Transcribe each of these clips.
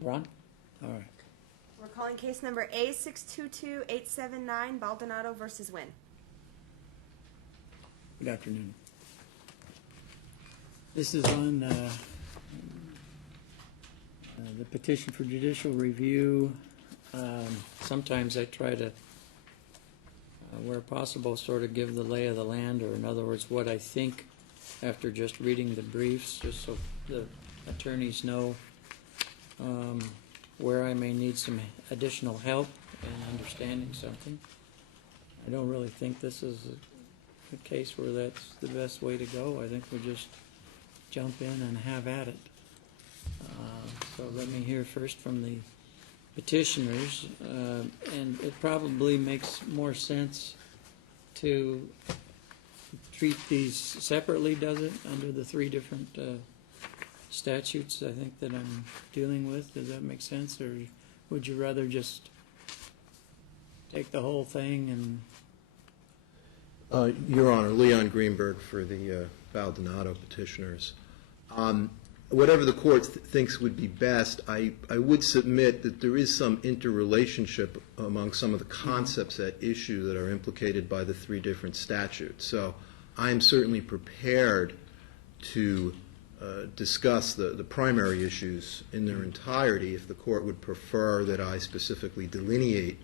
Ron? All right. We're calling case number A622879, Baldonado versus Wynn. Good afternoon. This is on the petition for judicial review. Sometimes I try to, where possible, sort of give the lay of the land, or in other words, what I think after just reading the briefs, just so the attorneys know where I may need some additional help in understanding something. I don't really think this is a case where that's the best way to go. I think we'll just jump in and have at it. So let me hear first from the petitioners, and it probably makes more sense to treat these separately, does it, under the three different statutes I think that I'm dealing with? Does that make sense, or would you rather just take the whole thing and... Your Honor, Leon Greenberg for the Baldonado petitioners. Whatever the court thinks would be best, I would submit that there is some interrelationship among some of the concepts at issue that are implicated by the three different statutes. So I'm certainly prepared to discuss the primary issues in their entirety if the court would prefer that I specifically delineate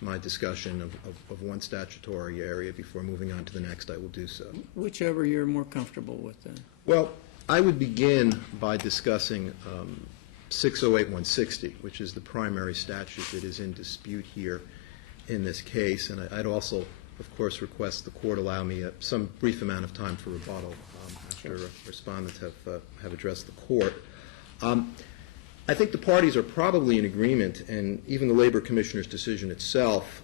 my discussion of one statutory area before moving on to the next. I will do so. Whichever you're more comfortable with then. Well, I would begin by discussing 608-160, which is the primary statute that is in dispute here in this case. And I'd also, of course, request the court allow me some brief amount of time for rebuttal after respondents have addressed the court. I think the parties are probably in agreement, and even the Labor Commissioner's decision itself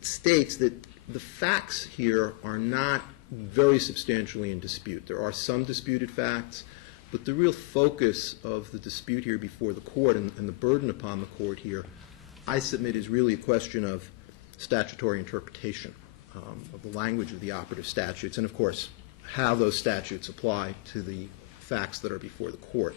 states that the facts here are not very substantially in dispute. There are some disputed facts, but the real focus of the dispute here before the court and the burden upon the court here, I submit, is really a question of statutory interpretation of the language of the operative statutes and, of course, how those statutes apply to the facts that are before the court.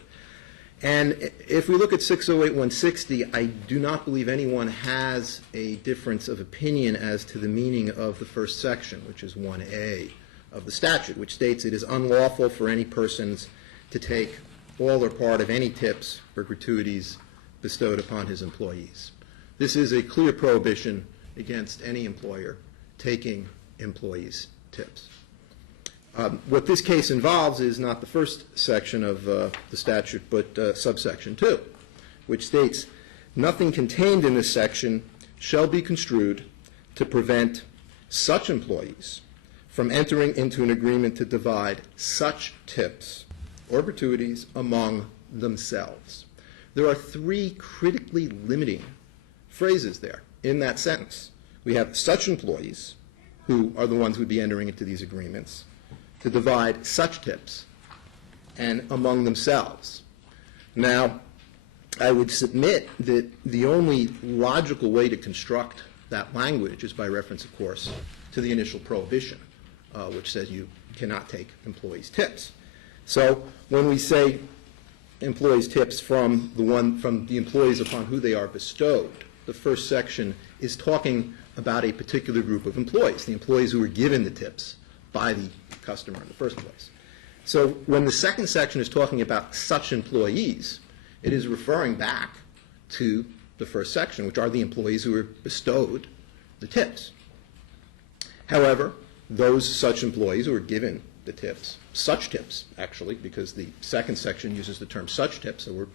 And if we look at 608-160, I do not believe anyone has a difference of opinion as to the meaning of the first section, which is 1A of the statute, which states it is unlawful for any persons to take all or part of any tips or gratuities bestowed upon his employees. This is a clear prohibition against any employer taking employees' tips. What this case involves is not the first section of the statute, but subsection 2, which states, nothing contained in this section shall be construed to prevent such employees from entering into an agreement to divide such tips or gratuities among themselves. There are three critically limiting phrases there in that sentence. We have such employees, who are the ones who would be entering into these agreements, to divide such tips and among themselves. Now, I would submit that the only logical way to construct that language is by reference, of course, to the initial prohibition, which says you cannot take employees' tips. So when we say employees' tips from the employees upon who they are bestowed, the first section is talking about a particular group of employees, the employees who were given the tips by the customer in the first place. So when the second section is talking about such employees, it is referring back to the first section, which are the employees who were bestowed the tips. However, those such employees who were given the tips, such tips actually, because the second section uses the term such tips, so we're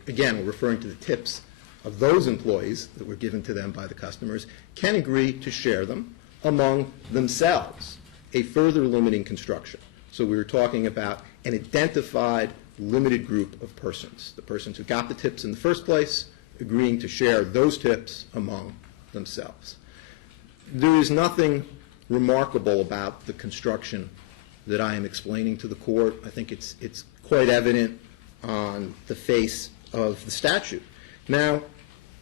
referring to the tips of those employees that were given to them by the customers, can agree to share them among themselves, a further limiting construction. So we were talking about an identified limited group of persons, the persons who got the tips in the first place, agreeing to share those tips among themselves. There is nothing remarkable about the construction that I am explaining to the court. I think it's quite evident on the face of the statute. Now,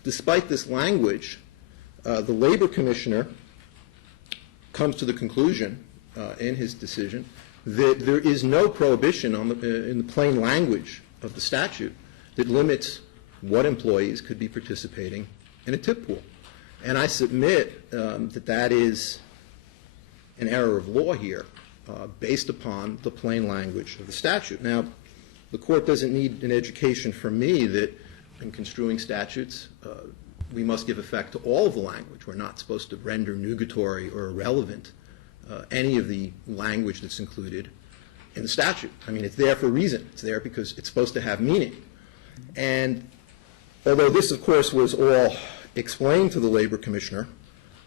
despite this language, the Labor Commissioner comes to the conclusion in his decision that there is no prohibition in the plain language of the statute that limits what employees could be participating in a tip pool. And I submit that that is an error of law here based upon the plain language of the statute. Now, the court doesn't need an education from me that in construing statutes, we must give effect to all of the language. We're not supposed to render nugatory or irrelevant any of the language that's included in the statute. I mean, it's there for a reason. It's there because it's supposed to have meaning. And although this, of course, was all explained to the Labor Commissioner,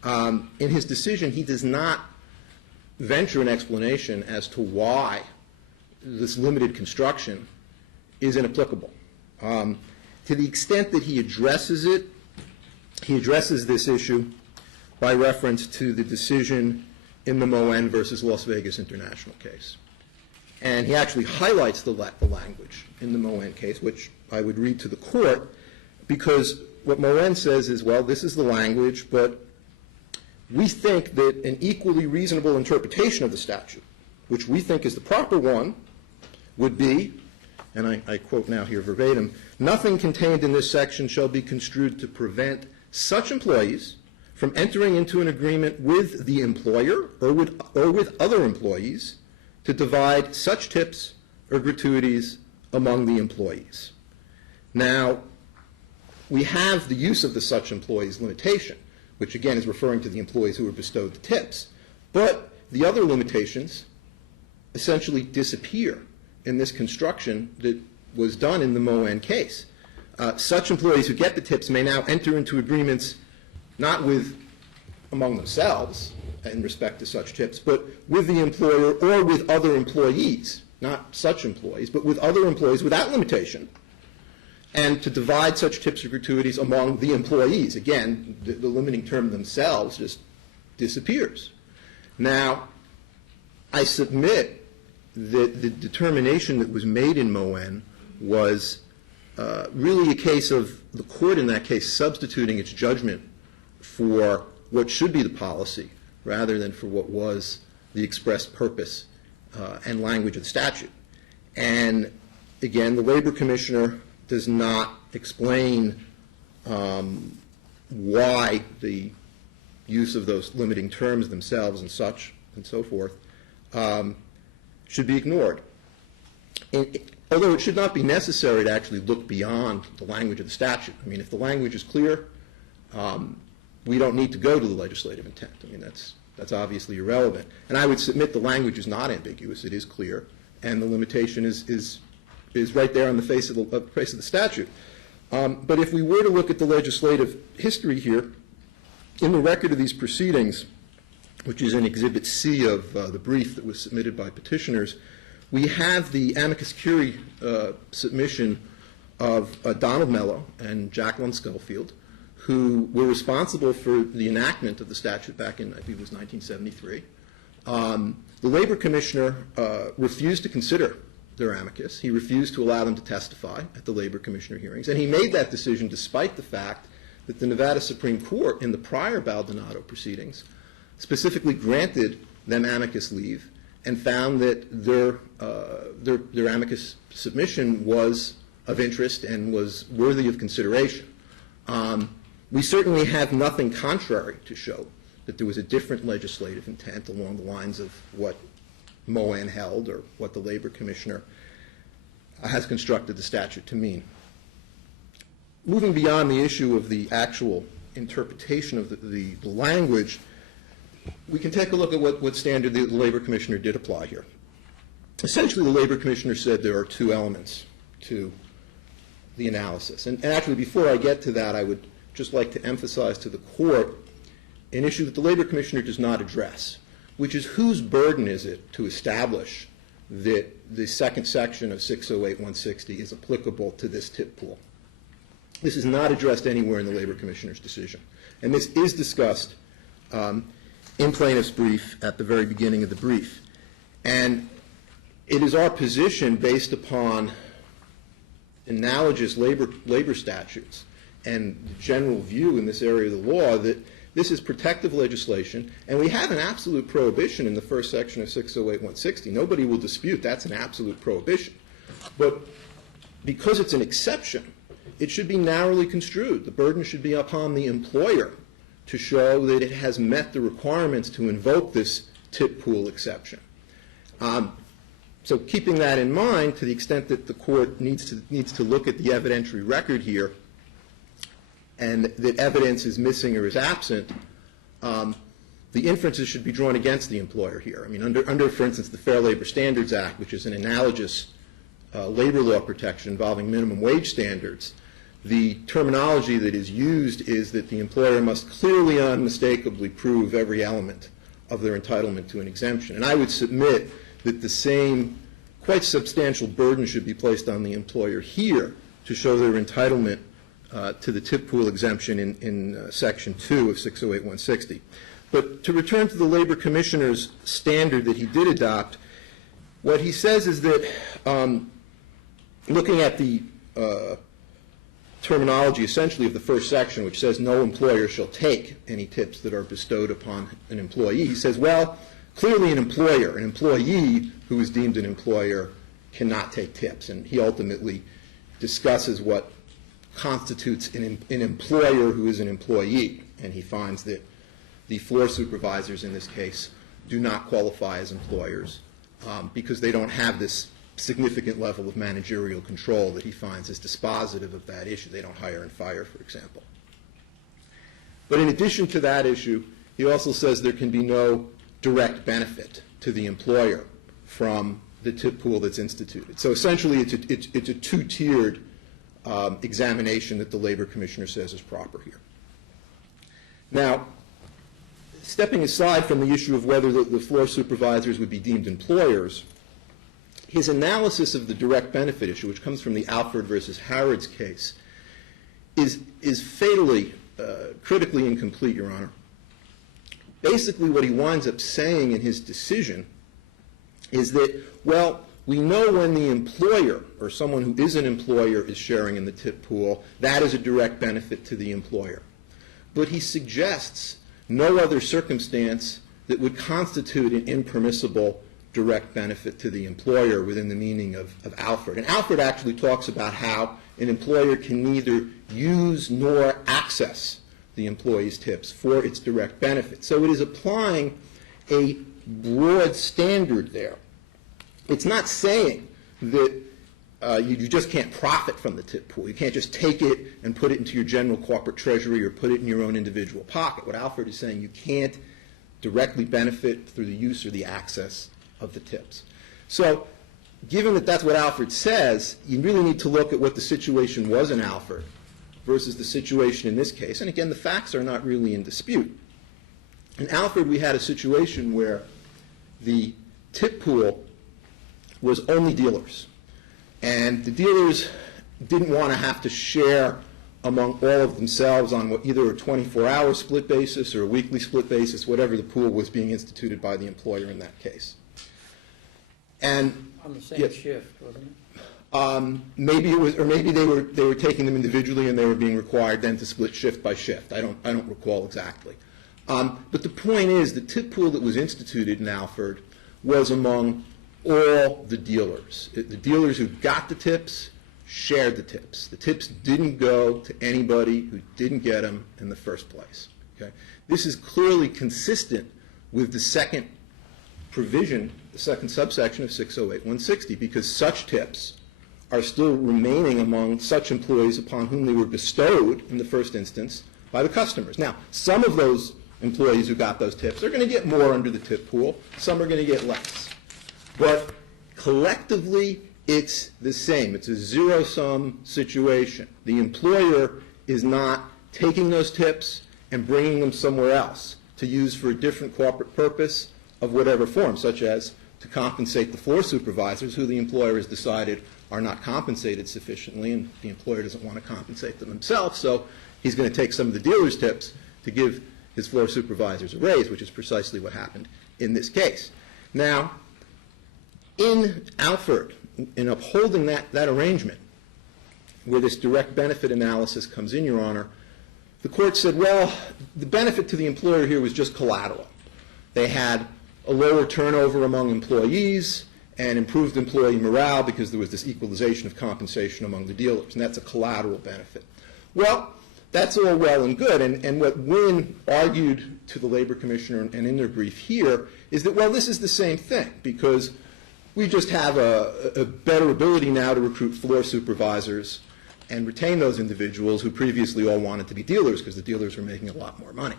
in his decision he does not venture an explanation as to why this limited construction is inapplicable. To the extent that he addresses it, he addresses this issue by reference to the decision in the Moen versus Las Vegas International case. And he actually highlights the language in the Moen case, which I would read to the court, because what Moen says is, well, this is the language, but we think that an equally reasonable interpretation of the statute, which we think is the proper one, would be, and I quote now here verbatim, nothing contained in this section shall be construed to prevent such employees from entering into an agreement with the employer or with other employees to divide such tips or gratuities among the employees. Now, we have the use of the such employees limitation, which again is referring to the employees who were bestowed the tips, but the other limitations essentially disappear in this construction that was done in the Moen case. Such employees who get the tips may now enter into agreements not with among themselves in respect to such tips, but with the employer or with other employees, not such employees, but with other employees without limitation, and to divide such tips or gratuities among the employees. Again, the limiting term themselves just disappears. Now, I submit that the determination that was made in Moen was really a case of the court in that case substituting its judgment for what should be the policy rather than for what was the expressed purpose and language of the statute. And again, the Labor Commissioner does not explain why the use of those limiting terms themselves and such and so forth should be ignored. Although it should not be necessary to actually look beyond the language of the statute. I mean, if the language is clear, we don't need to go to the legislative intent. I mean, that's obviously irrelevant. And I would submit the language is not ambiguous. It is clear. And the limitation is right there on the face of the statute. But if we were to look at the legislative history here, in the record of these proceedings, which is in Exhibit C of the brief that was submitted by petitioners, we have the amicus curiae submission of Donald Mello and Jacqueline Schofield, who were responsible for the enactment of the statute back in, I think it was 1973. The Labor Commissioner refused to consider their amicus. He refused to allow them to testify at the Labor Commissioner hearings. And he made that decision despite the fact that the Nevada Supreme Court in the prior Baldonado proceedings specifically granted them amicus leave and found that their amicus submission was of interest and was worthy of consideration. We certainly have nothing contrary to show that there was a different legislative intent along the lines of what Moen held or what the Labor Commissioner has constructed the statute to mean. Moving beyond the issue of the actual interpretation of the language, we can take a look at what standard the Labor Commissioner did apply here. Essentially, the Labor Commissioner said there are two elements to the analysis. And actually, before I get to that, I would just like to emphasize to the Court an issue that the Labor Commissioner does not address, which is whose burden is it to establish that the second section of 608-160 is applicable to this tip pool. This is not addressed anywhere in the Labor Commissioner's decision. And this is discussed in plaintiff's brief at the very beginning of the brief. And it is our position, based upon analogous labor statutes and the general view in this area of the law, that this is protective legislation, and we have an absolute prohibition in the first section of 608-160. Nobody will dispute that's an absolute prohibition. But because it's an exception, it should be narrowly construed. The burden should be upon the employer to show that it has met the requirements to invoke this tip pool exception. So keeping that in mind, to the extent that the court needs to look at the evidentiary record here, and that evidence is missing or is absent, the inferences should be drawn against the employer here. I mean, under, for instance, the Fair Labor Standards Act, which is an analogous labor law protection involving minimum wage standards, the terminology that is used is that the employer must clearly, unmistakably prove every element of their entitlement to an exemption. And I would submit that the same quite substantial burden should be placed on the employer here to show their entitlement to the tip pool exemption in Section 2 of 608-160. But to return to the Labor Commissioner's standard that he did adopt, what he says is that looking at the terminology essentially of the first section, which says no employer shall take any tips that are bestowed upon an employee, he says, well, clearly an employee who is deemed an employer cannot take tips. And he ultimately discusses what constitutes an employer who is an employee. And he finds that the floor supervisors in this case do not qualify as employers because they don't have this significant level of managerial control that he finds is dispositive of that issue. They don't hire and fire, for example. But in addition to that issue, he also says there can be no direct benefit to the employer from the tip pool that's instituted. So essentially it's a two-tiered examination that the Labor Commissioner says is proper here. Now, stepping aside from the issue of whether the floor supervisors would be deemed employers, his analysis of the direct benefit issue, which comes from the Alford versus Harrods case, is fatally, critically incomplete, Your Honor. Basically, what he winds up saying in his decision is that, well, we know when the employer or someone who is an employer is sharing in the tip pool, that is a direct benefit to the employer. But he suggests no other circumstance that would constitute an impermissible direct benefit to the employer within the meaning of Alford. And Alford actually talks about how an employer can neither use nor access the employee's tips for its direct benefit. So it is applying a broad standard there. It's not saying that you just can't profit from the tip pool. You can't just take it and put it into your general corporate treasury or put it in your own individual pocket. What Alford is saying, you can't directly benefit through the use or the access of the tips. So given that that's what Alford says, you really need to look at what the situation was in Alford versus the situation in this case. And again, the facts are not really in dispute. In Alford, we had a situation where the tip pool was only dealers. And the dealers didn't want to have to share among all of themselves on either a 24-hour split basis or a weekly split basis, whatever the pool was being instituted by the employer in that case. And on the same shift, wasn't it? Maybe it was, or maybe they were taking them individually and they were being required then to split shift by shift. I don't recall exactly. But the point is, the tip pool that was instituted in Alford was among all the dealers. The dealers who got the tips shared the tips. The tips didn't go to anybody who didn't get them in the first place. Okay? This is clearly consistent with the second provision, the second subsection of 608-160, because such tips are still remaining among such employees upon whom they were bestowed in the first instance by the customers. Now, some of those employees who got those tips are going to get more under the tip pool. Some are going to get less. But collectively, it's the same. It's a zero-sum situation. The employer is not taking those tips and bringing them somewhere else to use for a different corporate purpose of whatever form, such as to compensate the floor supervisors who the employer has decided are not compensated sufficiently, and the employer doesn't want to compensate them himself, so he's going to take some of the dealer's tips to give his floor supervisors a raise, which is precisely what happened in this case. Now, in Alford, in upholding that arrangement, where this direct benefit analysis comes in, Your Honor, the court said, well, the benefit to the employer here was just collateral. They had a lower turnover among employees, and improved employee morale because there was this equalization of compensation among the dealers, and that's a collateral benefit. Well, that's all well and good, and what Wynn argued to the Labor Commissioner and in their brief here is that, well, this is the same thing, because we just have a better ability now to recruit floor supervisors and retain those individuals who previously all wanted to be dealers because the dealers were making a lot more money.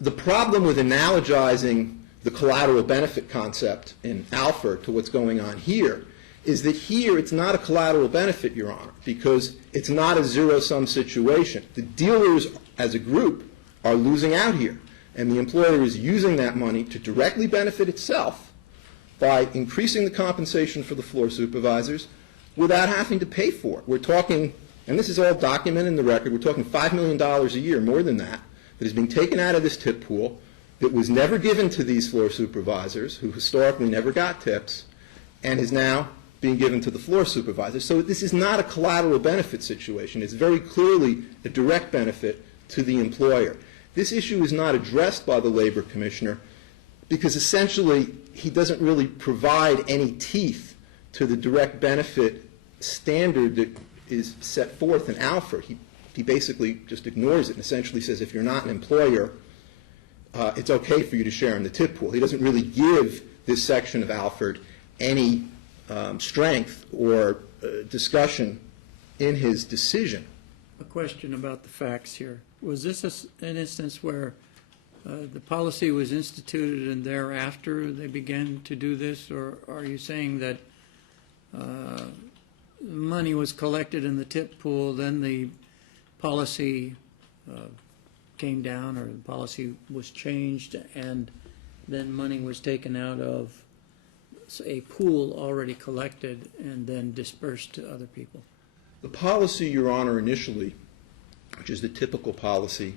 The problem with analogizing the collateral benefit concept in Alford to what's going on here is that here it's not a collateral benefit, Your Honor, because it's not a zero-sum situation. The dealers as a group are losing out here, and the employer is using that money to directly benefit itself by increasing the compensation for the floor supervisors without having to pay for it. We're talking, and this is all documented in the record, we're talking $5 million a year, more than that is being taken out of this tip pool that was never given to these floor supervisors who historically never got tips and is now being given to the floor supervisors. So this is not a collateral benefit situation. It's very clearly a direct benefit to the employer. This issue is not addressed by the Labor Commissioner because essentially he doesn't really provide any teeth to the direct benefit standard that is set forth in Alford. He basically just ignores it and essentially says if you're not an employer, it's okay for you to share in the tip pool. He doesn't really give this section of Alford any strength or discussion in his decision. A question about the facts here. Was this an instance where the policy was instituted and thereafter they began to do this, or are you saying that money was collected in the tip pool, then the policy came down or the policy was changed, and then money was taken out of a pool already collected and then dispersed to other people? The policy, Your Honor, initially, which is the typical policy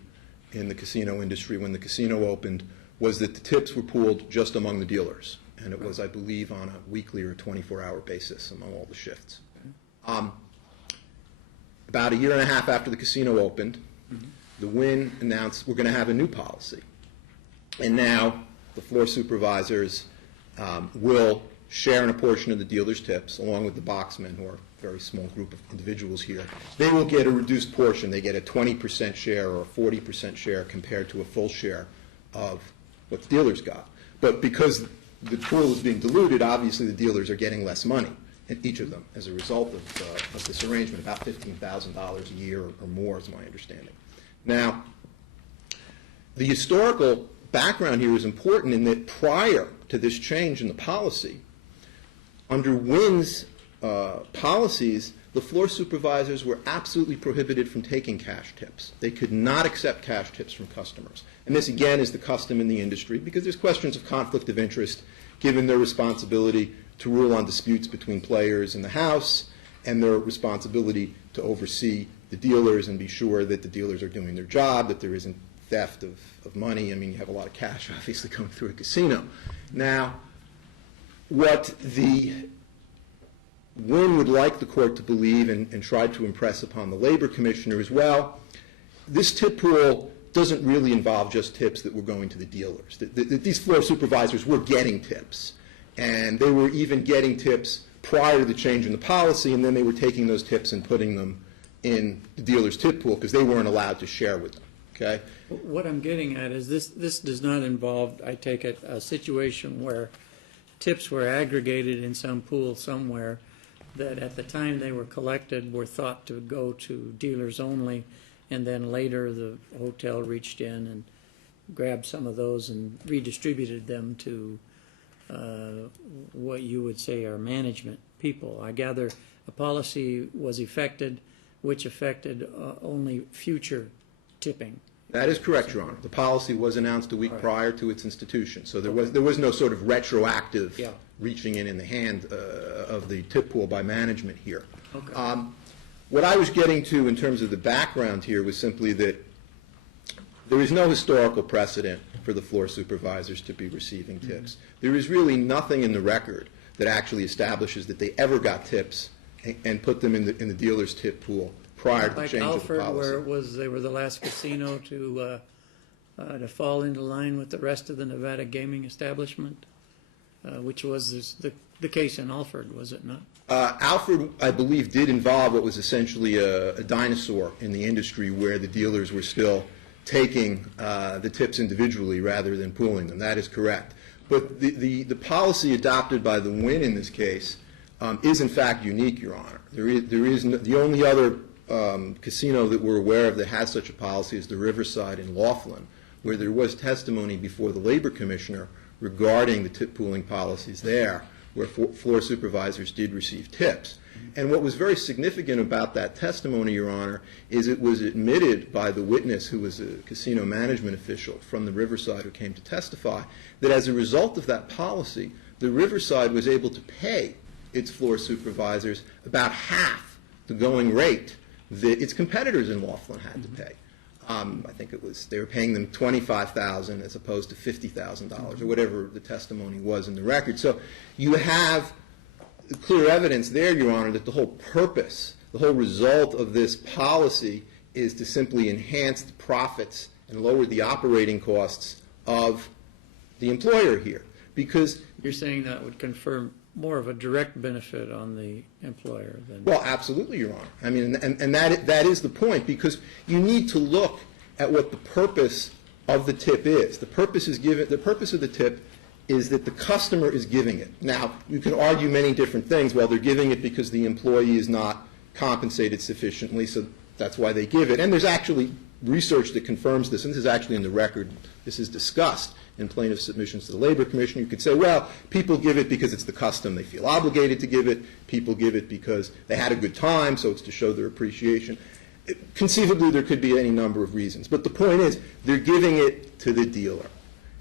in the casino industry when the casino opened, was that the tips were pooled just among the dealers. And it was, I believe, on a weekly or 24-hour basis among all the shifts. About a year and a half after the casino opened, the Wynn announced we're going to have a new policy. And now the floor supervisors will share in a portion of the dealer's tips, along with the boxmen, who are a very small group of individuals here. They will get a reduced portion. They get a 20% share or a 40% share compared to a full share of what the dealers got. But because the pool is being diluted, obviously the dealers are getting less money, and each of them, as a result of this arrangement, about $15,000 a year or more is my understanding. Now, the historical background here is important in that prior to this change in the policy, under Wynn's policies, the floor supervisors were absolutely prohibited from taking cash tips. They could not accept cash tips from customers. And this, again, is the custom in the industry because there's questions of conflict of interest given their responsibility to rule on disputes between players in the house and their responsibility to oversee the dealers and be sure that the dealers are doing their job, that there isn't theft of money. I mean, you have a lot of cash, obviously, coming through a casino. Now, what the Wynn would like the court to believe and try to impress upon the Labor Commissioner is, well, this tip pool doesn't really involve just tips that were going to the dealers. These floor supervisors were getting tips, and they were even getting tips prior to the change in the policy, and then they were taking those tips and putting them in the dealer's tip pool because they weren't allowed to share with them. Okay? What I'm getting at is this does not involve, I take it, a situation where tips were aggregated in some pool somewhere that at the time they were collected were thought to go to dealers only, and then later the hotel reached in and grabbed some of those and redistributed them to what you would say are management people. I gather a policy was effected which affected only future tipping. That is correct, Your Honor. The policy was announced a week prior to its institution, so there was no sort of retroactive reaching in the hand of the tip pool by management here. Okay. What I was getting to in terms of the background here was simply that there is no historical precedent for the floor supervisors to be receiving tips. There is really nothing in the record that actually establishes that they ever got tips and put them in the dealer's tip pool prior to the change of the policy. Like Alford, where they were the last casino to fall into line with the rest of the Nevada gaming establishment? which was the case in Alford, was it not? Alfred, I believe, did involve what was essentially a dinosaur in the industry where the dealers were still taking the tips individually rather than pooling them. That is correct. But the policy adopted by the Wynn in this case is in fact unique, Your Honor. There is no, the only other casino that we're aware of that has such a policy is the Riverside in Laughlin, where there was testimony before the Labor Commissioner regarding the tip pooling policies there, where floor supervisors did receive tips. And what was very significant about that testimony, Your Honor, is it was admitted by the witness, who was a casino management official from the Riverside who came to testify, that as a result of that policy, the Riverside was able to pay its floor supervisors about half the going rate that its competitors in Laughlin had to pay. I think it was, they were paying them $25,000 as opposed to $50,000 or whatever the testimony was in the record. So you have clear evidence there, Your Honor, that the whole purpose, the whole result of this policy is to simply enhance the profits and lower the operating costs of the employer here. Because You're saying that would confer more of a direct benefit on the employer than... Well, absolutely, Your Honor. I mean, and that is the point, because you need to look at what the purpose of the tip is. The purpose of the tip is that the customer is giving it. Now, you can argue many different things. Well, they're giving it because the employee is not compensated sufficiently, so that's why they give it. And there's actually research that confirms this, and this is actually in the record. This is discussed in plaintiff submissions to the Labor Commission. You could say, well, people give it because it's the custom. They feel obligated to give it. People give it because they had a good time, so it's to show their appreciation. Conceivably, there could be any number of reasons. But the point is, they're giving it to the dealer.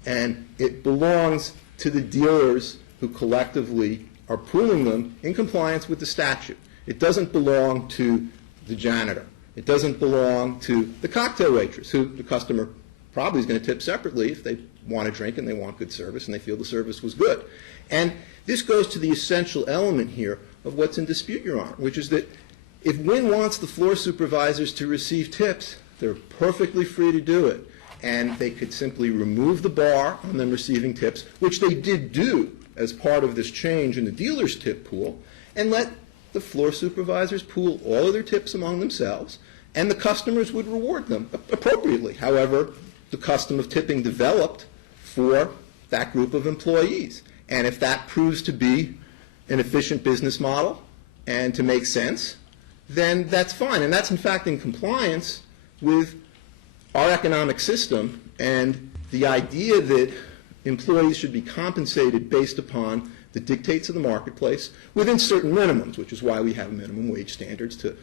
And it belongs to the dealers who collectively are pooling them in compliance with the statute. It doesn't belong to the janitor. It doesn't belong to the cocktail waitress, who the customer probably is going to tip separately if they want a drink and they want good service and they feel the service was good. And this goes to the essential element here of what's in dispute, Your Honor, which is that if Wynn wants the floor supervisors to receive tips, they're perfectly free to do it. And they could simply remove the bar on them receiving tips, which they did do as part of this change in the dealer's tip pool, and let the floor supervisors pool all of their tips among themselves, and the customers would reward them appropriately. However, the custom of tipping developed for that group of employees. And if that proves to be an efficient business model and to make sense, then that's fine. And that's, in fact, in compliance with our economic system and the idea that employees should be compensated based upon the dictates of the marketplace within certain minimums, which is why we have minimum wage standards to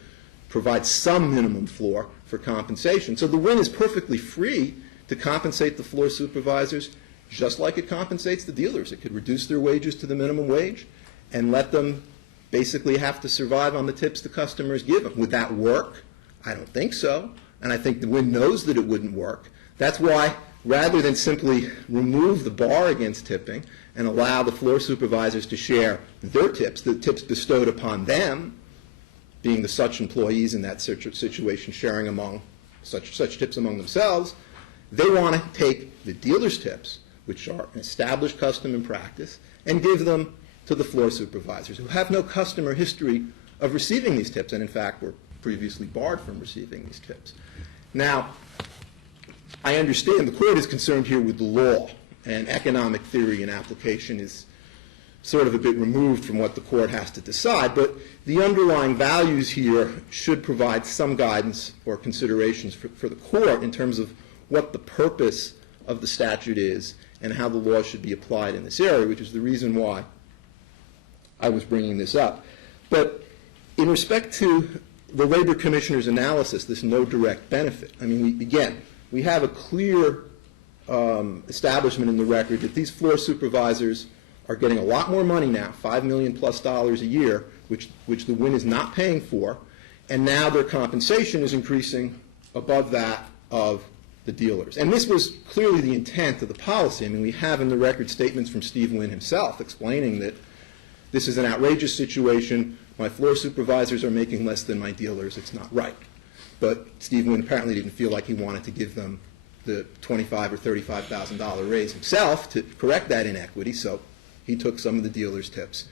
provide some minimum floor for compensation. So the Wynn is perfectly free to compensate the floor supervisors just like it compensates the dealers. It could reduce their wages to the minimum wage and let them basically have to survive on the tips the customers give them. Would that work? I don't think so. And I think the Wynn knows that it wouldn't work. That's why, rather than simply remove the bar against tipping and allow the floor supervisors to share their tips, the tips bestowed upon them, being the such employees in that situation sharing among such tips among themselves, they want to take the dealer's tips, which are an established custom and practice, and give them to the floor supervisors who have no customer history of receiving these tips and, in fact, were previously barred from receiving these tips. Now, I understand the court is concerned here with the law, and economic theory and application is sort of a bit removed from what the court has to decide, but the underlying values here should provide some guidance or considerations for the court in terms of what the purpose of the statute is and how the law should be applied in this area, which is the reason why I was bringing this up. But in respect to the Labor Commissioner's analysis, this no direct benefit, I mean, we have a clear establishment in the record that these floor supervisors are getting a lot more money now, $5 million plus a year, which the Wynn is not paying for, and now their compensation is increasing above that of the dealers. And this was clearly the intent of the policy. I mean, we have in the record statements from Steve Wynn himself explaining that this is an outrageous situation. My floor supervisors are making less than my dealers. It's not right. But Steve Wynn apparently didn't feel like he wanted to give them the $25,000 or $35,000 raise himself to correct that inequity, so he He took some of the dealer's tips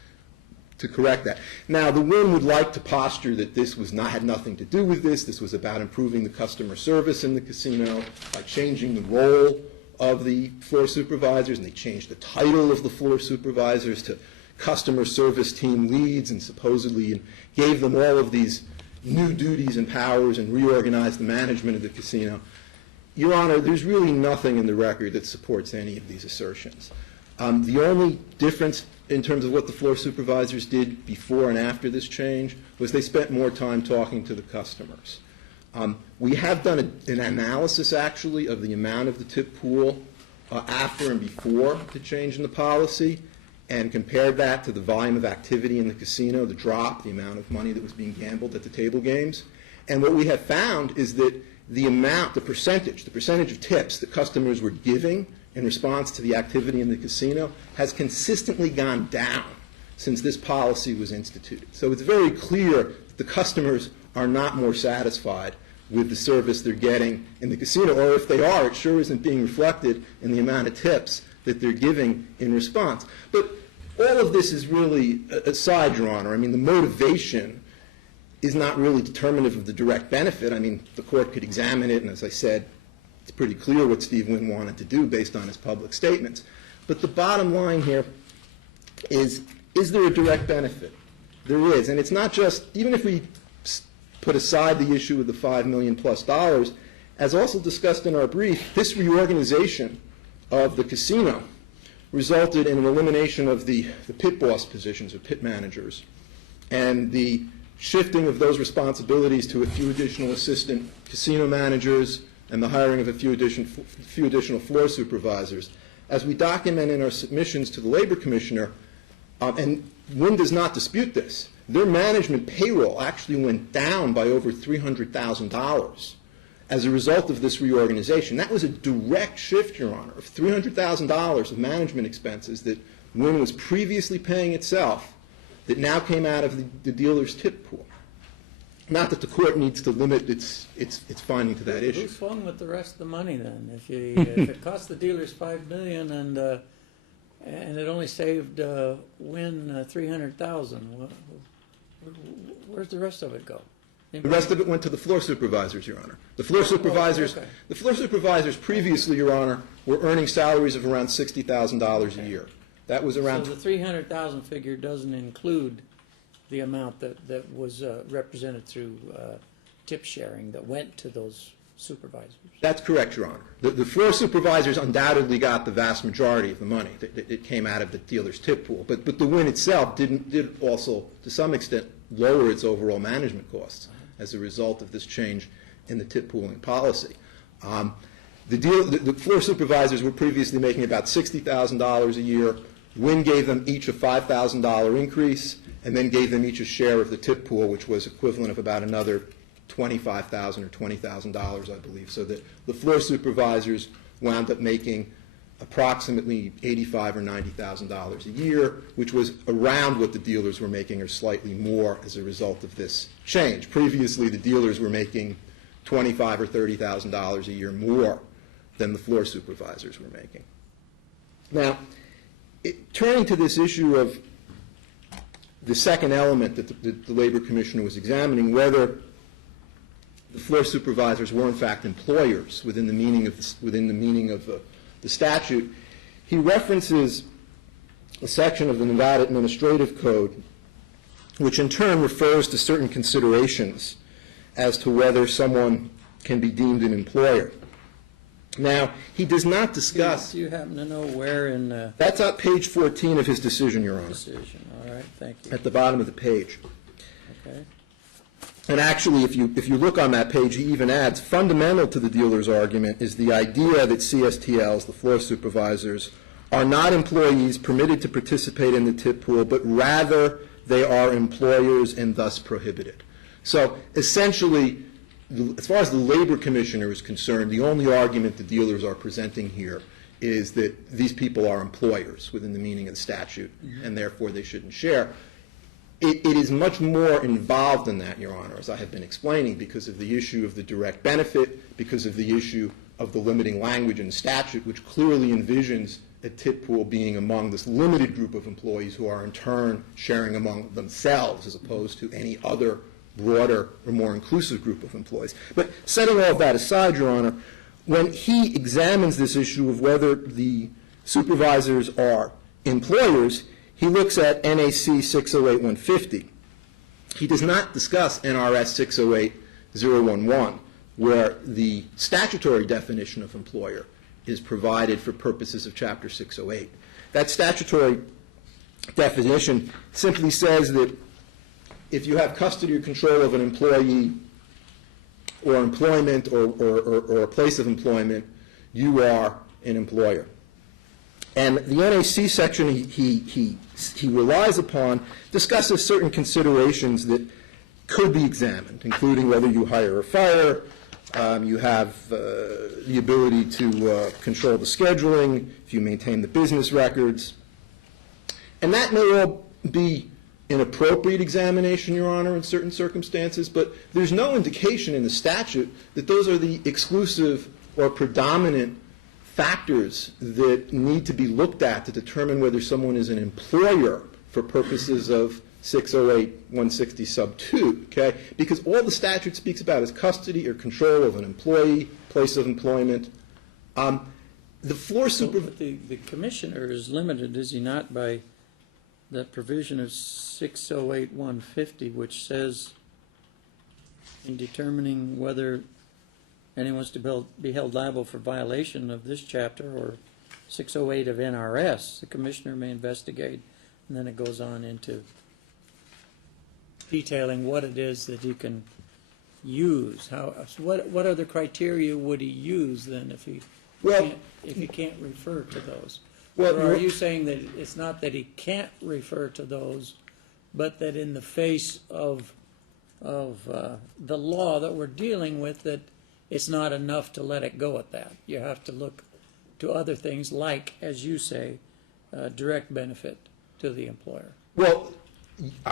to correct that. Now, the Wynn would like to posture that this had nothing to do with this. This was about improving the customer service in the casino by changing the role of the floor supervisors, and they changed the title of the floor supervisors to customer service team leads, and supposedly gave them all of these new duties and powers and reorganized the management of the casino. Your Honor, there's really nothing in the record that supports any of these assertions. The only difference in terms of what the floor supervisors did before and after this change was they spent more time talking to the customers. We have done an analysis, actually, of the amount of the tip pool after and before the change in the policy, and compared that to the volume of activity in the casino, the drop, the amount of money that was being gambled at the table games. And what we have found is that the percentage of tips that customers were giving in response to the activity in the casino has consistently gone down since this policy was instituted. So it's very clear that the customers are not more satisfied with the service they're getting in the casino, or if they are, it sure isn't being reflected in the amount of tips that they're giving in response. But all of this is really aside, Your Honor. I mean, the motivation is not really determinative of the direct benefit. I mean, the court could examine it, and as I said, it's pretty clear what Steve Wynn wanted to do based on his public statements. But the bottom line here is there a direct benefit? There is. And it's not just, even if we put aside the issue of the $5 million plus, as also discussed in our brief, this reorganization of the casino resulted in an elimination of the pit boss positions, or pit managers, and the shifting of those responsibilities to a few additional assistant casino managers and the hiring of a few additional floor supervisors. As we document in our submissions to the Labor Commissioner, and Wynn does not dispute this, their management payroll actually went down by over $300,000 as a result of this reorganization. That was a direct shift, Your Honor, of $300,000 of management expenses that Wynn was previously paying itself that now came out of the dealer's tip pool. Not that the court needs to limit its finding to that issue. Who swung with the rest of the money then? If it cost the dealers $5 million and it only saved Wynn $300,000, where's the rest of it go? The rest of it went to the floor supervisors, Your Honor. The floor supervisors, okay. The floor supervisors previously, Your Honor, were earning salaries of around $60,000 a year. That was around. So the $300,000 figure doesn't include the amount that was represented through tip sharing that went to those supervisors. That's correct, Your Honor. The floor supervisors undoubtedly got the vast majority of the money. It came out of the dealer's tip pool. But the Wynn itself did also, to some extent, lower its overall management costs as a result of this change in the tip pooling policy. The floor supervisors were previously making about $60,000 a year. Wynn gave them each a $5,000 increase, and then gave them each a share of the tip pool, which was equivalent of about another $25,000 or $20,000, I believe. So that the floor supervisors wound up making approximately $85,000 or $90,000 a year, which was around what the dealers were making, or slightly more, as a result of this change. Previously, the dealers were making $25,000 or $30,000 a year more than the floor supervisors were making. Now, turning to this issue of the second element that the Labor Commissioner was examining, whether the floor supervisors were in fact employers within the meaning of the statute, he references a section of the Nevada Administrative Code, which in turn refers to certain considerations as to whether someone can be deemed an employer. Now, he does not discuss. Do you happen to know where in the That's on page 14 of his decision, Your Honor. decision? All right, thank you. At the bottom of the page. Okay. And actually, if you look on that page, he even adds, fundamental to the dealer's argument is the idea that CSTLs, the floor supervisors, are not employees permitted to participate in the tip pool, but rather they are employers and thus prohibited. So essentially, as far as the Labor Commissioner is concerned, the only argument the dealers are presenting here is that these people are employers within the meaning of the statute, and therefore they shouldn't share. It is much more involved than that, Your Honor, as I have been explaining, because of the issue of the direct benefit, because of the issue of the limiting language in the statute, which clearly envisions a tip pool being among this limited group of employees who are in turn sharing among themselves as opposed to any other broader or more inclusive group of employees. But setting all of that aside, Your Honor, when he examines this issue of whether the supervisors are employers, he looks at NAC 608-150. He does not discuss NRS 608-011, where the statutory definition of employer is provided for purposes of Chapter 608. That statutory definition simply says that if you have custody or control of an employee or employment or a place of employment, you are an employer. And the NAC section he relies upon discusses certain considerations that could be examined, including whether you hire or fire, you have the ability to control the scheduling, if you maintain the business records. And that may all be an appropriate examination, Your Honor, in certain circumstances, but there's no indication in the statute that those are the exclusive or predominant factors that need to be looked at to determine whether someone is an employer for purposes of 608-160 sub 2, okay? Because all the statute speaks about is custody or control of an employee, place of employment. The floor supervisor... The commissioner is limited, is he not, by that provision of 608-150, which says in determining whether anyone's to be held liable for violation of this chapter or 608 of NRS, the commissioner may investigate, and then it goes on into detailing what it is that he can use. What other criteria would he use then if he can't refer to those? Or are you saying that it's not that he can't refer to those, but that in the face of the law that we're dealing with, that it's not enough to let it go at that? You have to look to other things like, as you say, direct benefit to the employer. Well,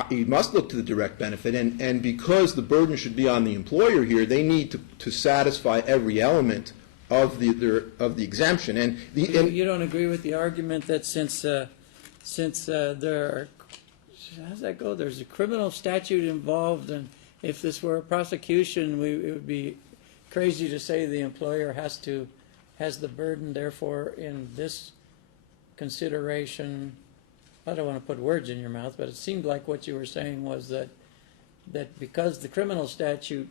you must look to the direct benefit, and because the burden should be on the employer here, they need to satisfy every element of the exemption. And you don't agree with the argument that since there are, how does that go? There's a criminal statute involved, and if this were a prosecution, it would be crazy to say the employer has the burden. Therefore, in this consideration, I don't want to put words in your mouth, but it seemed like what you were saying was that because the criminal statute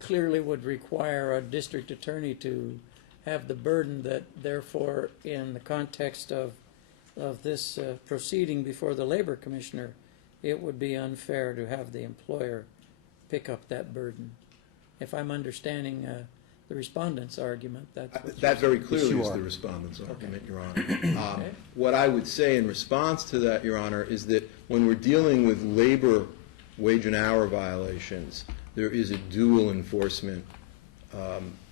clearly would require a district attorney to have the burden, that therefore in the context of this proceeding before the labor commissioner, it would be unfair to have the employer pick up that burden. If I'm understanding the respondent's argument, that's what that very clearly is the respondent's argument, Your Honor. What I would say in response to that, Your Honor, is that when we're dealing with labor wage and hour violations, there is a dual enforcement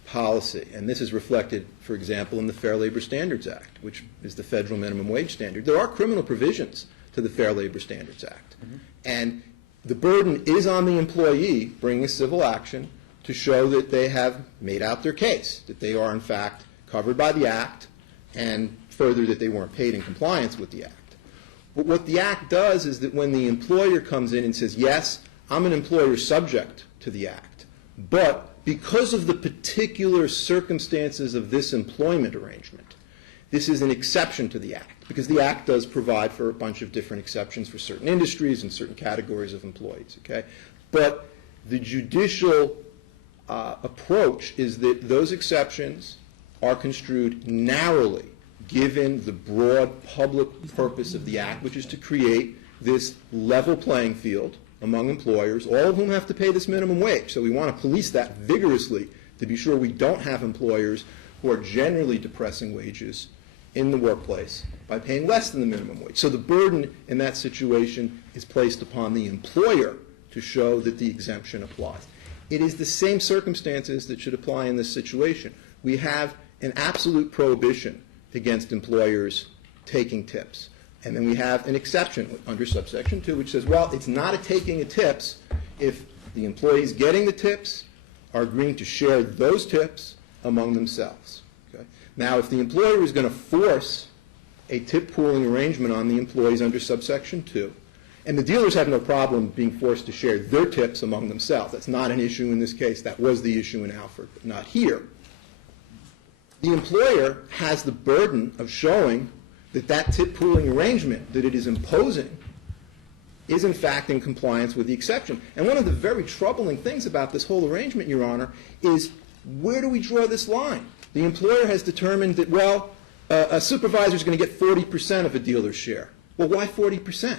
policy. And this is reflected, for example, in the Fair Labor Standards Act, which is the federal minimum wage standard. There are criminal provisions to the Fair Labor Standards Act. Mm-hmm. And the burden is on the employee bringing a civil action to show that they have made out their case, that they are in fact covered by the Act, and further that they weren't paid in compliance with the Act. But what the Act does is that when the employer comes in and says, yes, I'm an employer subject to the Act, but because of the particular circumstances of this employment arrangement, this is an exception to the Act, because the Act does provide for a bunch of different exceptions for certain industries and certain categories of employees, okay? But the judicial approach is that those exceptions are construed narrowly, given the broad public purpose of the Act, which is to create this level playing field among employers, all of whom have to pay this minimum wage. So we want to police that vigorously to be sure we don't have employers who are generally depressing wages in the workplace by paying less than the minimum wage. So the burden in that situation is placed upon the employer to show that the exemption applies. It is the same circumstances that should apply in this situation. We have an absolute prohibition against employers taking tips. And then we have an exception under subsection 2, which says, well, it's not a taking of tips if the employees getting the tips are agreeing to share those tips among themselves. Okay? Now, if the employer is going to force a tip pooling arrangement on the employees under subsection 2, and the dealers have no problem being forced to share their tips among themselves. That's not an issue in this case. That was the issue in Alford, but not here. The employer has the burden of showing that that tip pooling arrangement that it is imposing is in fact in compliance with the exception. And one of the very troubling things about this whole arrangement, Your Honor, is where do we draw this line? The employer has determined that, well, a supervisor is going to get 40% of a dealer's share. Well, why 40%?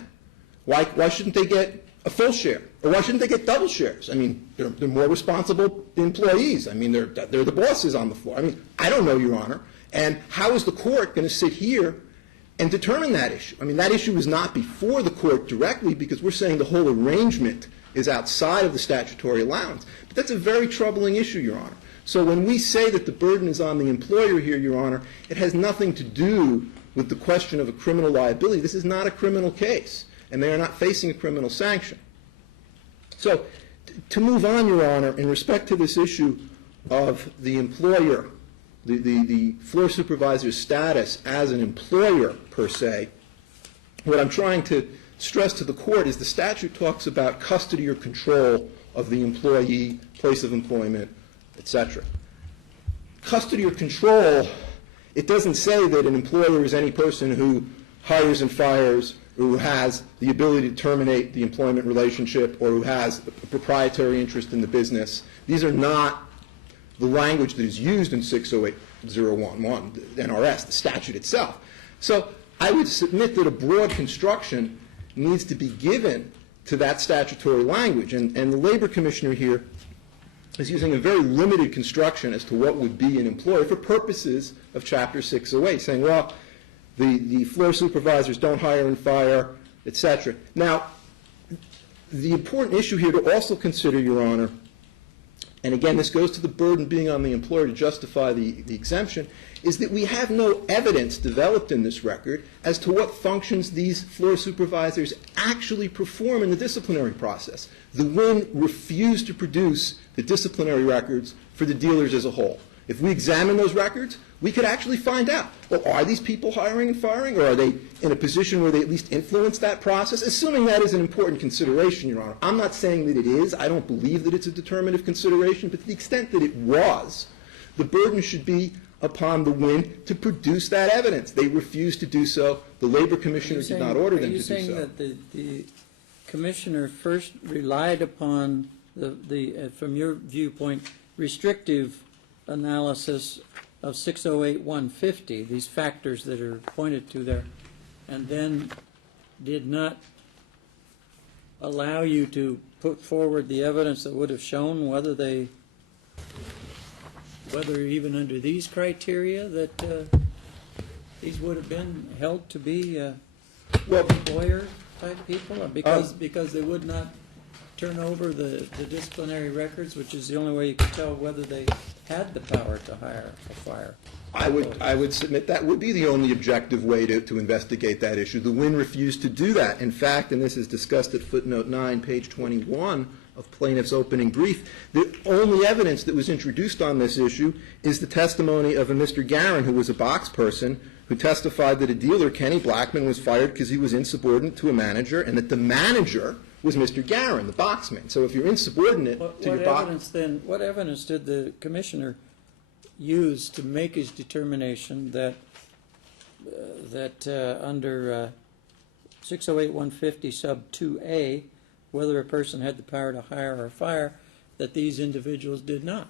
Why shouldn't they get a full share? Or why shouldn't they get double shares? I mean, they're more responsible employees. I mean, they're the bosses on the floor. I mean, I don't know, Your Honor. And how is the court going to sit here and determine that issue? I mean, that issue is not before the court directly because we're saying the whole arrangement is outside of the statutory allowance. But that's a very troubling issue, Your Honor. So when we say that the burden is on the employer here, Your Honor, it has nothing to do with the question of a criminal liability. This is not a criminal case, and they are not facing a criminal sanction. So to move on, Your Honor, in respect to this issue of the employer, the floor supervisor's status as an employer per se, what I'm trying to stress to the court is the statute talks about custody or control of the employee, place of employment, etc. Custody or control, it doesn't say that an employer is any person who hires and fires or who has the ability to terminate the employment relationship or who has a proprietary interest in the business. These are not the language that is used in 608.011, the NRS, the statute itself. So I would submit that a broad construction needs to be given to that statutory language. And the Labor Commissioner here is using a very limited construction as to what would be an employer for purposes of Chapter 608, saying, well, the floor supervisors don't hire and fire, et cetera. Now, the important issue here to also consider, Your Honor, and again, this goes to the burden being on the employer to justify the exemption, is that we have no evidence developed in this record as to what functions these floor supervisors actually perform in the disciplinary process. The Wynn refused to produce the disciplinary records for the dealers as a whole. If we examine those records, we could actually find out, well, are these people hiring and firing, or are they in a position where they at least influence that process? Assuming that is an important consideration, Your Honor. I'm not saying that it is. I don't believe that it's a determinative consideration, but to the extent that it was, the burden should be upon the Wynn to produce that evidence. They refused to do so. The Labor Commissioner did not order them to do so. Are you saying that the Commissioner first relied upon from your viewpoint, restrictive analysis of 608.150, these factors that are pointed to there, and then did not allow you to put forward the evidence that would have shown whether even under these criteria that these would have been held to be employer type people, because they would not turn over the disciplinary records, which is the only way you can tell whether they had the power to hire or fire. I would submit that would be the only objective way to investigate that issue. The Wynn refused to do that. In fact, and this is discussed at footnote 9, page 21 of plaintiff's opening brief, the only evidence that was introduced on this issue is the testimony of a Mr. Guerin, who was a box person, who testified that a dealer, Kenny Blackman, was fired because he was insubordinate to a manager, and that the manager was Mr. Guerin, the boxman. So if you're insubordinate to your box... What evidence did the Commissioner use to make his determination that under 608.150 sub 2A, whether a person had the power to hire or fire, that these individuals did not?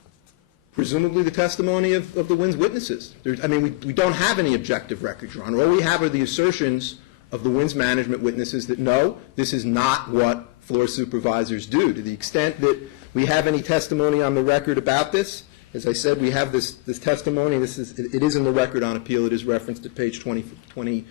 Presumably the testimony of the Wynn's witnesses. We don't have any objective records, Your Honor. All we have are the assertions of the Wynn's management witnesses that, no, this is not what floor supervisors do. To the extent that we have any testimony on the record about this, as I said, we have this testimony. It is in the record on appeal. It is referenced at page 21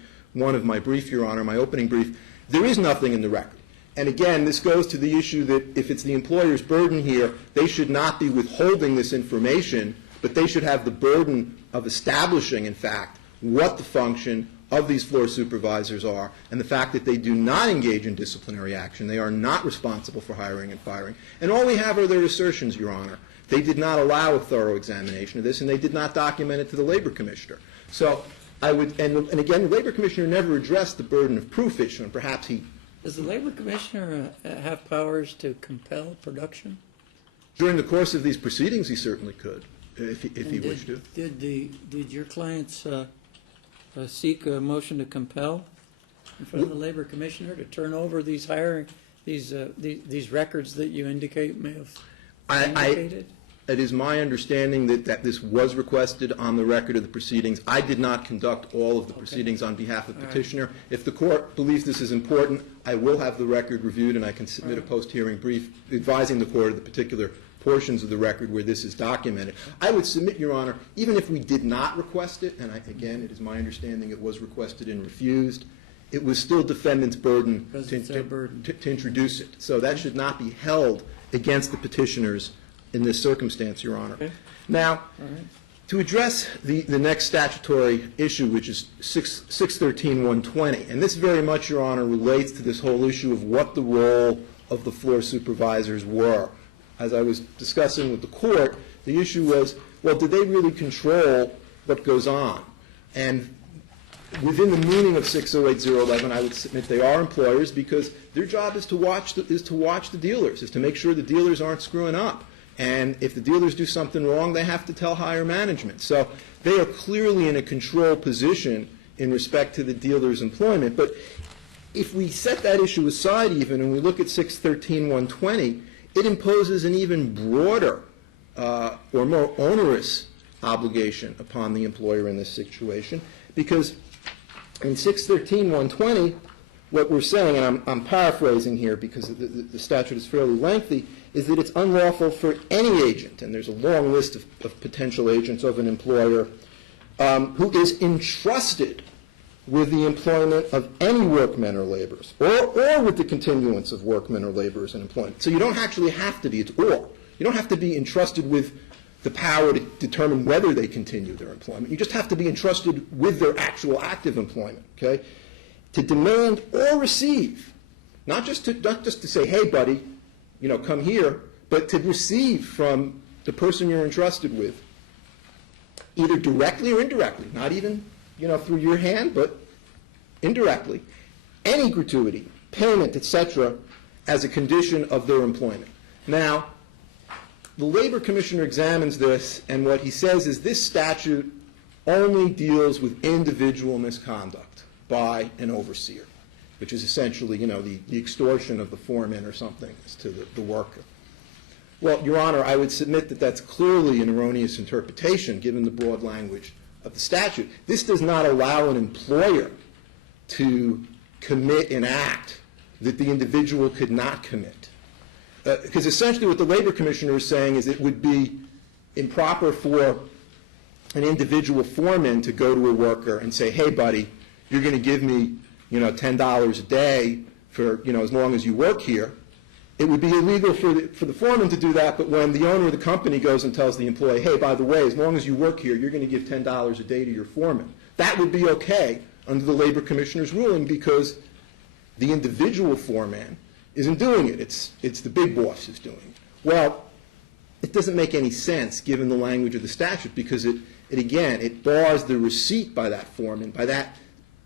of my brief, Your Honor, my opening brief. There is nothing in the record. And again, this goes to the issue that if it's the employer's burden here, they should not be withholding this information, but they should have the burden of establishing, in fact, what the function of these floor supervisors are, and the fact that they do not engage in disciplinary action. They are not responsible for hiring and firing. And all we have are their assertions, Your Honor. They did not allow a thorough examination of this, and they did not document it to the Labor Commissioner. So I would, and again, the Labor Commissioner never addressed the burden of proof issue, and perhaps he... Does the Labor Commissioner have powers to compel production? During the course of these proceedings, he certainly could, if he wished to. Did your clients seek a motion to compel in front of the Labor Commissioner to turn over these these records that you indicate may have indicated? It is my understanding that this was requested on the record of the proceedings. I did not conduct all of the proceedings on behalf of the petitioner. If the court believes this is important, I will have the record reviewed, and I can submit a post-hearing brief advising the court of the particular portions of the record where this is documented. I would submit, Your Honor, even if we did not request it, and again, it is my understanding it was requested and refused, it was still defendant's burden to introduce it. So that should not be held against the petitioners in this circumstance, Your Honor. Okay. Now, to address the next statutory issue, which is 613-120, and this very much, Your Honor, relates to this whole issue of what the role of the floor supervisors were. As I was discussing with the court, the issue was, well, did they really control what goes on? And within the meaning of 608-011, I would submit they are employers because their job is to watch the dealers, is to make sure the dealers aren't screwing up. And if the dealers do something wrong, they have to tell higher management. So they are clearly in a control position in respect to the dealer's employment. But if we set that issue aside even and we look at 613-120, it imposes an even broader or more onerous obligation upon the employer in this situation, because in 613-120, what we're saying, and I'm paraphrasing here because the statute is fairly lengthy, is that it's unlawful for any agent, and there's a long list of potential agents of an employer, who is entrusted with the employment of any workmen or laborers, or with the continuance of workmen or laborers in employment. So you don't actually have to be, it's or. You don't have to be entrusted with the power to determine whether they continue their employment. You just have to be entrusted with their actual active employment, okay? To demand or receive, not just to say, hey, buddy, come here, but to receive from the person you're entrusted with, either directly or indirectly, not even, through your hand, but indirectly, any gratuity, payment, etc., as a condition of their employment. Now, the Labor Commissioner examines this, and what he says is this statute only deals with individual misconduct by an overseer, which is essentially, the extortion of the foreman or something to the worker. Well, Your Honor, I would submit that that's clearly an erroneous interpretation given the broad language of the statute. This does not allow an employer to commit an act that the individual could not commit. Because essentially what the Labor Commissioner is saying is it would be improper for an individual foreman to go to a worker and say, hey, buddy, you're going to give me, $10 a day for, as long as you work here. It would be illegal for the foreman to do that, but when the owner of the company goes and tells the employee, hey, by the way, as long as you work here, you're going to give $10 a day to your foreman. That would be okay under the Labor Commissioner's ruling because the individual foreman isn't doing it. It's the big boss who's doing it. Well, it doesn't make any sense given the language of the statute because it bars the receipt by that foreman, by that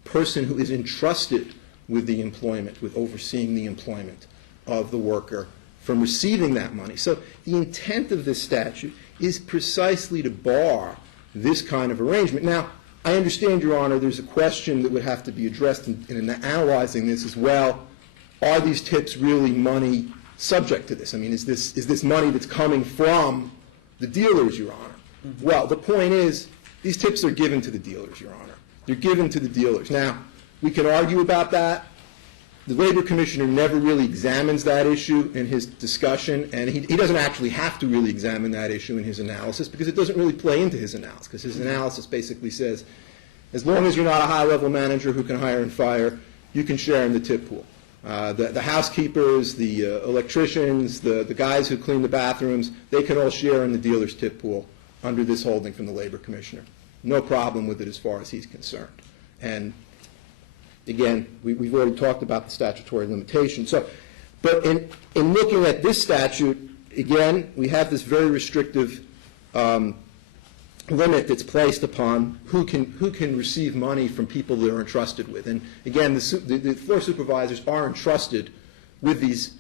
person who is entrusted with the employment, with overseeing the employment of the worker from receiving that money. So the intent of this statute is precisely to bar this kind of arrangement. Now, I understand, Your Honor, there's a question that would have to be addressed in analyzing this as well. Are these tips really money subject to this? I mean, is this money that's coming from the dealers, Your Honor? Mm-hmm. Well, the point is, these tips are given to the dealers, Your Honor. They're given to the dealers. Now, we can argue about that. The Labor Commissioner never really examines that issue in his discussion, and he doesn't actually have to really examine that issue in his analysis because it doesn't really play into his analysis, because his analysis basically says, as long as you're not a high-level manager who can hire and fire, you can share in the tip pool. The housekeepers, the electricians, the guys who clean the bathrooms, they can all share in the dealer's tip pool under this holding from the Labor Commissioner. No problem with it as far as he's concerned. And again, we've already talked about the statutory limitation. So, but in looking at this statute, again, we have this very restrictive limit that's placed upon who can receive money from people that are entrusted with. And again, the floor supervisors are entrusted with these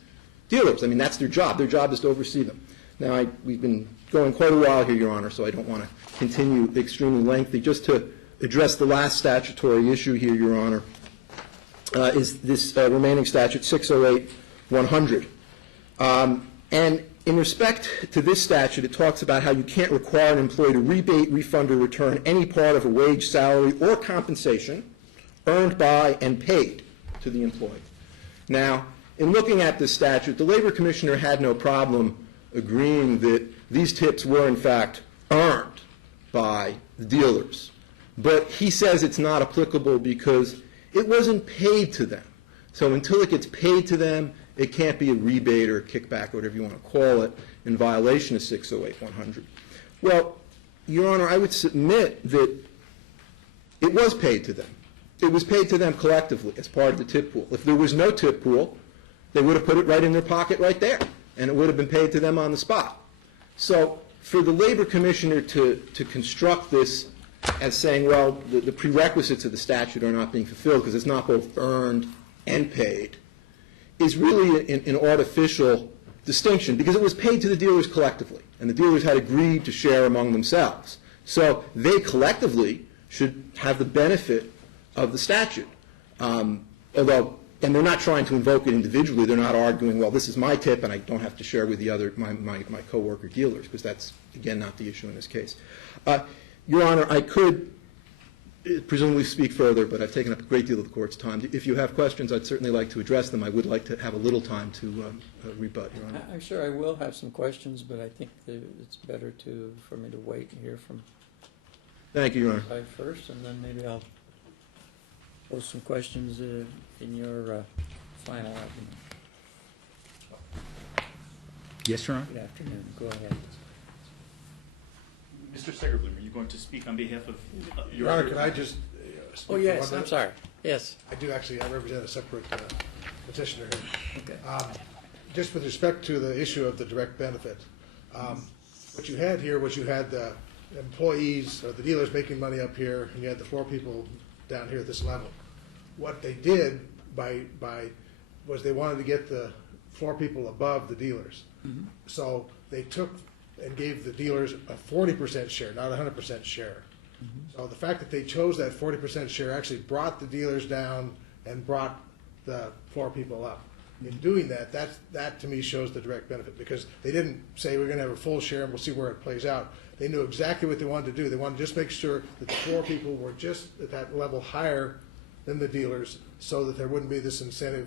dealers. I mean, that's their job. Their job is to oversee them. Now, we've been going quite a while here, Your Honor, so I don't want to continue extremely lengthy. Just to address the last statutory issue here, Your Honor, is this remaining statute, 608-100. And in respect to this statute, it talks about how you can't require an employee to rebate, refund, or return any part of a wage, salary, or compensation earned by and paid to the employee. Now, in looking at this statute, the Labor Commissioner had no problem agreeing that these tips were, in fact, earned by the dealers. But he says it's not applicable because it wasn't paid to them. So until it gets paid to them, it can't be a rebate or a kickback, or whatever you want to call it, in violation of 608-100. Well, Your Honor, I would submit that it was paid to them. It was paid to them collectively as part of the tip pool. If there was no tip pool, they would have put it right in their pocket right there, and it would have been paid to them on the spot. So for the Labor Commissioner to construct this as saying, well, the prerequisites of the statute are not being fulfilled because it's not both earned and paid, is really an artificial distinction, because it was paid to the dealers collectively, and the dealers had agreed to share among themselves. So they collectively should have the benefit of the statute. Although, and they're not trying to invoke it individually. They're not arguing, well, this is my tip, and I don't have to share with the other, my co-worker dealers, because that's, again, not the issue in this case. Your Honor, I could presumably speak further, but I've taken up a great deal of the Court's time. If you have questions, I'd certainly like to address them. I would like to have a little time to rebut, Your Honor. I'm sure I will have some questions, but I think that it's better for me to wait and hear from Thank you, Your Honor. you first, and then maybe I'll pose some questions in your final argument. Yes, Your Honor. Good afternoon. Go ahead. Mr. Segerbloom, are you going to speak on behalf of Your Honor, can I just speak Oh, for yes, 1 minute? I'm sorry. Yes. I do actually, I represent a separate petitioner here. Okay. Just with respect to the issue of the direct benefit, what you had here was you had the employees or the dealers making money up here, and you had the floor people down here at this level. What they did was they wanted to get the floor people above the dealers. Mm-hmm. So they took and gave the dealers a 40% share, not a 100% share. Mm-hmm. So the fact that they chose that 40% share actually brought the dealers down and brought the floor people up. In doing that, that to me shows the direct benefit, because they didn't say we're going to have a full share and we'll see where it plays out. They knew exactly what they wanted to do. They wanted to just make sure that the floor people were just at that level higher than the dealers, so that there wouldn't be this incentive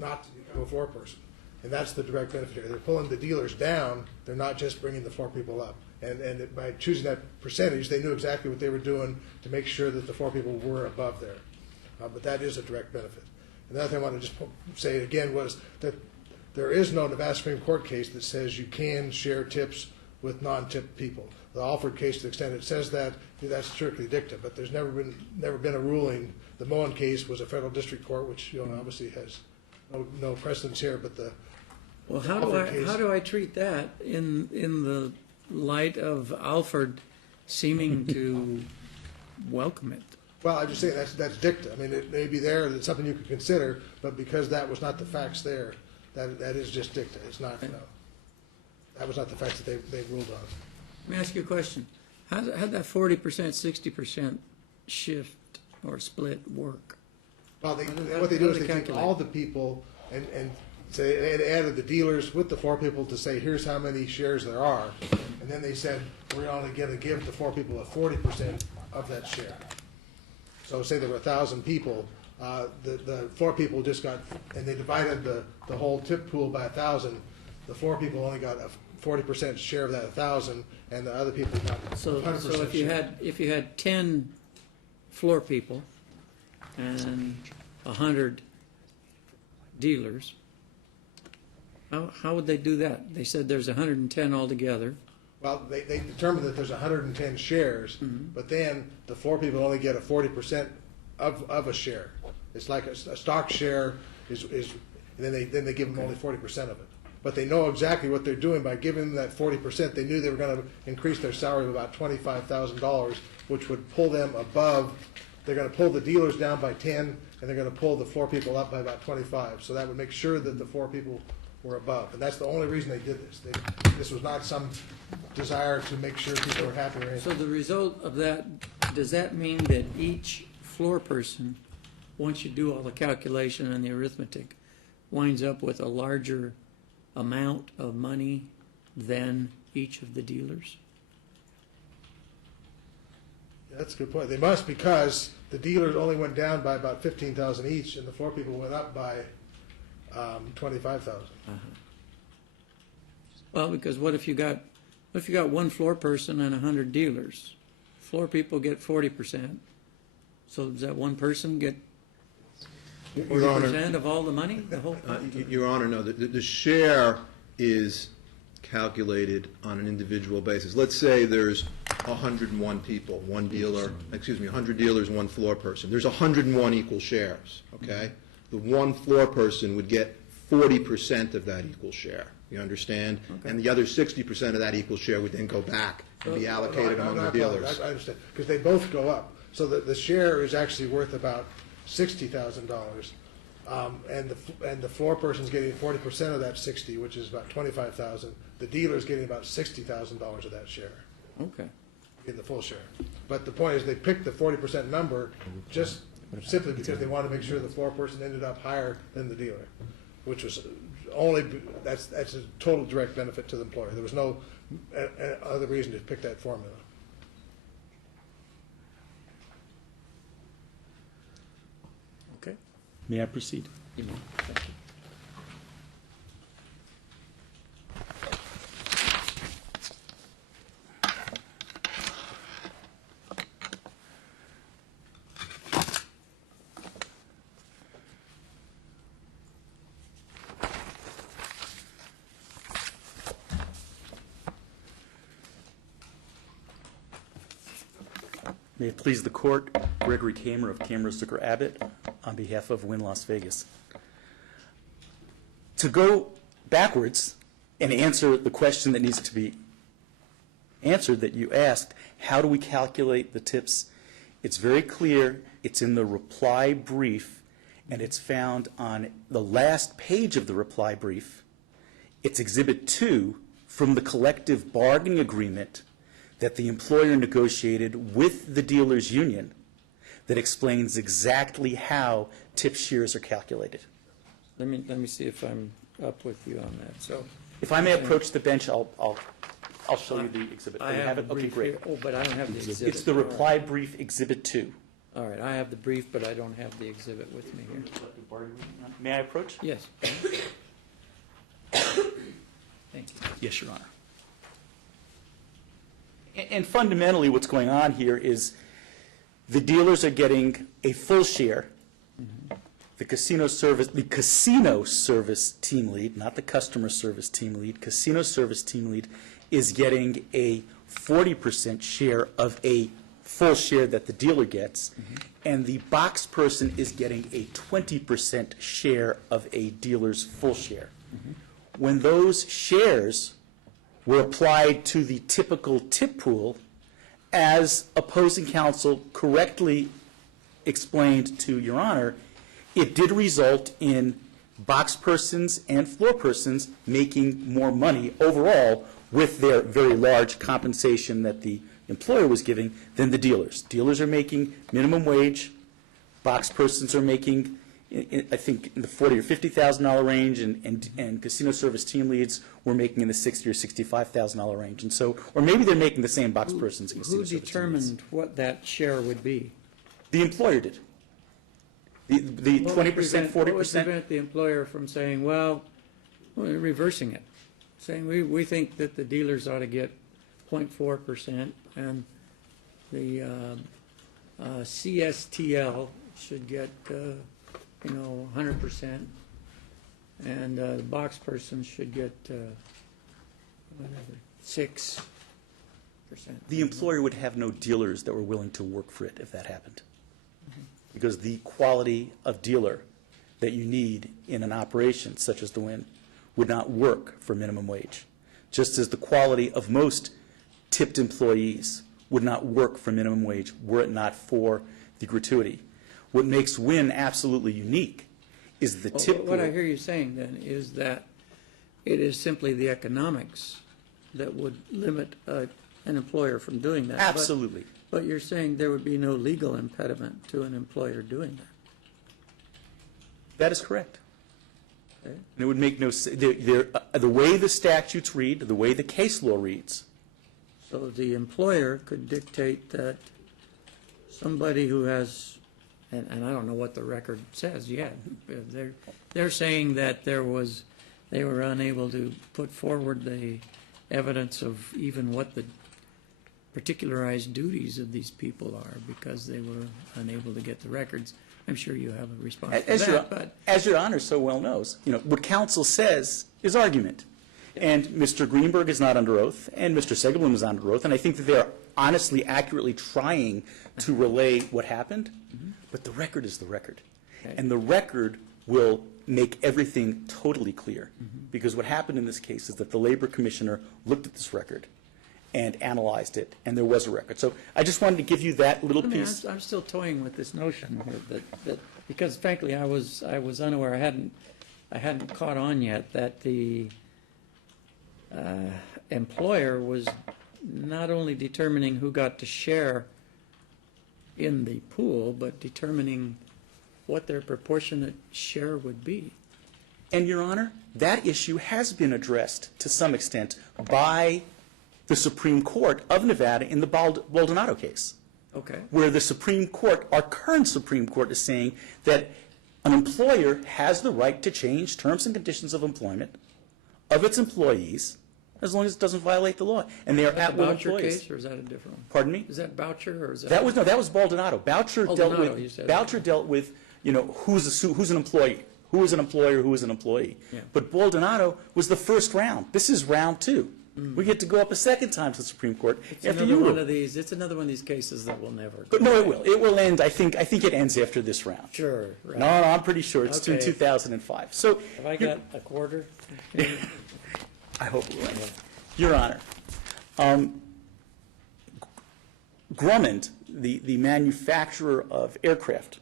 not to become a floor person. And that's the direct benefit here. They're pulling the dealers down. They're not just bringing the floor people up. And by choosing that percentage, they knew exactly what they were doing to make sure that the floor people were above there. But that is a direct benefit. Another thing I want to just say again was that there is no Nevada Supreme Court case that says you can share tips with non-tip people. The Alford case, to the extent it says that, that's strictly dicta. But there's never been a ruling. The Moen case was a federal district court, which obviously has no precedence here. But the Well, how do I treat that in the light of Alford seeming to welcome it? Well, I'm just saying that's dicta. I mean, it may be there, and it's something you could consider, but because that was not the facts there, that is just dicta. It's not, that was not the facts that they ruled on. Let me ask you a question. How'd that 40%, 60% shift or split work? Well, How what they do do is they they take calculate? all the people and say, they added the dealers with the floor people to say, here's how many shares there are. And then they said, we're only going to give the floor people a 40% of that share. So say there were 1,000 people, the floor people just got, and they divided the whole tip pool by 1,000. The floor people only got a 40% share of that 1,000, and the other people got 100% So if you had 10 floor people and 100 dealers, how would they do that? They said there's 110 altogether. Well, they determined that there's 110 shares, but then the floor people only get a 40% of a share. It's like a stock share is and then they give them only 40% of it. but they know exactly what they're doing by giving them that 40%. They knew they were going to increase their salary of about $25,000, which would pull them above. They're going to pull the dealers down by 10, and they're going to pull the floor people up by about 25. So that would make sure that the floor people were above, and that's the only reason they did this. This was not some desire to make sure people were happy or anything. So the result of that, does that mean that each floor person, once you do all the calculation and the arithmetic, winds up with a larger amount of money than each of the dealers? Yeah, that's a good point. They must, because the dealers only went down by about 15,000 each, and the floor people went up by 25,000. Well, because what if you got one floor person and 100 dealers? Floor people get 40%. So does that one person get Your Honor, 40% of all the money? The whole Your Honor, no, the share is calculated on an individual basis. Let's say there's 101 people, 100 dealers, one floor person. There's 101 equal shares, okay? The one floor person would get 40% of that equal share, you understand? Okay. And the other 60% of that equal share would then go back and be allocated among the dealers. I understand, because they both go up. So the share is actually worth about $60,000, and the floor person's getting 40% of that 60, which is about 25,000. The dealer's getting about $60,000 of that share, Okay. in the full share. But the point is, they picked the 40% number just simply because they wanted to make sure the floor person ended up higher than the dealer, which was that's a total direct benefit to the employer. There was no other reason to pick that formula. Okay. May I proceed? You may. Thank you. May it please the court, Gregory Kamer of Kamer Zucker Abbott on behalf of Wynn Las Vegas. To go backwards and answer the question that needs to be answered that you asked, how do we calculate the tips? It's very clear. It's in the reply brief, and it's found on the last page of the reply brief. It's Exhibit 2 from the collective bargaining agreement that the employer negotiated with the dealers union that explains exactly how tip shares are calculated. Let me see if I'm up with you on that. So If I may approach the bench, I'll show you the exhibit. I Oh, you have the it? Okay, brief great. here. Oh, but I don't have the exhibit. It's the reply brief, Exhibit 2. All right, I have the brief, but I don't have the exhibit with me here. May I approach? Yes. Thank you. Yes, Your Honor. And fundamentally, what's going on here is the dealers are getting a full share. The casino service team lead, not the customer service team lead, casino service team lead is getting a 40% share of a full share that the dealer gets, and the box person is getting a 20% share of a dealer's full share. When those shares were applied to the typical tip pool, as opposing counsel correctly explained to Your Honor, it did result in box persons and floor persons making more money overall with their very large compensation that the employer was giving than the dealers. Dealers are making minimum wage. Box persons are making, I think, in the $40,000 or $50,000 range, and casino service team leads were making in the $60,000 or $65,000 range. And so, or maybe they're making the same box persons and casino Who service team leads. determined what that share would be? The employer did. The 20%, What would 40%. prevent the employer from saying, well, we're reversing it, saying we think that the dealers ought to get 0.4% and the CSTL should get 100%, and the box person should get 6%. The employer would have no dealers that were willing to work for it if that happened. Because the quality of dealer that you need in an operation such as the Wynn would not work for minimum wage, just as the quality of most tipped employees would not work for minimum wage were it not for the gratuity. What makes Wynn absolutely unique is the tip What I pool. hear you saying then is that it is simply the economics that would limit an employer from doing that. Absolutely. But you're saying there would be no legal impediment to an employer doing that. That is correct. Okay. And it would make no sense. The way the statutes read, the way the case law reads, So the employer could dictate that somebody who has, and I don't know what the record says yet, they're saying that they were unable to put forward the evidence of even what the particularized duties of these people are because they were unable to get the records. I'm sure you have a response to that, but as Your Honor so well knows, what counsel says is argument. And Mr. Greenberg is not under oath, and Mr. Segerblum is under oath, and I think that they are honestly, accurately trying to relay what happened, but the record is the record. Okay. And the record will make everything totally clear, because what happened in this case is that the Labor Commissioner looked at this record and analyzed it, and there was a record. So I just wanted to give you that little piece. I'm still toying with this notion here that because frankly I was unaware, I hadn't caught on yet that the employer was not only determining who got to share in the pool, but determining what their proportionate share would be. And, Your Honor, that issue has been addressed to some extent by the Supreme Court of Nevada in the Baldonado case, Okay. where the Supreme Court, our current Supreme Court, is saying that an employer has the right to change terms and conditions of employment of its employees as long as it doesn't violate the law. And they are That's a at-will Boucher employees. case, or is that a different one? Pardon me? Is that Boucher, or is that? That was Baldonado. Boucher Baldonado, you said. dealt with, who's an employee, who is an employer, who is an employee. Yeah. But Baldonado was the first round. This is round two. We get to go up a second time to the Supreme Court It's after another you one rule. of these. It's another one of these cases that will never. But no, it will. It will end. I think it ends after this round. Sure. Right. No, I'm pretty sure it's through Okay. 2005. So Have I got a quarter? I hope it will. Your Honor, Grumman, the manufacturer of aircraft,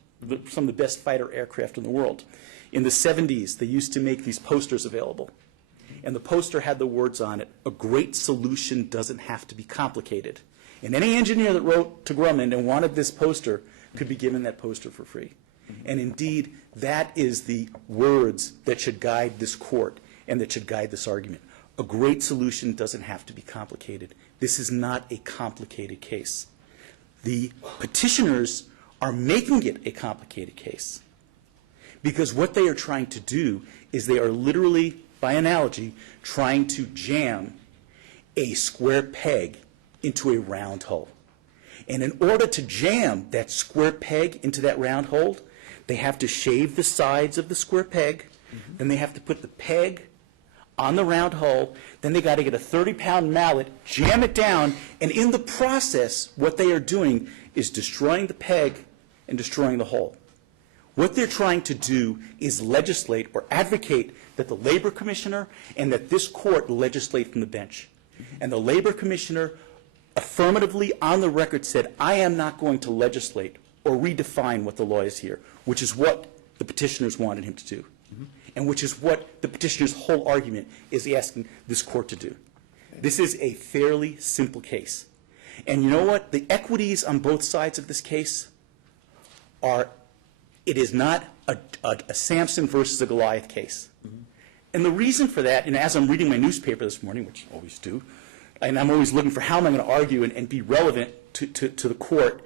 some of the best fighter aircraft in the world, in the 70s, they used to make these posters available. And the poster had the words on it, "A great solution doesn't have to be complicated." And any engineer that wrote to Grumman and wanted this poster could be given that poster for free. And indeed, that is the words that should guide this court and that should guide this argument. A great solution doesn't have to be complicated. This is not a complicated case. The petitioners are making it a complicated case because what they are trying to do is they are literally, by analogy, trying to jam a square peg into a round hole. And in order to jam that square peg into that round hole, they have to shave the sides of the square peg, then they have to put the peg on the round hole, then they got to get a 30-pound mallet, jam it down, and in the process, what they are doing is destroying the peg and destroying the hole. What they're trying to do is legislate or advocate that the Labor Commissioner and that this court legislate from the bench. And the Labor Commissioner affirmatively on the record said, I am not going to legislate or redefine what the law is here, which is what the petitioners wanted him to do, and which is what the petitioner's whole argument is asking this court to do. This is a fairly simple case. And you know what? The equities on both sides of this case are, it is not a Samson versus a Goliath case. And the reason for that, and as I'm reading my newspaper this morning, which I always do, and I'm always looking for how am I going to argue and be relevant to the court,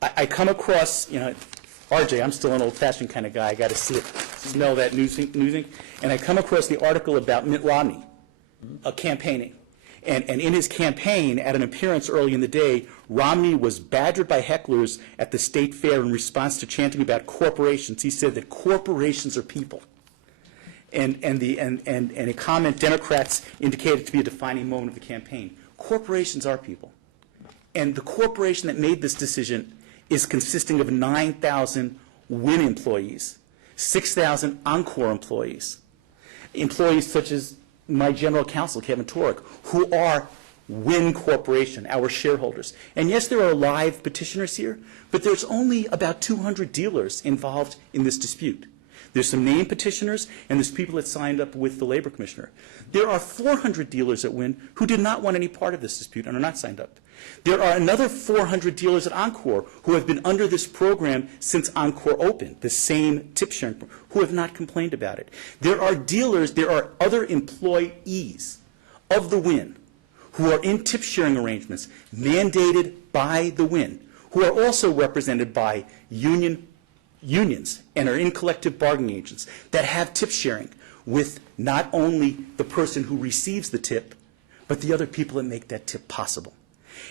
I come across, RJ, I'm still an old-fashioned kind of guy. I got to see it, smell that news ink. And I come across the article about Mitt Romney campaigning. And in his campaign, at an appearance early in the day, Romney was badgered by hecklers at the state fair in response to chanting about corporations. He said that corporations are people. And a comment Democrats indicated to be a defining moment of the campaign. Corporations are people. And the corporation that made this decision is consisting of 9,000 Wynn employees, 6,000 Encore employees. employees such as my general counsel, Kevin Torek, who are Wynn Corporation, our shareholders. And yes, there are live petitioners here, but there's only about 200 dealers involved in this dispute. There's some named petitioners, and there's people that signed up with the Labor Commissioner. There are 400 dealers at Wynn who did not want any part of this dispute and are not signed up. There are another 400 dealers at Encore who have been under this program since Encore opened, the same tip sharing, who have not complained about it. There are dealers, there are other employees of the Wynn who are in tip sharing arrangements mandated by the Wynn, who are also represented by unions and are in collective bargaining agents that have tip sharing with not only the person who receives the tip, but the other people that make that tip possible.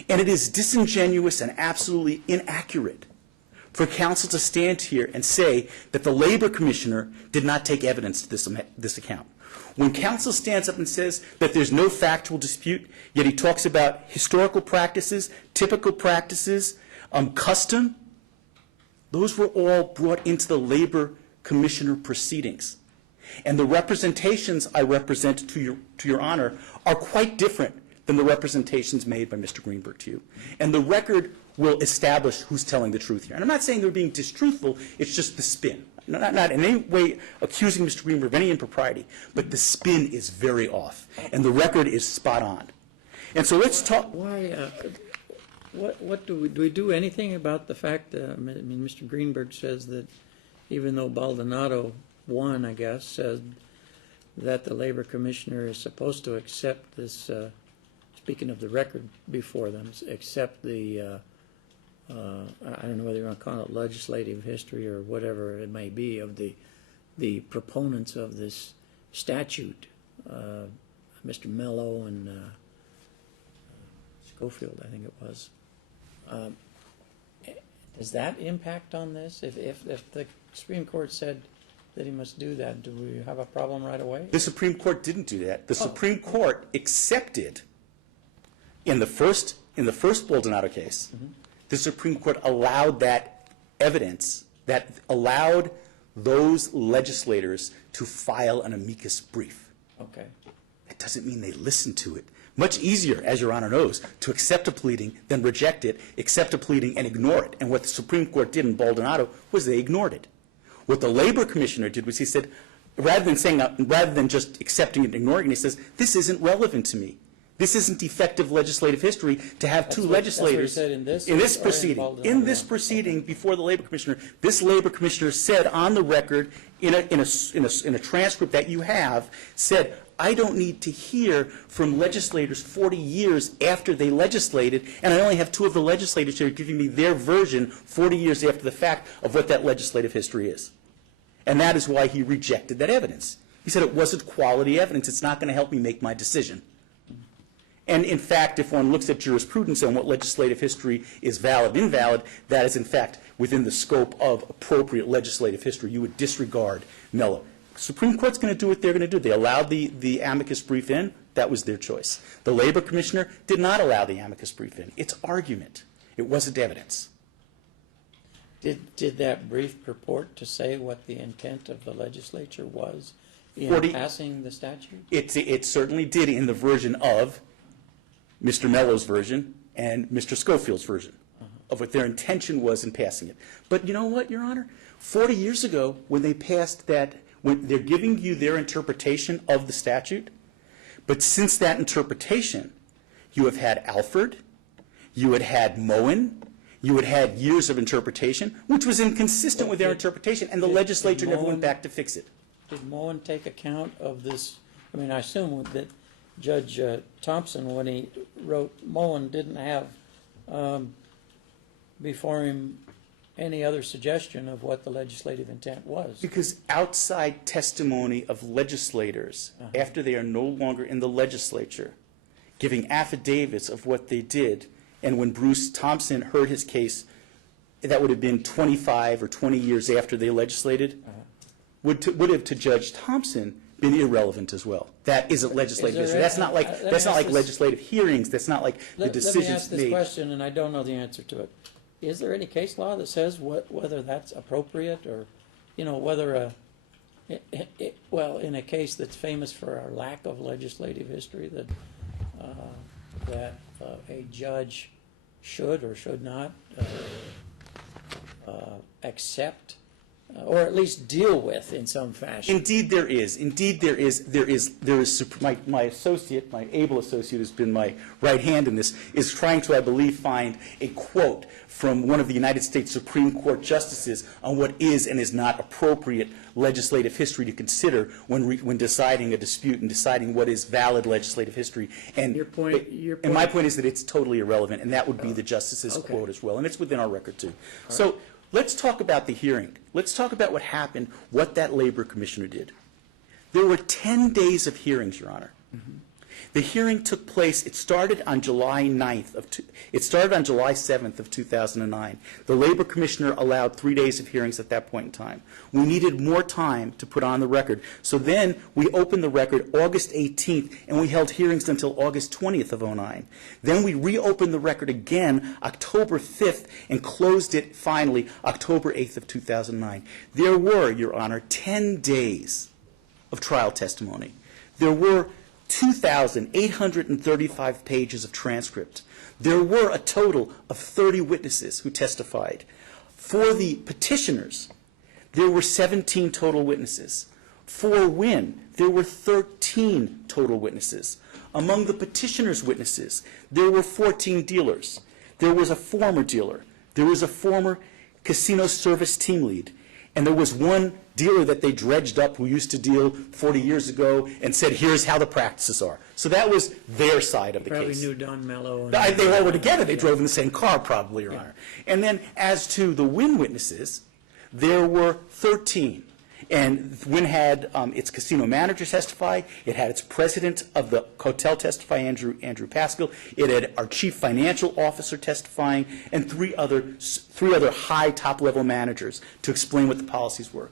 And it is disingenuous and absolutely inaccurate for counsel to stand here and say that the Labor Commissioner did not take evidence to this account. When counsel stands up and says that there's no factual dispute, yet he talks about historical practices, typical practices, custom, those were all brought into the Labor Commissioner proceedings. And the representations I represent to your honor are quite different than the representations made by Mr. Greenberg to you. And the record will establish who's telling the truth here. And I'm not saying they're being distruthful, it's just the spin. Not in any way accusing Mr. Greenberg of any impropriety, but the spin is very off, and the record is spot on. And so let's talk. Why, what do we do anything about the fact that, I mean, Mr. Greenberg says that even though Baldonado won, I guess, said that the Labor Commissioner is supposed to accept this, speaking of the record before them, accept the, I don't know whether you want to call it legislative history or whatever it may be, of the proponents of this statute, Mr. Mello and Schofield, I think it was. Does that impact on this? If the Supreme Court said that he must do that, do we have a problem right away? The Supreme Court didn't do that. The Supreme Court accepted in the first Baldonado case. The Supreme Court allowed that evidence, that allowed those legislators to file an amicus brief. Okay. That doesn't mean they listened to it. Much easier, as Your Honor knows, to accept a pleading than reject it, accept a pleading and ignore it. And what the Supreme Court did in Baldonado was they ignored it. What the Labor Commissioner did was he said, rather than just accepting it and ignoring it, he says, this isn't relevant to me. This isn't effective legislative history to have two legislators in this proceeding before the Labor Commissioner. This Labor Commissioner said on the record in a transcript that you have, said, I don't need to hear from legislators 40 years after they legislated, and I only have two of the legislators here giving me their version 40 years after the fact of what that legislative history is. And that is why he rejected that evidence. He said it wasn't quality evidence. It's not going to help me make my decision. And in fact, if one looks at jurisprudence and what legislative history is valid, invalid, that is in fact within the scope of appropriate legislative history. You would disregard Mello. Supreme Court's going to do what they're going to do. They allowed the amicus brief in. That was their choice. The Labor Commissioner did not allow the amicus brief in. It's argument. It wasn't evidence. Did that brief purport to say what the intent of the legislature was in passing the statute? It certainly did in the version of Mr. Mello's version and Mr. Schofield's version of what their intention was in passing it. But you know what, Your Honor? 40 years ago, when they passed that, when they're giving you their interpretation of the statute, but since that interpretation, you have had Alford, you had had Moen, you had had years of interpretation, which was inconsistent with their interpretation, and the legislature never went back to fix it. Did Moen take account of this? I mean, I assume that Judge Thompson, when he wrote Moen, didn't have before him any other suggestion of what the legislative intent was. Because outside testimony of legislators, after they are no longer in the legislature, giving affidavits of what they did, and when Bruce Thompson heard his case, that would have been 25 or 20 years after they legislated, would have to Judge Thompson been irrelevant as well. That isn't legislative history. That's not like legislative hearings. That's not like the decisions made. Let me ask this question, and I don't know the answer to it. Is there any case law that says whether that's appropriate, or, you know, whether Well, in a case that's famous for our lack of legislative history, that a judge should or should not accept or at least deal with in some fashion. Indeed there is. Indeed there is. My associate, my able associate who's been my right hand in this, is trying to, I believe, find a quote from one of the United States Supreme Court justices on what is and is not appropriate legislative history to consider when deciding a dispute and deciding what is valid legislative history. And and my point is that it's totally irrelevant, and that would be the justice's quote as well, and it's within our record too. So let's talk about the hearing. Let's talk about what happened, what that labor commissioner did. There were 10 days of hearings, Your Honor. Mm-hmm. The hearing took place, it started on July 7th of 2009. The labor commissioner allowed 3 days of hearings at that point in time. We needed more time to put on the record. So then we opened the record August 18th, and we held hearings until August 20th of 2009. Then we reopened the record again October 5th and closed it finally October 8th of 2009. There were, Your Honor, 10 days of trial testimony. There were 2,835 pages of transcript. There were a total of 30 witnesses who testified. For the petitioners, there were 17 total witnesses. For Wynn, there were 13 total witnesses. Among the petitioners' witnesses, there were 14 dealers. There was a former dealer. There was a former casino service team lead. And there was one dealer that they dredged up who used to deal 40 years ago and said, here's how the practices are. So that was their side of the Probably case. knew Don Mello. They all were together. They drove in the same car, probably, Your Honor. And then as to the Wynn witnesses, there were 13. And Wynn had its casino manager testify. It had its president of the hotel testify, Andrew Pascal. It had our chief financial officer testifying, and three other high top-level managers to explain what the policies were.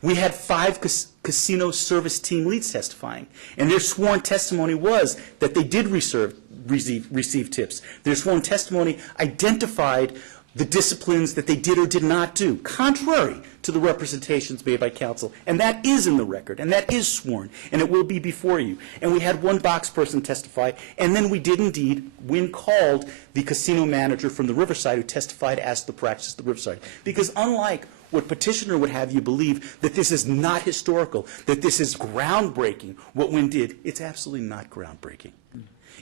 We had 5 casino service team leads testifying, and their sworn testimony was that they did receive tips. Their sworn testimony identified the disciplines that they did or did not do, contrary to the representations made by counsel. And that is in the record, and that is sworn, and it will be before you. And we had one box person testify, and then we did indeed, Wynn called the casino manager from the Riverside who testified as to the practice of the Riverside. Because unlike what petitioner would have you believe, that this is not historical, that this is groundbreaking, what Wynn did, it's absolutely not groundbreaking.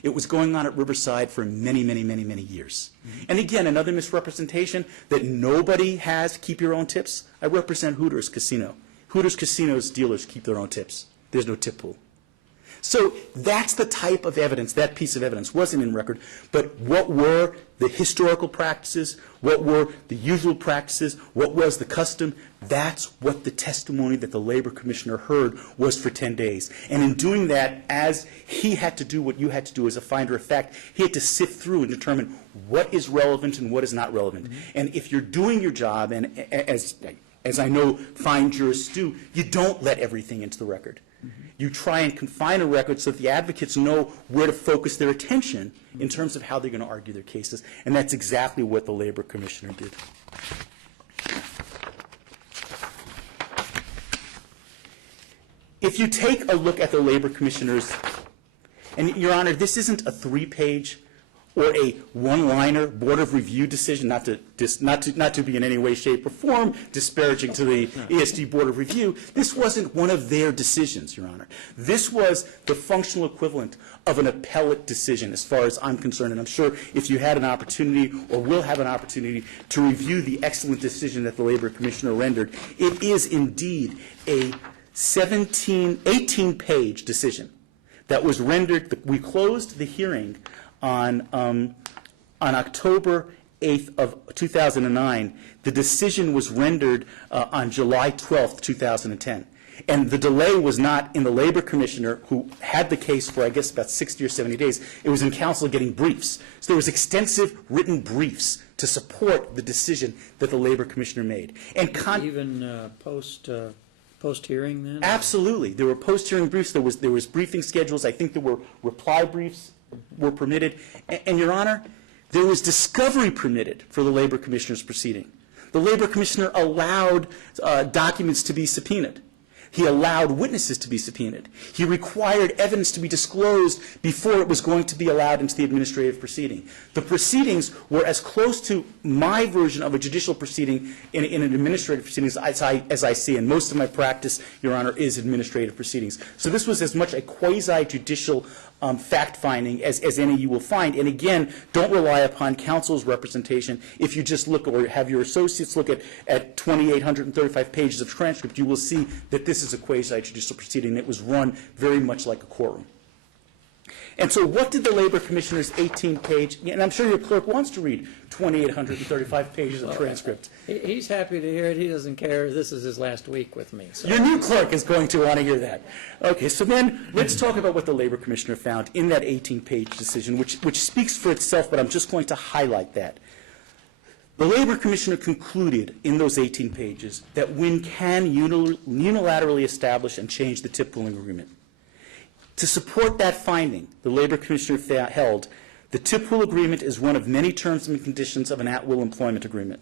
It was going on at Riverside for many, many, many, many years. And again, another misrepresentation that nobody has keep your own tips. I represent Hooters Casino. Hooters Casino's dealers keep their own tips. There's no tip pool. So that's the type of evidence, that piece of evidence wasn't in record, but what were the historical practices, what were the usual practices, what was the custom, that's what the testimony that the labor commissioner heard was for 10 days. And in doing that, as he had to do what you had to do as a finder of fact, he had to sift through and determine what is relevant and what is not relevant. Mm-hmm. And if you're doing your job, and as I know fine jurists do, you don't let everything into the record. You try and confine a record so that the advocates know where to focus their attention in terms of how they're going to argue their cases, and that's exactly what the labor commissioner did. If you take a look at the labor commissioner's, and Your Honor, this isn't a 3-page or a one-liner Board of Review decision, not to be in any way, shape, or form disparaging to the ESD Board of Review. This wasn't one of their decisions, Your Honor. This was the functional equivalent of an appellate decision, as far as I'm concerned. And I'm sure if you had an opportunity or will have an opportunity to review the excellent decision that the Labor Commissioner rendered, it is indeed a 18-page decision that was rendered. We closed the hearing on October 8th of 2009. The decision was rendered on July 12th, 2010. And the delay was not in the labor commissioner, who had the case for, I guess, about 60 or 70 days. It was in counsel getting briefs. So there was extensive written briefs to support the decision that the labor commissioner made. And even post-hearing then? Absolutely. There were post-hearing briefs. There was briefing schedules. I think there were reply briefs were permitted. And Your Honor, there was discovery permitted for the labor commissioner's proceeding. The labor commissioner allowed documents to be subpoenaed. He allowed witnesses to be subpoenaed. He required evidence to be disclosed before it was going to be allowed into the administrative proceeding. The proceedings were as close to my version of a judicial proceeding in an administrative proceedings as I see, and most of my practice, Your Honor, is administrative proceedings. So this was as much a quasi-judicial fact-finding as any you will find. And again, don't rely upon counsel's representation. If you just look or have your associates look at 2,835 pages of transcript, you will see that this is a quasi-judicial proceeding. It was run very much like a courtroom. And so what did the Labor Commissioner's 18-page, and I'm sure your clerk wants to read 2,835 pages of transcript. He's happy to hear it. He doesn't care. This is his last week with me. So. Your new clerk is going to want to hear that. Okay, so then let's talk about what the Labor Commissioner found in that 18-page decision, which speaks for itself, but I'm just going to highlight that. The Labor Commissioner concluded in those 18 pages that Wynn can unilaterally establish and change the tip pooling agreement. To support that finding, the Labor Commissioner held the tip pool agreement is one of many terms and conditions of an at-will employment agreement.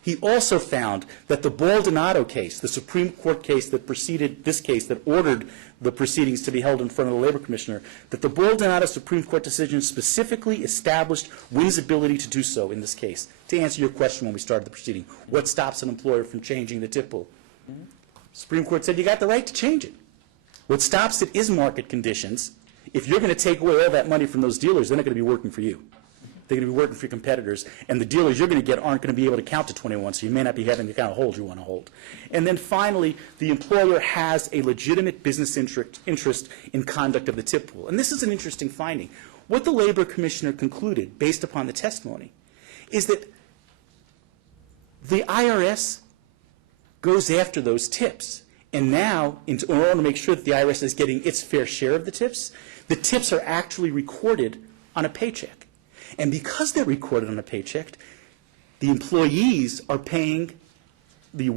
He also found that the Baldonado case, the Supreme Court case that preceded this case that ordered the proceedings to be held in front of the Labor Commissioner, that the Baldonado Supreme Court decision specifically established Wynn's ability to do so in this case. To answer your question when we started the proceeding, what stops an employer from changing the tip pool? Supreme Court said you got the right to change it. What stops it is market conditions. If you're going to take away all that money from those dealers, they're not going to be working for you. They're going to be working for your competitors, and the dealers you're going to get aren't going to be able to count to 21, so you may not be having the kind of hold you want to hold. And then finally, the employer has a legitimate business interest in conduct of the tip pool. And this is an interesting finding. What the Labor Commissioner concluded, based upon the testimony, is that the IRS goes after those tips. And now, in order to make sure that the IRS is getting its fair share of the tips are actually recorded on a paycheck. And because they're recorded on a paycheck, the employees are paying the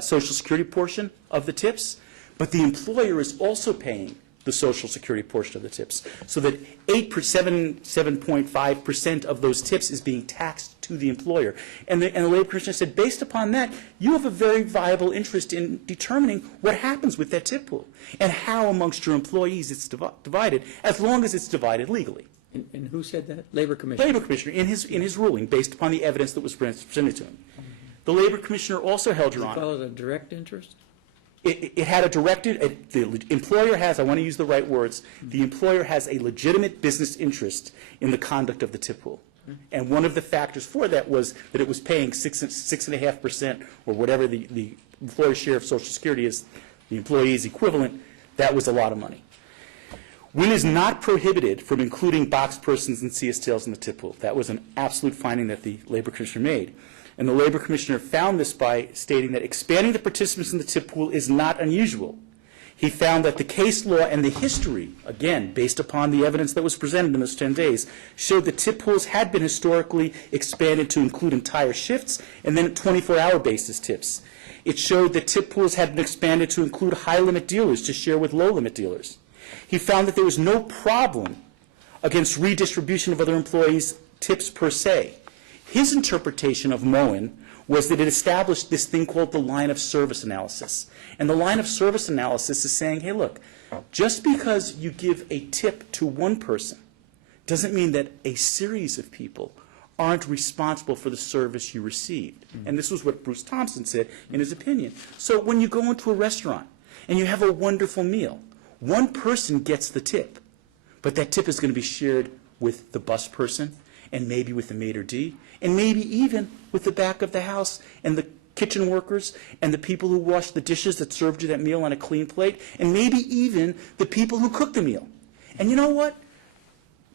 Social Security portion of the tips, but the employer is also paying the Social Security portion of the tips, so that 7.5% of those tips is being taxed to the employer. And the Labor Commissioner said, based upon that, you have a very viable interest in determining what happens with that tip pool and how amongst your employees it's divided, as long as it's divided legally. And who said that? Labor Commissioner. Labor Commissioner, in his ruling, based upon the evidence that was presented to him. The Labor Commissioner also held, Your Honor. Does he call it a direct interest? It had a directed, the employer has, I want to use the right words, the employer has a legitimate business interest in the conduct of the tip pool. And one of the factors for that was that it was paying 6.5% or whatever the employer's share of Social Security is, the employee's equivalent. That was a lot of money. Wynn is not prohibited from including box persons and CSTLs in the tip pool. That was an absolute finding that the Labor Commissioner made. And the Labor Commissioner found this by stating that expanding the participants in the tip pool is not unusual. He found that the case law and the history, again, based upon the evidence that was presented in those 10 days, showed that tip pools had been historically expanded to include entire shifts and then 24-hour basis tips. It showed that tip pools had been expanded to include high-limit dealers to share with low-limit dealers. He found that there was no problem against redistribution of other employees' tips per se. His interpretation of Moen was that it established this thing called the line of service analysis. And the line of service analysis is saying, hey, look, just because you give a tip to one person doesn't mean that a series of people aren't responsible for the service you received. And this was what Bruce Thompson said in his opinion. So when you go into a restaurant and you have a wonderful meal, one person gets the tip, but that tip is going to be shared with the bus person and maybe with the maitre d', and maybe even with the back of the house and the kitchen workers and the people who wash the dishes that served you that meal on a clean plate, and maybe even the people who cooked the meal. And you know what?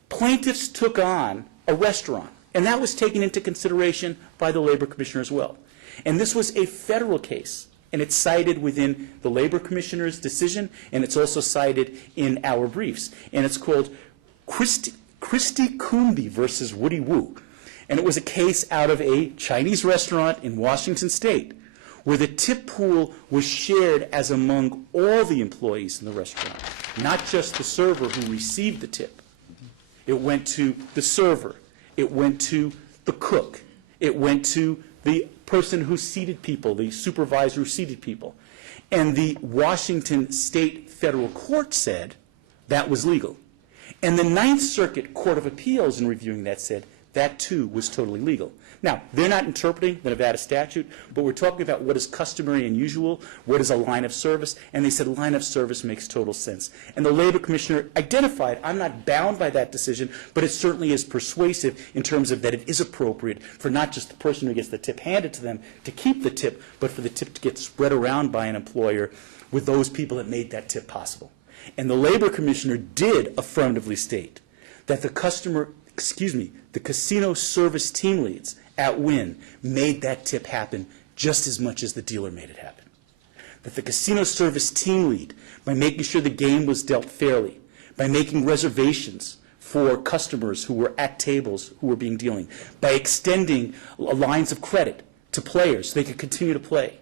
Plaintiffs took on a restaurant, and that was taken into consideration by the Labor Commissioner as well. And this was a federal case, and it's cited within the Labor Commissioner's decision, and it's also cited in our briefs. And it's called Christie Coombe versus Woody Woo. And it was a case out of a Chinese restaurant in Washington State where the tip pool was shared as among all the employees in the restaurant, not just the server who received the tip. It went to the server. It went to the cook. It went to the person who seated people, the supervisor who seated people. And the Washington State Federal Court said that was legal. And the Ninth Circuit Court of Appeals, in reviewing that, said that, too, was totally legal. Now, they're not interpreting the Nevada statute, but we're talking about what is customary and usual, what is a line of service, and they said line of service makes total sense. And the Labor Commissioner identified, I'm not bound by that decision, but it certainly is persuasive in terms of that it is appropriate for not just the person who gets the tip handed to them to keep the tip, but for the tip to get spread around by an employer with those people that made that tip possible. And the Labor Commissioner did affirmatively state that the casino service team leads at Wynn made that tip happen just as much as the dealer made it happen. That the casino service team lead, by making sure the game was dealt fairly, by making reservations for customers who were at tables who were being dealing, by extending lines of credit to players so they could continue to play,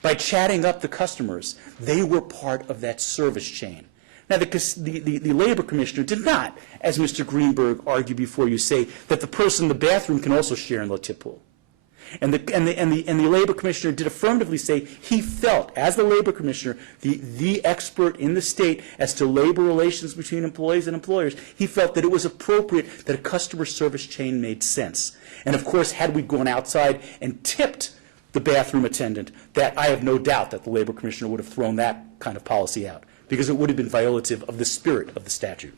by chatting up the customers, they were part of that service chain. Now, the Labor Commissioner did not, as Mr. Greenberg argued before you, say that the person in the bathroom can also share in the tip pool. And the Labor Commissioner did affirmatively say he felt, as the Labor Commissioner, the expert in the state as to labor relations between employees and employers, he felt that it was appropriate that a customer service chain made sense. And, of course, had we gone outside and tipped the bathroom attendant, that I have no doubt that the Labor Commissioner would have thrown that kind of policy out, because it would have been violative of the spirit of the statute.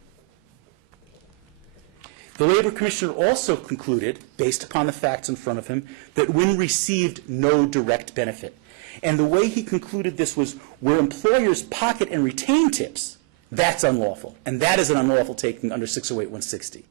The Labor Commissioner also concluded, based upon the facts in front of him, that Wynn received no direct benefit. And the way he concluded this was where employers pocket and retain tips, that's unlawful. And that is an unlawful taking under 608-160.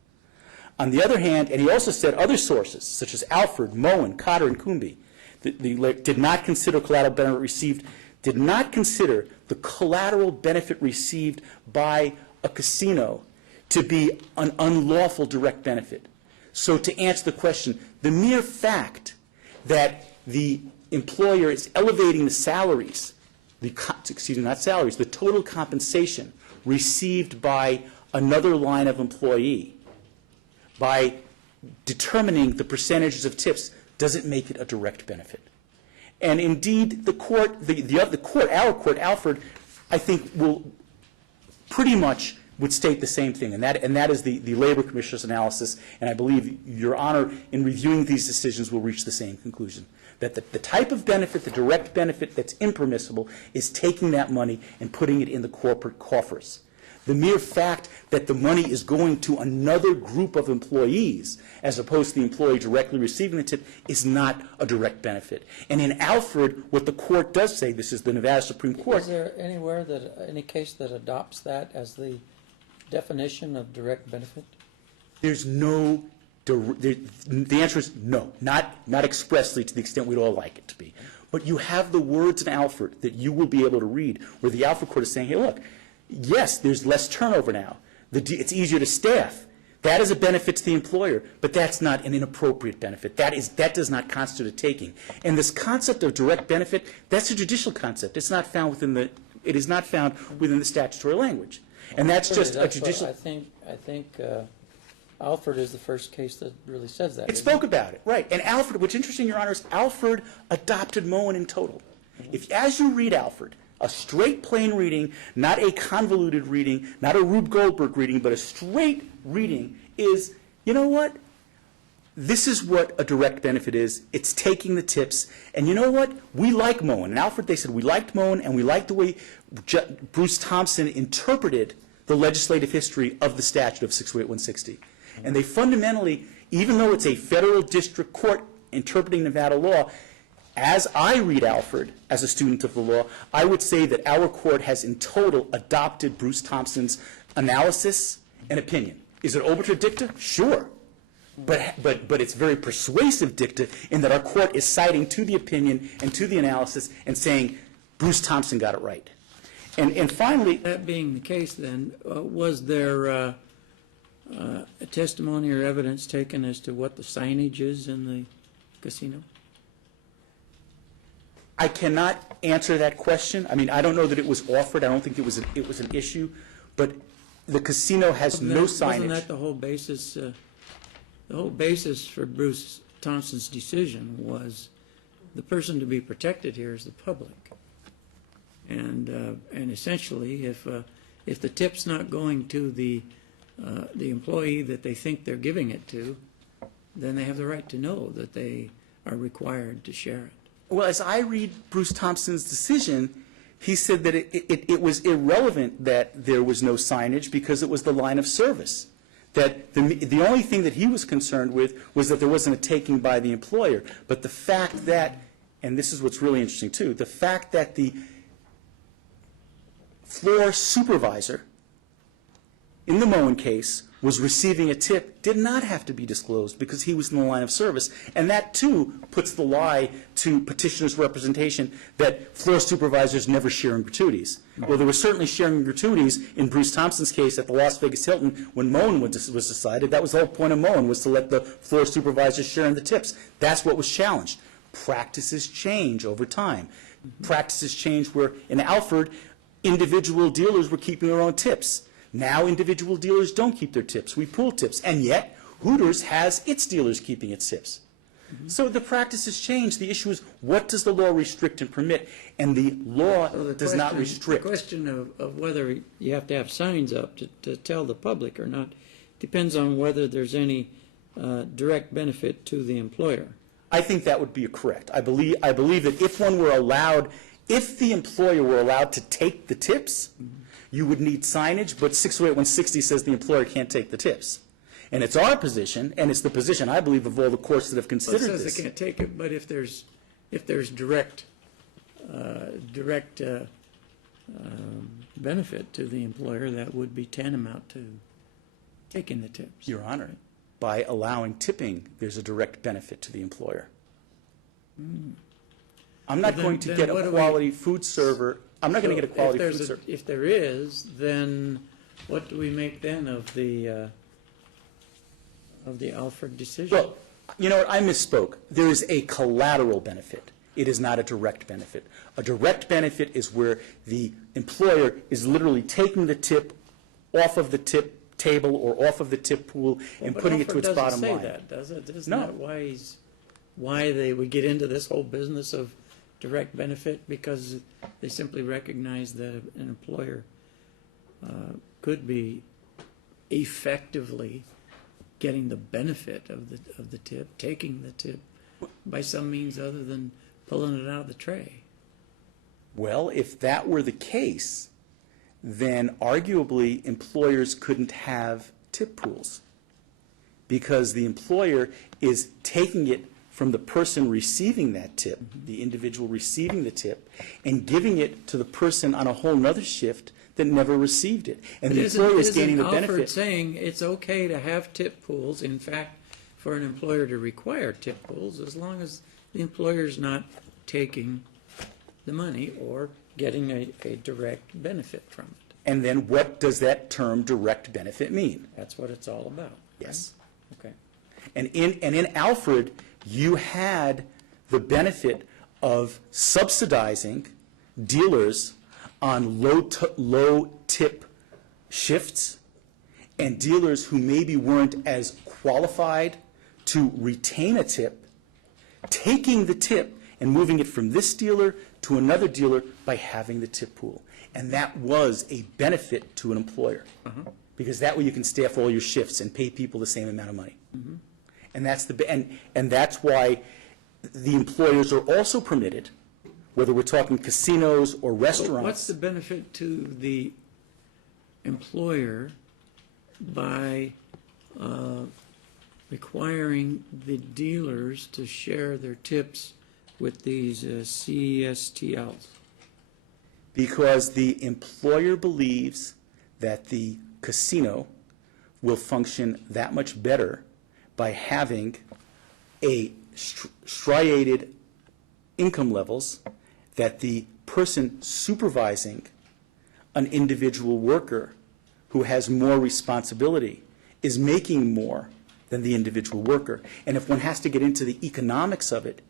On the other hand, and he also said other sources, such as Alford, Moen, Cotter, and Coombe, did not consider collateral benefit received, did not consider the collateral benefit received by a casino to be an unlawful direct benefit. So to answer the question, the mere fact that the employer is elevating the salaries, the total compensation received by another line of employee, by determining the percentages of tips, doesn't make it a direct benefit. And indeed, the court, our court, Alford, I think will pretty much would state the same thing, and that is the Labor Commissioner's analysis, and I believe Your Honor, in reviewing these decisions, will reach the same conclusion, that the type of benefit, the direct benefit that's impermissible, is taking that money and putting it in the corporate coffers. The mere fact that the money is going to another group of employees, as opposed to the employee directly receiving the tip, is not a direct benefit. And in Alford, what the court does say, this is the Nevada Supreme Court. Is there anywhere any case that adopts that as the definition of direct benefit? There's no, the answer is no, not expressly to the extent we'd all like it to be. But you have the words in Alford that you will be able to read, where the Alford court is saying, hey, look, yes, there's less turnover now. It's easier to staff. That is a benefit to the employer, but that's not an inappropriate benefit. That does not constitute a taking. And this concept of direct benefit, that's a judicial concept. It's not found within it is not found within the statutory language. And that's just a judicial. I think Alford is the first case that really says that. It spoke about it, right. And Alford, what's interesting, Your Honor, is Alford adopted Moen in total. If, as you read Alford, a straight, plain reading, not a convoluted reading, not a Rube Goldberg reading, but a straight reading is, you know what? This is what a direct benefit is. It's taking the tips. And you know what? We like Moen. In Alford, they said we liked Moen, and we liked the way Bruce Thompson interpreted the legislative history of the statute of 608-160. And they fundamentally, even though it's a federal district court interpreting Nevada law, as I read Alford as a student of the law, I would say that our court has in total adopted Bruce Thompson's analysis and opinion. Is it obiter dicta? Sure. But it's very persuasive dicta in that our court is citing to the opinion and to the analysis and saying Bruce Thompson got it right. And finally, that being the case, then, was there a testimony or evidence taken as to what the signage is in the casino? I cannot answer that question. I mean, I don't know that it was offered. I don't think it was an issue. But the casino has no signage. Wasn't that the whole basis? The whole basis for Bruce Thompson's decision was the person to be protected here is the public. And essentially, if the tip's not going to the employee that they think they're giving it to, then they have the right to know that they are required to share it. Well, as I read Bruce Thompson's decision, he said that it was irrelevant that there was no signage because it was the line of service. That the only thing that he was concerned with was that there wasn't a taking by the employer. But the fact that, and this is what's really interesting too, the fact that the floor supervisor in the Moen case was receiving a tip did not have to be disclosed because he was in the line of service. And that, too, puts the lie to petitioner's representation that floor supervisors never share in gratuities. Well, there was certainly sharing in gratuities in Bruce Thompson's case at the Las Vegas Hilton when Moen was decided. That was the whole point of Moen, was to let the floor supervisors share in the tips. That's what was challenged. Practices change over time. Practices change where in Alford, individual dealers were keeping their own tips. Now individual dealers don't keep their tips. We pool tips. And yet, Hooters has its dealers keeping its tips. So the practices change. The issue is, what does the law restrict and permit? And the law does not restrict. The question of whether you have to have signs up to tell the public or not depends on whether there's any direct benefit to the employer. I think that would be correct. I believe that if one were allowed, if the employer were allowed to take the tips, you would need signage, but 608-160 says the employer can't take the tips. And it's our position, and it's the position, I believe, of all the courts that have considered Well, it says this. they can't take it, but if there's direct benefit to the employer, that would be tantamount to taking the tips. Your Honor, by allowing tipping, there's a direct benefit to the employer. I'm not Well, going to then get what a do we- quality food server. I'm not going to get a quality So food server. if there is, then what do we make then of the Alford decision? Well, you know what, I misspoke. There is a collateral benefit. It is not a direct benefit. A direct benefit is where the employer is literally taking the tip off of the tip table or off of the tip pool and But putting it to Alford its bottom doesn't line. say that, does it? Isn't No. that why they would get into this whole business of direct benefit? Because they simply recognize that an employer could be effectively getting the benefit of the tip, taking the tip by some means other than pulling it out of the tray. Well, if that were the case, then arguably employers couldn't have tip pools because the employer is taking it from the person receiving that tip, the individual receiving the tip, and giving it to the person on a whole nother shift that never received it. And the employer is gaining the Isn't Alford benefit. saying it's okay to have tip pools, in fact, for an employer to require tip pools, as long as the employer's not taking the money or getting a direct benefit from it? And then what does that term direct benefit mean? That's what it's all about. Yes. Okay. And in Alfred, you had the benefit of subsidizing dealers on low tip shifts and dealers who maybe weren't as qualified to retain a tip, taking the tip and moving it from this dealer to another dealer by having the tip pool. And that was a benefit to an employer. Because that way you can staff all your shifts and pay people the same amount of money. And that's why the employers are also permitted, whether we're talking casinos or So restaurants. what's the benefit to the employer by requiring the dealers to share their tips with these CSTLs? Because the employer believes that the casino will function that much better by having a striated income levels that the person supervising an individual worker who has more responsibility is making more than the individual worker. And if one has to get into the economics of it,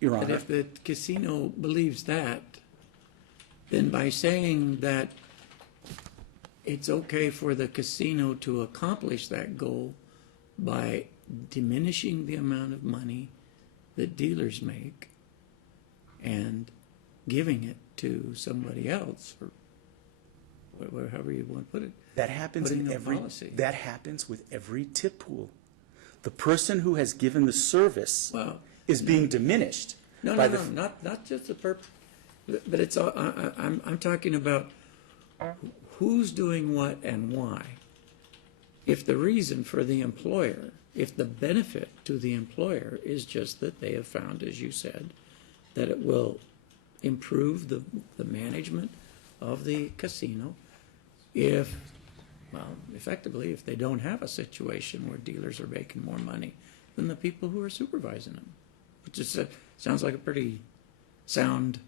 Your But Honor, if the casino believes that, then by saying that it's okay for the casino to accomplish that goal by diminishing the amount of money that dealers make and giving it to somebody else, or however you want to put it. That happens Putting in a every, policy. that happens with every tip pool. The person who has given the service Well, is being diminished. No, by no, the no, not just the but it's all, I'm talking about who's doing what and why. If the reason for the employer, if the benefit to the employer is just that they have found, as you said, that it will improve the management of the casino, effectively, if they don't have a situation where dealers are making more money than the people who are supervising them, which is sounds like a pretty sound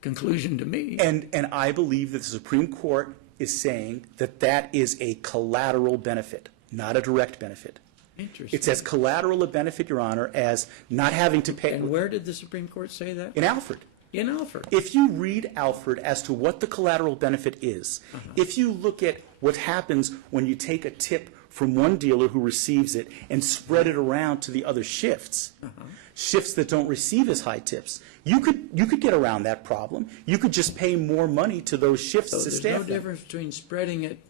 conclusion to me. And I believe that the Supreme Court is saying that that is a collateral benefit, not a direct benefit. Interesting. It's as collateral a benefit, Your Honor, as not having to pay. And where did the Supreme Court say that? In Alford. In Alford. If you read Alford as to what the collateral benefit is, if you look at what happens when you take a tip from one dealer who receives it and spread it around to the other shifts, shifts that don't receive as high tips, you could get around that problem. You could just pay more money to those shifts So to there's staff no them. difference between spreading it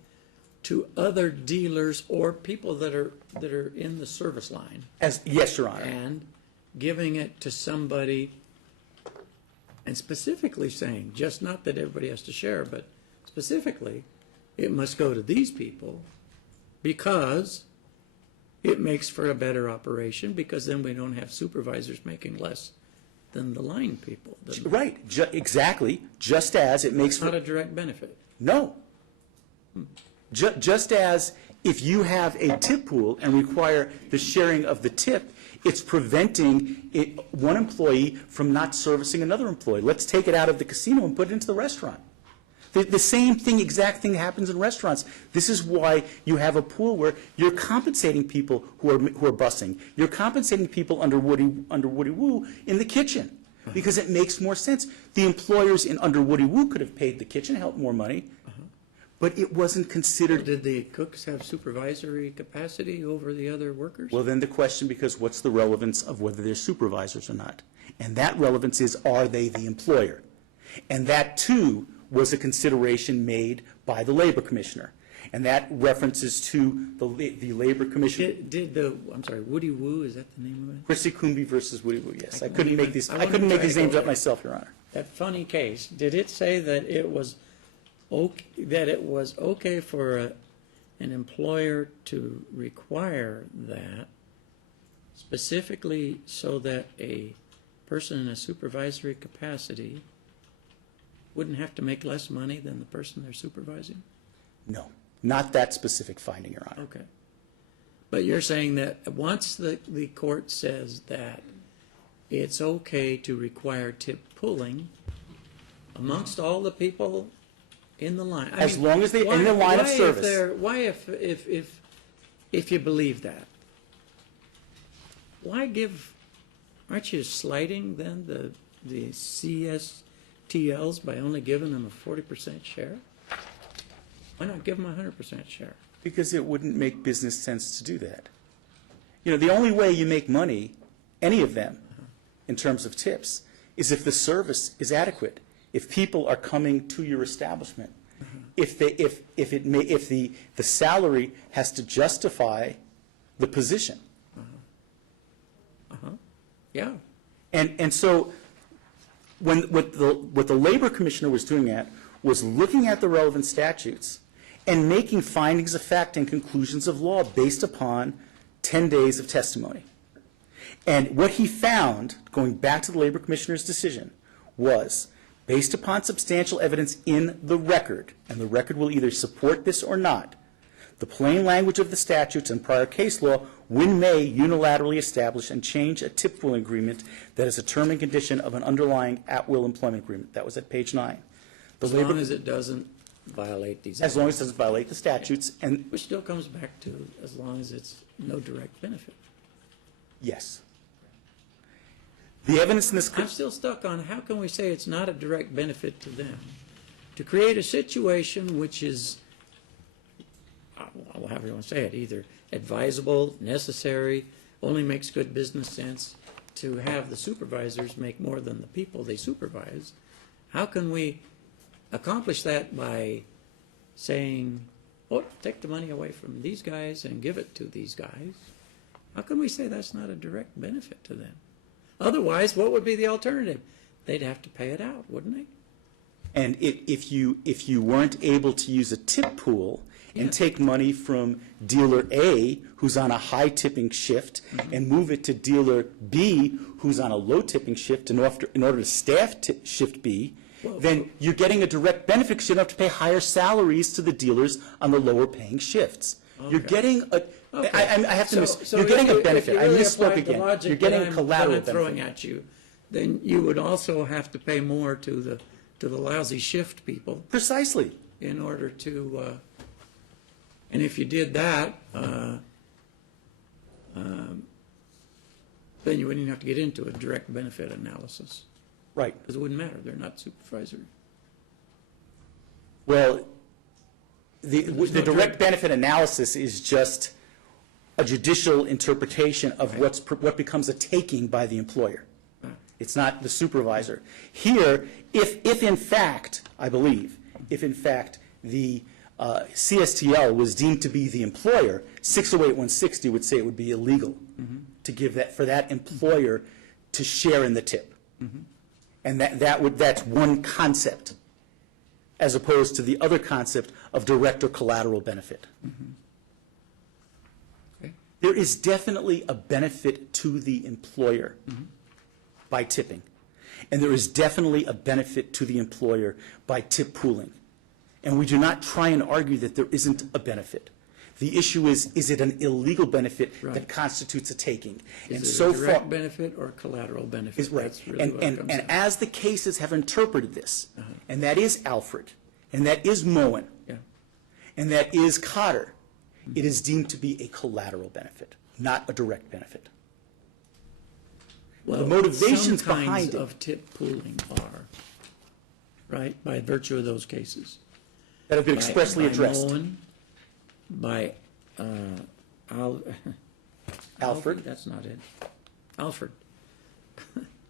to other dealers or people that are in the service line Yes, Your Honor. and giving it to somebody, and specifically saying, just not that everybody has to share, but specifically, it must go to these people because it makes for a better operation, because then we don't have supervisors making less than the line people. Right, exactly, just as it makes It's not for... a direct benefit. No. Just as if you have a tip pool and require the sharing of the tip, it's preventing one employee from not servicing another employee. Let's take it out of the casino and put it into the restaurant. The same thing, exact thing happens in restaurants. This is why you have a pool where you're compensating people who are bussing. You're compensating people under Woody Woo in the kitchen because it makes more sense. The employers under Woody Woo could have paid the kitchen help more money, but it wasn't considered. Did the cooks have supervisory capacity over the other workers? Well, then the question becomes, what's the relevance of whether they're supervisors or not? And that relevance is, are they the employer? And that, too, was a consideration made by the Labor Commissioner. And that references to the Labor Commissioner. I'm sorry, Woody Woo, is that the name of it? Chrissy Coombe versus Woody Woo, yes. I I couldn't make these names up myself, Your Honor. That funny case, did it say that it was okay for an employer to require that specifically so that a person in a supervisory capacity wouldn't have to make less money than the person they're supervising? No, not that specific finding, Your Honor. Okay. But you're saying that once the court says that it's okay to require tip pulling amongst all the people in the line. As long as they're in the line of service. If you believe that, aren't you slighting then the CSTLs by only giving them a 40% share? Why not give them a 100% share? Because it wouldn't make business sense to do that. You know, the only way you make money, any of them, in terms of tips, is if the service is adequate. If people are coming to your establishment, if the salary has to justify the position. Yeah. And so what the Labor Commissioner was doing was looking at the relevant statutes and making findings of fact and conclusions of law based upon 10 days of testimony. And what he found, going back to the Labor Commissioner's decision, was based upon substantial evidence in the record, and the record will either support this or not, the plain language of the statutes and prior case law, Wynn may unilaterally establish and change a tip pool agreement that is a term and condition of an underlying at-will employment agreement. That was at page 9. As long as it doesn't violate these. As long as it doesn't violate the statutes, and Which still comes back to as long as it's no direct benefit. yes. The evidence in this... I'm still stuck on how can we say it's not a direct benefit to them? To create a situation which is, however you want to say it, either advisable, necessary, only makes good business sense to have the supervisors make more than the people they supervise. How can we accomplish that by saying, oh, take the money away from these guys and give it to these guys? How can we say that's not a direct benefit to them? Otherwise, what would be the alternative? They'd have to pay it out, wouldn't they? And if you weren't able to use a tip pool and take money from dealer A, who's on a high tipping shift, and move it to dealer B, who's on a low tipping shift, in order to staff shift B, then you're getting a direct benefit because you don't have to pay higher salaries to the dealers on the lower paying shifts. You're getting a, I have to you're getting a benefit. I misspoke again. You're getting a collateral benefit. Throwing at you, then you would also have to pay more to the lousy shift people Precisely. in order to, and if you did that, then you wouldn't even have to get into a direct benefit analysis, Right. because it wouldn't matter, they're not supervisory. Well, the direct benefit analysis is just a judicial interpretation of what becomes a taking by the employer. It's not the supervisor. Here, if in fact, I believe, if in fact the CSTL was deemed to be the employer, 608-160 would say it would be illegal to give that, for that employer to share in the tip. And that's one concept, as opposed to the other concept of direct or collateral benefit. Okay. There is definitely a benefit to the employer by tipping. And there is definitely a benefit to the employer by tip pooling. And we do not try and argue that there isn't a benefit. The issue is it an illegal benefit that constitutes a taking? Is it a direct benefit or collateral benefit? Is right. That's really what it comes And down to. as the cases have interpreted this, and that is Alfred, and that is Moen, Yeah. and that is Cotter, it is deemed to be a collateral benefit, not a direct benefit. Well, the motivations some kinds behind it. of tip pooling are, right, by virtue of those cases. That have been expressly by addressed. Moen, by Alfred? That's not it. Alfred.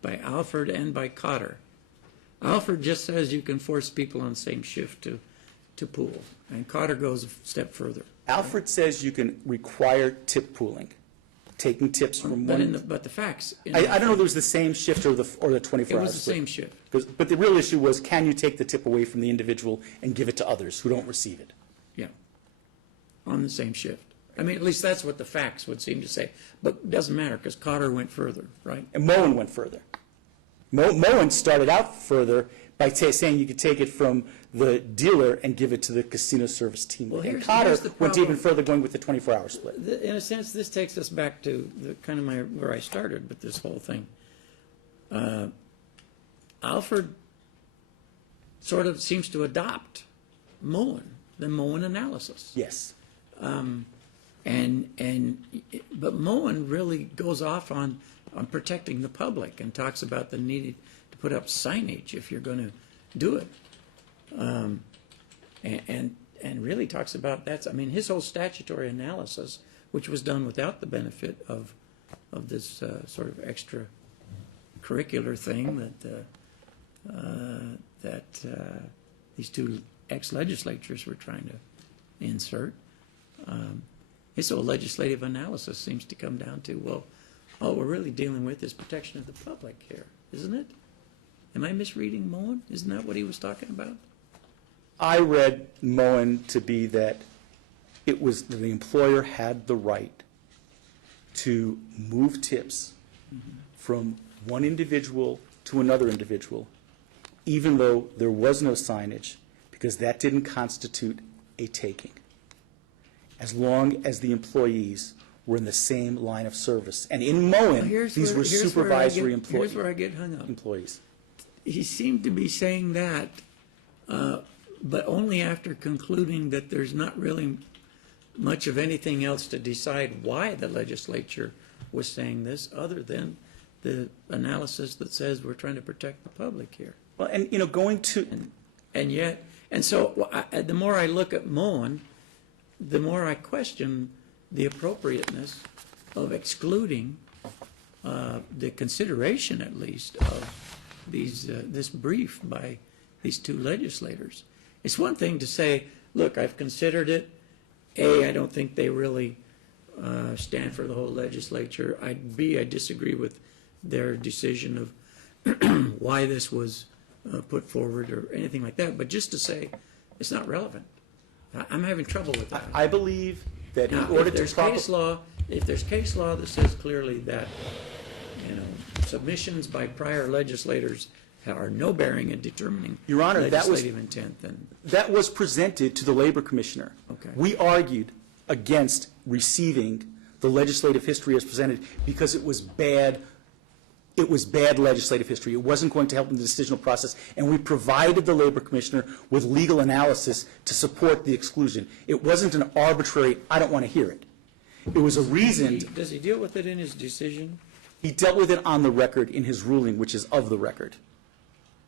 By Alfred and by Cotter. Alfred just says you can force people on the same shift to pool, and Cotter goes a step further. Alfred says you can require tip pooling, taking tips from one. But the facts. I don't know if it was the same shift or the 24 hours. It was the same shift. But the real issue was, can you take the tip away from the individual and give it to others who don't receive it? Yeah. On the same shift. I mean, at least that's what the facts would seem to say. But it doesn't matter, because Cotter went further, right? And Moen went further. Moen started out further by saying you could take it from the dealer and give it to the casino service team. Well, and here's Cotter the went problem. even further, going with the 24-hour split. In a sense, this takes us back to the kind of where I started with this whole thing. Alfred sort of seems to adopt Moen, the Moen analysis. Yes. But Moen really goes off on protecting the public and talks about the need to put up signage if you're going to do it, and really talks about that. I mean, his whole statutory analysis, which was done without the benefit of this sort of extra curricular thing that these two ex-legislatures were trying to insert. His whole legislative analysis seems to come down to, well, all we're really dealing with is protection of the public here, isn't it? Am I misreading Moen? Isn't that what he was talking about? I read Moen to be that it was the employer had the right to move tips from one individual to another individual, even though there was no signage, because that didn't constitute a taking, as long as the employees were in the same line of service. And in Moen, these were supervisory employees. Here's where I get hung up. Employees. He seemed to be saying that, but only after concluding that there's not really much of anything else to decide why the legislature was saying this, other than the analysis that says we're trying to protect the public here. Well, and going to And so the more I look at Moen, the more I question the appropriateness of excluding the consideration, at least, of this brief by these two legislators. It's one thing to say, look, I've considered it. A, I don't think they really stand for the whole legislature. B, I disagree with their decision of why this was put forward or anything like that. But just to say it's not relevant, I'm having trouble with that. I believe that in Now, order if to there's case law, if there's case law that says clearly that, you know, submissions by prior legislators are no bearing in determining Your Honor, legislative intent, then that was presented to the Labor Commissioner. Okay. We argued against receiving the legislative history as presented because it was bad. It was bad legislative history. It wasn't going to help in the decisional process, and we provided the Labor Commissioner with legal analysis to support the exclusion. It wasn't an arbitrary, I don't want to hear it. It was a reasoned. Does he deal with it in his decision? He dealt with it on the record in his ruling, which is of the record.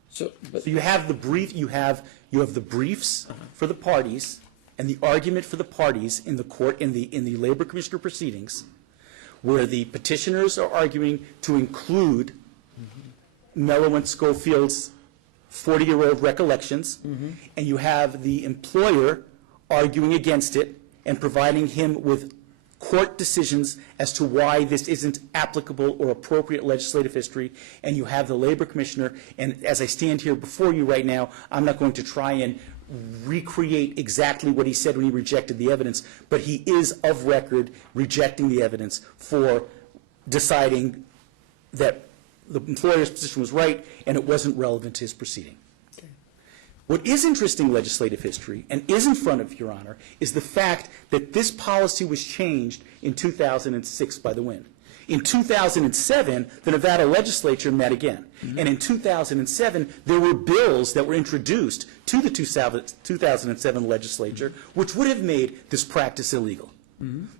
So, but So you have the brief. You have the briefs for the parties and the argument for the parties in the court in the Labor Commissioner proceedings, where the petitioners are arguing to include Mello and Schofield's 40-year-old recollections, and you have the employer arguing against it and providing him with court decisions as to why this isn't applicable or appropriate legislative history, and you have the Labor Commissioner, and as I stand here before you right now, I'm not going to try and recreate exactly what he said when he rejected the evidence, but he is of record rejecting the evidence for deciding that the employer's position was right and it wasn't relevant to his proceeding. What is interesting legislative history and is in front of Your Honor is the fact that this policy was changed in 2006 by the Wynn. In 2007, the Nevada legislature met again. And in 2007, there were bills that were introduced to the 2007 legislature which would have made this practice illegal.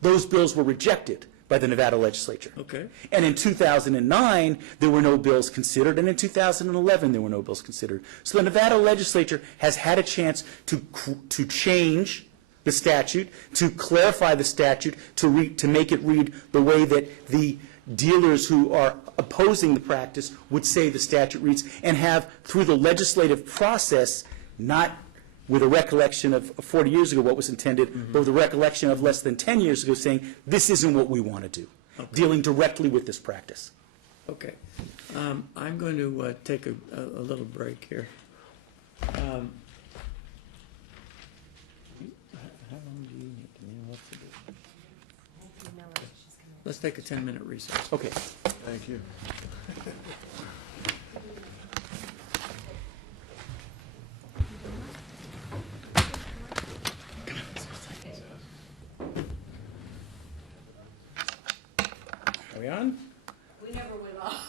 Those bills were rejected by the Nevada legislature. Okay. And in 2009, there were no bills considered, and in 2011, there were no bills considered. So the Nevada legislature has had a chance to change the statute, to clarify the statute, to make it read the way that the dealers who are opposing the practice would say the statute reads, and have, through the legislative process, not with a recollection of 40 years ago what was intended, but with a recollection of less than 10 years ago saying, this isn't what we want to do, dealing directly with this practice. okay. I'm going to take a little break here. How long do you need? I mean, what's the deal? Let's take a 10-minute recess. Okay. Thank you. Are we on? We never went off.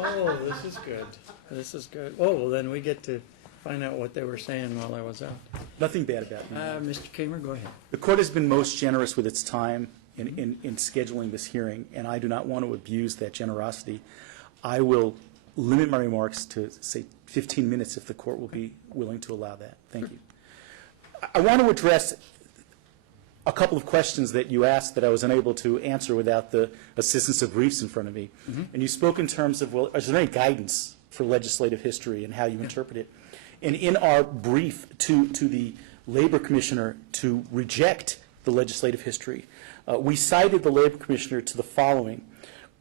Oh, this is good. This is good. Oh, well, then we get to find out what they were saying while I was out. Nothing bad about me. Mr. Kamer, go ahead. The court has been most generous with its time in scheduling this hearing, and I do not want to abuse that generosity. I will limit my remarks to, say, 15 minutes if the court will be willing to allow that. Thank you. I want to address a couple of questions that you asked that I was unable to answer without the assistance of briefs in front of me. And you spoke in terms of, well, is there any guidance for legislative history and how you interpret it? And in our brief to the Labor Commissioner to reject the legislative history, we cited the Labor Commissioner to the following,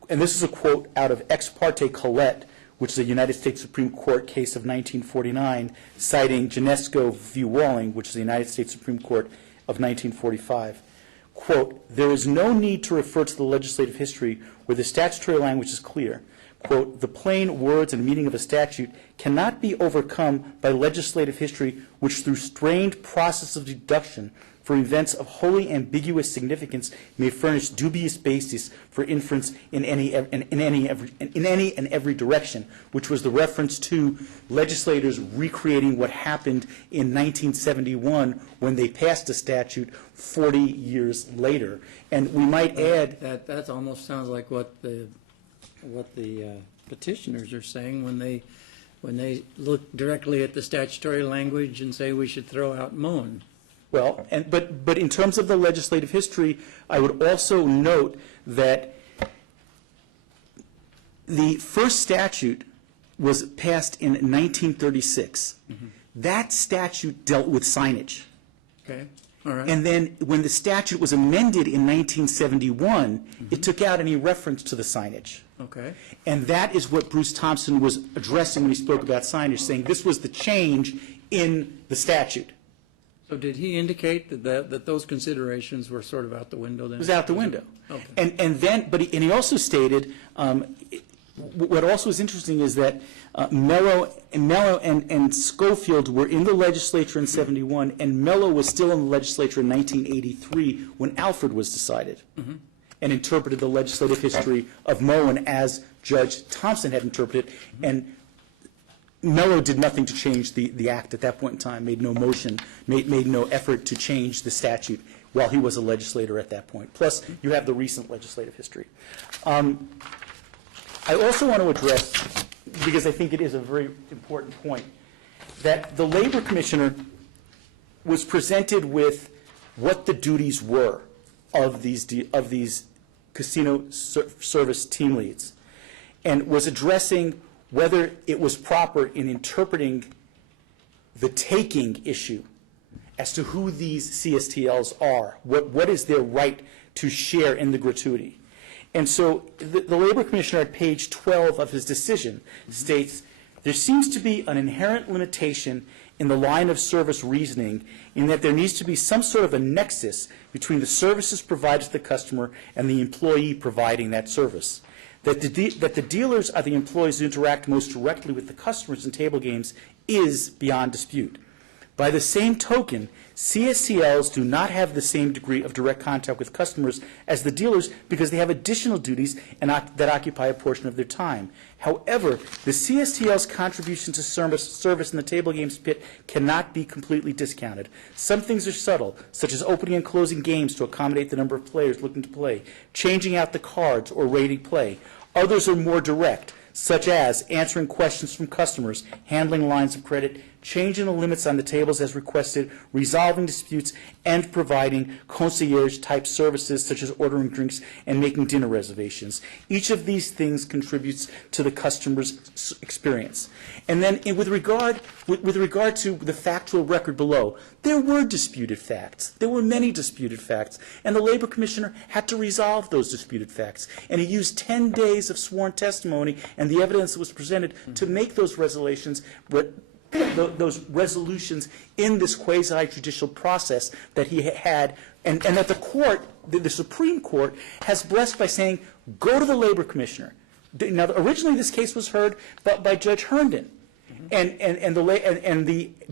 and this is a quote out of Ex parte Collette, which is a United States Supreme Court case of 1949, citing Genesco v. Walling, which is the United States Supreme Court of 1945. Quote, there is no need to refer to the legislative history where the statutory language is clear. Quote, the plain words and meaning of a statute cannot be overcome by legislative history which through strained process of deduction for events of wholly ambiguous significance may furnish dubious basis for inference in any and every direction, which was the reference to legislators recreating what happened in 1971 when they passed a statute 40 years later. And we might add That almost sounds like what the petitioners are saying when they look directly at the statutory language and say we should throw out Moan. well, but in terms of the legislative history, I would also note that the first statute was passed in 1936. That statute dealt with signage. Okay, all right. And then when the statute was amended in 1971, it took out any reference to the signage. Okay, And that is what Bruce Thompson was addressing when he spoke about signage, saying this was the change in the statute. so did he indicate that those considerations were sort of out the window then? It was out the window. Okay. And then, but he also stated, what also is interesting is that Mello and Schofield were in the legislature in 71, and Mello was still in the legislature in 1983 when Alfred was decided, and interpreted the legislative history of Moen as Judge Thompson had interpreted, and Mello did nothing to change the act at that point in time, made no motion, made no effort to change the statute while he was a legislator at that point. Plus, you have the recent legislative history. I also want to address, because I think it is a very important point, that the Labor Commissioner was presented with what the duties were of these casino service team leads, and was addressing whether it was proper in interpreting the taking issue as to who these CSTLs are, what is their right to share in the gratuity. And so the Labor Commissioner at page 12 of his decision states, there seems to be an inherent limitation in the line of service reasoning in that there needs to be some sort of a nexus between the services provided to the customer and the employee providing that service. That the dealers are the employees who interact most directly with the customers in table games is beyond dispute. By the same token, CSTLs do not have the same degree of direct contact with customers as the dealers because they have additional duties that occupy a portion of their time. However, the CSTL's contribution to service in the table games pit cannot be completely discounted. Some things are subtle, such as opening and closing games to accommodate the number of players looking to play, changing out the cards or rating play. Others are more direct, such as answering questions from customers, handling lines of credit, changing the limits on the tables as requested, resolving disputes, and providing concierge-type services such as ordering drinks and making dinner reservations. Each of these things contributes to the customer's experience. And then with regard to the factual record below, there were disputed facts. There were many disputed facts. And the Labor Commissioner had to resolve those disputed facts. And he used 10 days of sworn testimony and the evidence that was presented to make those resolutions in this quasi-judicial process that he had, and that the court, the Supreme Court, has blessed by saying, go to the Labor Commissioner. Now, originally this case was heard by Judge Herndon,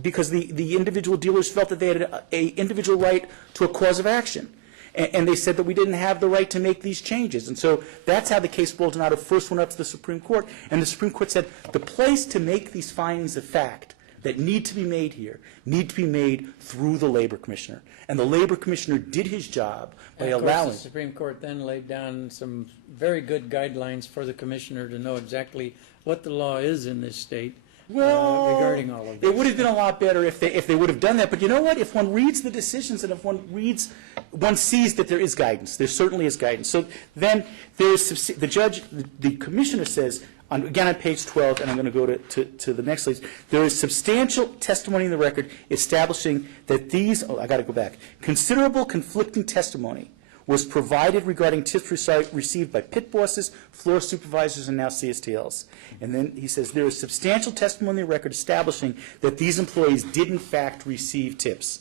because the individual dealers felt that they had an individual right to a cause of action. And they said that we didn't have the right to make these changes. And so that's how the case boiled out. It first went up to the Supreme Court, and the Supreme Court said the place to make these findings of fact that need to be made here need to be made through the Labor Commissioner. And the Labor Commissioner did his job by allowing. The Supreme Court then laid down some very good guidelines for the Commissioner to know exactly what the law is in this state. Regarding all of this. It would have been a lot better if they would have done that. But you know what? If one reads the decisions and if one sees that there is guidance. There certainly is guidance. So then there's the Commissioner says, again on page 12, and I'm going to go to the next slide, there is substantial testimony in the record establishing that I got to go back, considerable conflicting testimony was provided regarding tips received by pit bosses, floor supervisors, and now CSTLs. And then he says there is substantial testimony in the record establishing that these employees did in fact receive tips.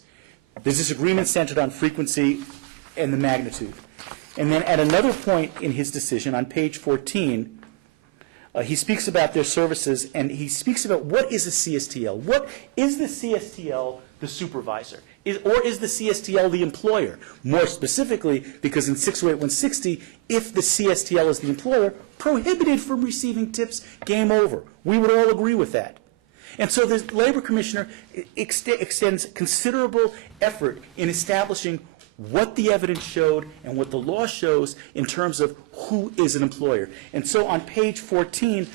The disagreement centered on frequency and the magnitude. And then at another point in his decision on page 14, he speaks about their services, and he speaks about what is a CSTL. What is the CSTL the supervisor? Or is the CSTL the employer? More specifically, because in 608-160, if the CSTL is the employer, prohibited from receiving tips, game over. We would all agree with that. And so the Labor Commissioner extends considerable effort in establishing what the evidence showed and what the law shows in terms of who is an employer. And so on page 14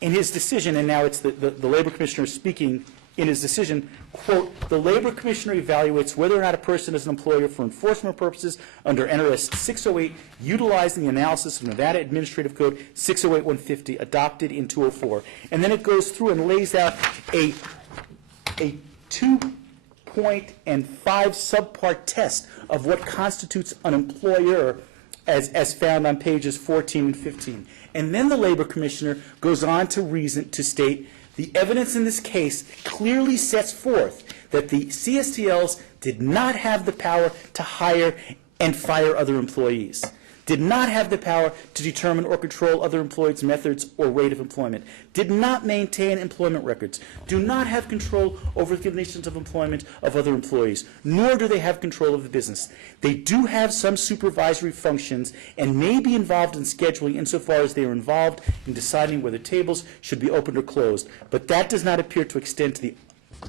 in his decision, and now it's the Labor Commissioner speaking in his decision, quote, "The Labor Commissioner evaluates whether or not a person is an employer for enforcement purposes under NRS 608, utilizing the analysis of Nevada Administrative Code 608-150, adopted in 2004. And then it goes through and lays out a 2-point and 5 subpart test of what constitutes an employer as found on pages 14 and 15. And then the Labor Commissioner goes on to state, the evidence in this case clearly sets forth that the CSTLs did not have the power to hire and fire other employees, did not have the power to determine or control other employees' methods or rate of employment, did not maintain employment records, do not have control over the conditions of employment of other employees, nor do they have control of the business. They do have some supervisory functions and may be involved in scheduling insofar as they are involved in deciding whether tables should be opened or closed, but that does not appear to extend to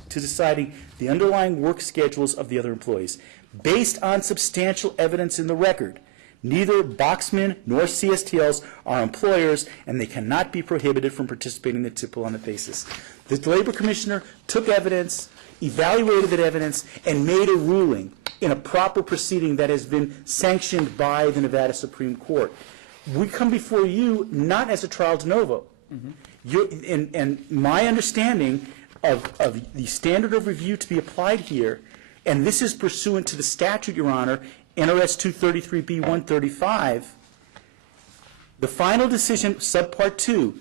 deciding the underlying work schedules of the other employees. Based on substantial evidence in the record, neither Boxman nor CSTLs are employers, and they cannot be prohibited from participating in the tip pool on the basis. The Labor Commissioner took evidence, evaluated that evidence, and made a ruling in a proper proceeding that has been sanctioned by the Nevada Supreme Court. We come before you not as a trial de novo. And my understanding of the standard of review to be applied here, and this is pursuant to the statute, Your Honor, NRS 233B-135, the final decision, subpart 2,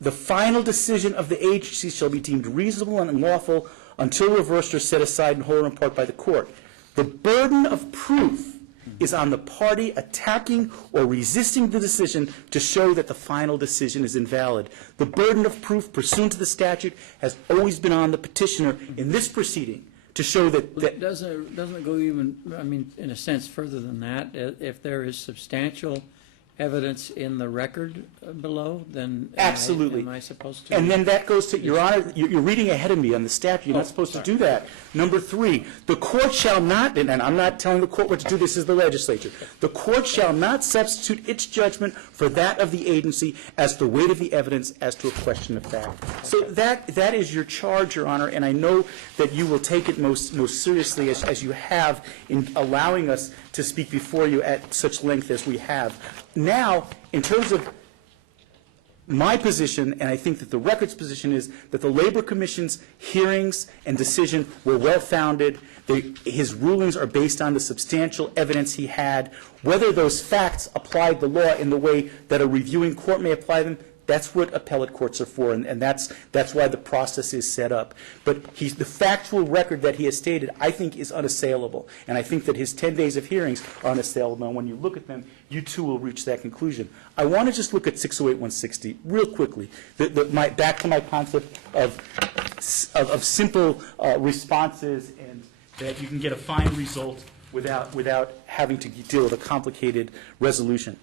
the final decision of the agency shall be deemed reasonable and unlawful until reversed or set aside in whole or in part by the court. The burden of proof is on the party attacking or resisting the decision to show that the final decision is invalid. The burden of proof pursuant to the statute has always been on the petitioner in this proceeding to show that Doesn't it go even, I mean, in a sense, further than that? If there is substantial evidence in the record below, then absolutely. Am I supposed to? And then that goes to, Your Honor, you're reading ahead of me on the statute. You're not supposed to do that. Number 3, the court shall not, and I'm not telling the court what to do, this is the legislature. The court shall not substitute its judgment for that of the agency as the weight of the evidence as to a question of fact. So that is your charge, Your Honor, and I know that you will take it most seriously as you have in allowing us to speak before you at such length as we have. Now, in terms of my position, and I think that the record's position is that the Labor Commission's hearings and decision were well-founded. His rulings are based on the substantial evidence he had. Whether those facts applied the law in the way that a reviewing court may apply them, that's what appellate courts are for, and that's why the process is set up. But the factual record that he has stated, I think, is unassailable. And I think that his 10 days of hearings are unassailable. And when you look at them, you too will reach that conclusion. I want to just look at 608-160 real quickly. Back to my concept of simple responses and that you can get a fine result without having to deal with a complicated resolution.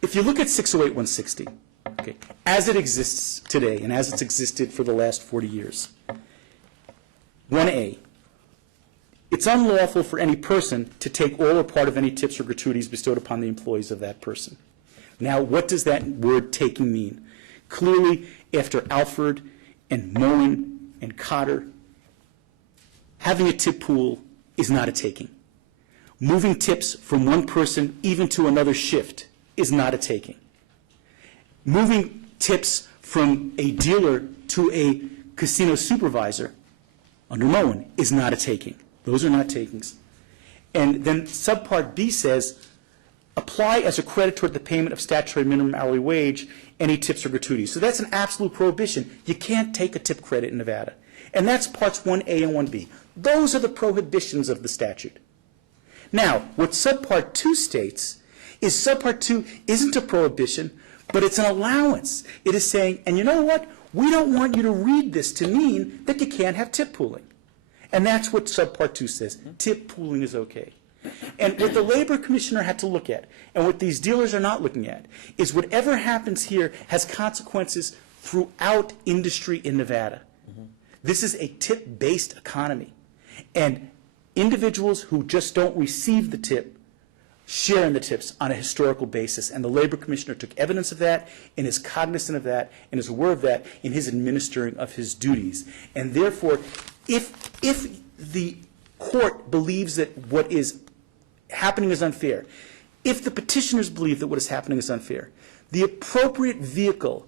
If you look at 608-160, okay, as it exists today and as it's existed for the last 40 years, 1A, it's unlawful for any person to take all or part of any tips or gratuities bestowed upon the employees of that person. Now, what does that word taking mean? Clearly, after Alford and Moen and Cotter, having a tip pool is not a taking. Moving tips from one person even to another shift is not a taking. Moving tips from a dealer to a casino supervisor under Moen is not a taking. Those are not takings. And then subpart B says, apply as a credit toward the payment of statutory minimum hourly wage any tips or gratuities. So that's an absolute prohibition. You can't take a tip credit in Nevada. And that's parts 1A and 1B. Those are the prohibitions of the statute. Now, what subpart 2 states is subpart 2 isn't a prohibition, but it's an allowance. It is saying, and you know what? We don't want you to read this to mean that you can't have tip pooling. And that's what subpart 2 says. Tip pooling is okay. And what the Labor Commissioner had to look at, and what these dealers are not looking at, is whatever happens here has consequences throughout industry in Nevada. This is a tip-based economy. And individuals who just don't receive the tip share in the tips on a historical basis, and the Labor Commissioner took evidence of that and is cognizant of that and is aware of that in his administering of his duties. And therefore, if the court believes that what is happening is unfair, if the petitioners believe that what is happening is unfair, the appropriate vehicle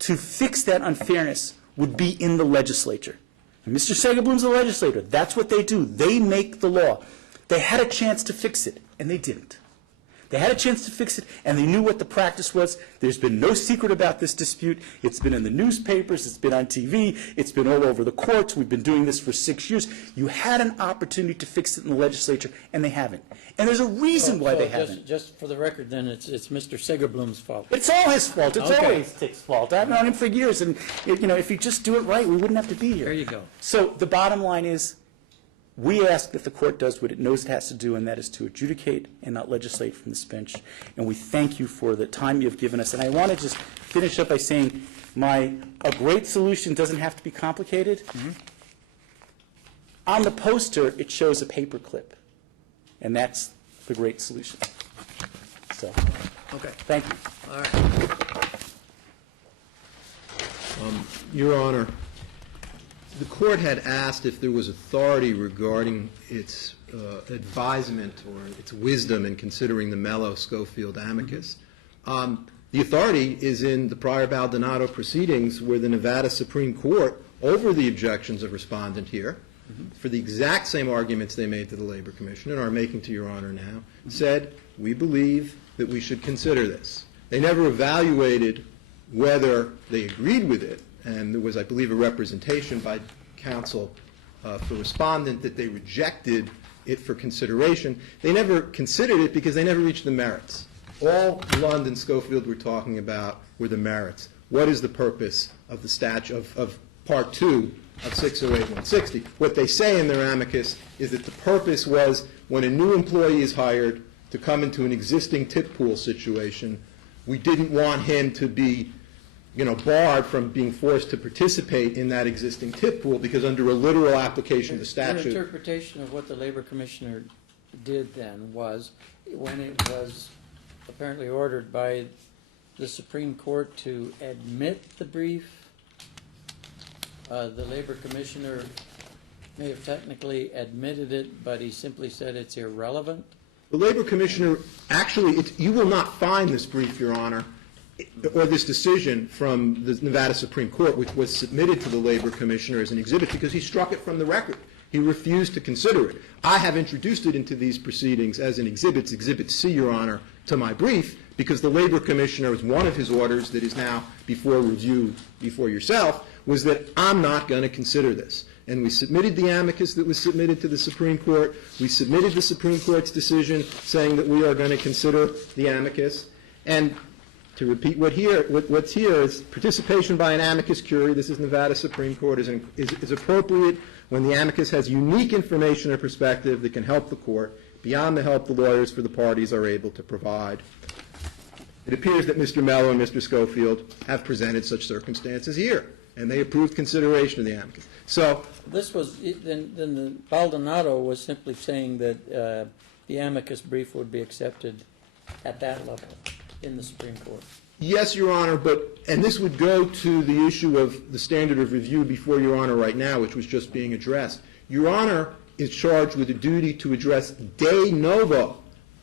to fix that unfairness would be in the legislature. And Mr. Segerblum's the legislator. That's what they do. They make the law. They had a chance to fix it, and they didn't. They had a chance to fix it, and they knew what the practice was. There's been no secret about this dispute. It's been in the newspapers. It's been on TV. It's been all over the courts. We've been doing this for 6 years. You had an opportunity to fix it in the legislature, and they haven't. And there's a reason why they haven't. Just for the record, then, it's Mr. Segerblum's fault. It's all his fault. It's Okay. always Tick's fault. I've known him for years, and if you just do it right, we wouldn't have to be here. There you go. So the bottom line is, we ask that the court does what it knows it has to do, and that is to adjudicate and not legislate from this bench. And we thank you for the time you've given us. And I want to just finish up by saying a great solution doesn't have to be complicated. On the poster, it shows a paper clip, and that's the great solution. So, Okay. thank you. All right. Your Honor, the court had asked if there was authority regarding its advisement or its wisdom in considering the Mello-Schofield amicus. The authority is in the prior Baldonado proceedings where the Nevada Supreme Court, over the objections of respondent here, for the exact same arguments they made to the Labor Commission and are making to Your Honor now, said, we believe that we should consider this. They never evaluated whether they agreed with it, and there was, I believe, a representation by counsel for respondent that they rejected it for consideration. They never considered it because they never reached the merits. All Lund and Schofield were talking about were the merits. What is the purpose of the statute of Part 2 of 608-160? What they say in their amicus is that the purpose was when a new employee is hired to come into an existing tip pool situation, we didn't want him to be barred from being forced to participate in that existing tip pool because under a literal application of the statute. Your interpretation of what the Labor Commissioner did then was, when it was apparently ordered by the Supreme Court to admit the brief, the Labor Commissioner may have technically admitted it, but he simply said it's irrelevant. The Labor Commissioner, actually, you will not find this brief, Your Honor, or this decision from the Nevada Supreme Court, which was submitted to the Labor Commissioner as an exhibit, because he struck it from the record. He refused to consider it. I have introduced it into these proceedings as an exhibit, Exhibit C, Your Honor, to my brief, because the Labor Commissioner, as one of his orders that is now before review before yourself, was that I'm not going to consider this. And we submitted the amicus that was submitted to the Supreme Court. We submitted the Supreme Court's decision saying that we are going to consider the amicus. And to repeat what's here is participation by an amicus curiae, this is Nevada Supreme Court, is appropriate when the amicus has unique information or perspective that can help the court beyond the help the lawyers for the parties are able to provide. It appears that Mr. Mello and Mr. Schofield have presented such circumstances here, and they approved consideration of the amicus. So This was, then the Baldonado was simply saying that the amicus brief would be accepted at that level in the Supreme Court. yes, Your Honor, and this would go to the issue of the standard of review before Your Honor right now, which was just being addressed. Your Honor is charged with a duty to address de novo